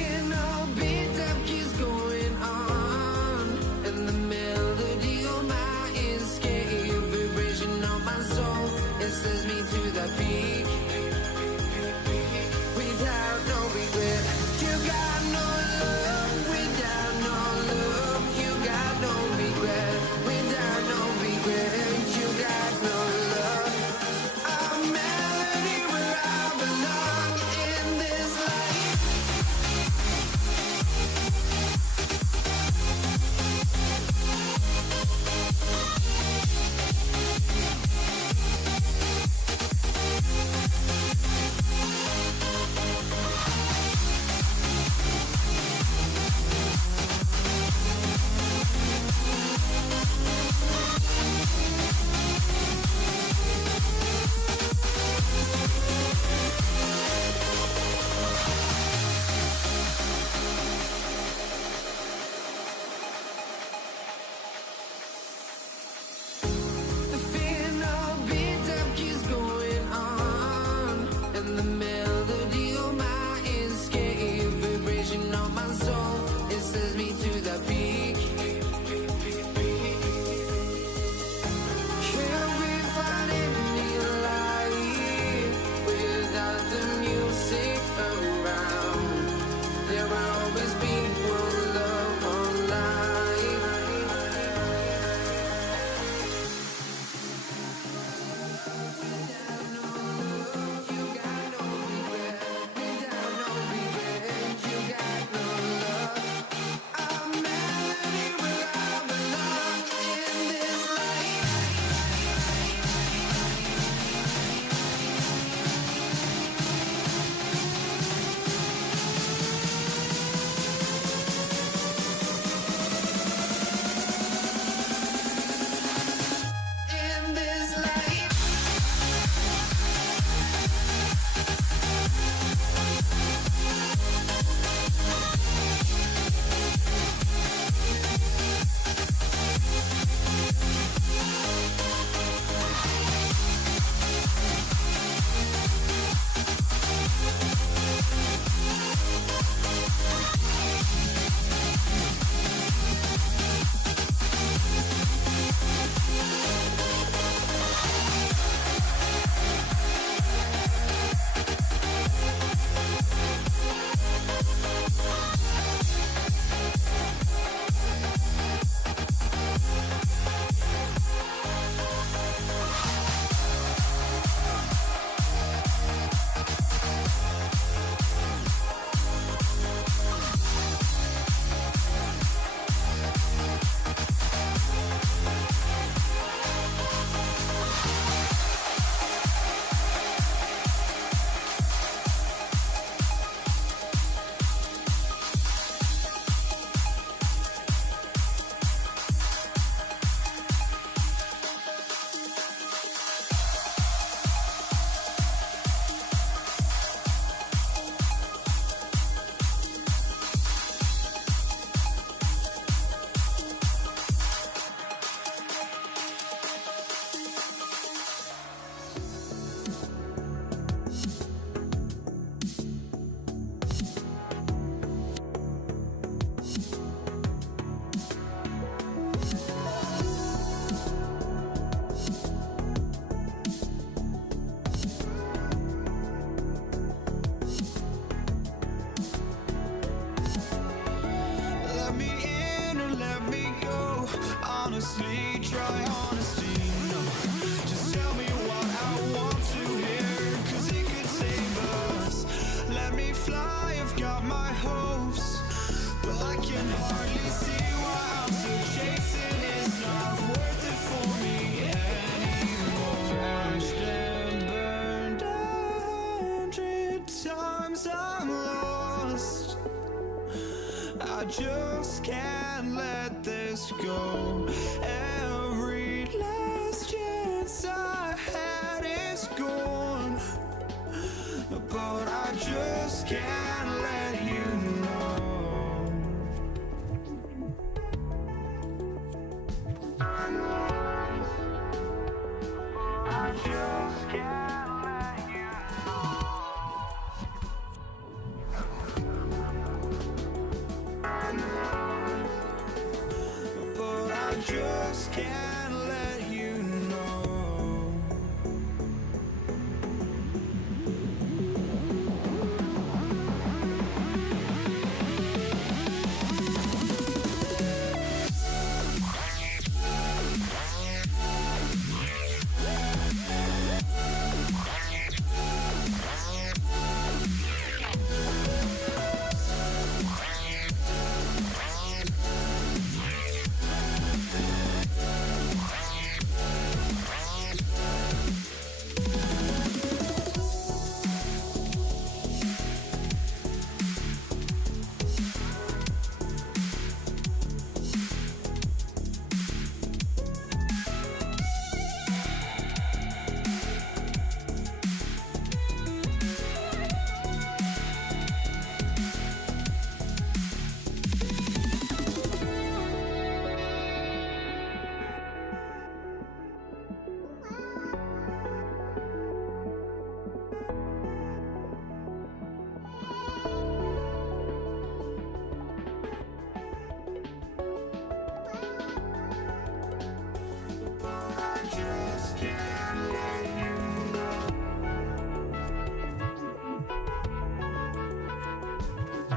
honestly, try honesty. No, just tell me what I want to hear, 'cause it could save us. Let me fly, I've got my hopes, but I can hardly see why I'm still chasing. It's not worth it for me anymore. Crashed and burned 100 times, I'm lost. I just can't let this go. Every last chance I had is gone, but I just can't let you know. I just can't let you know. But I just can't let you know. I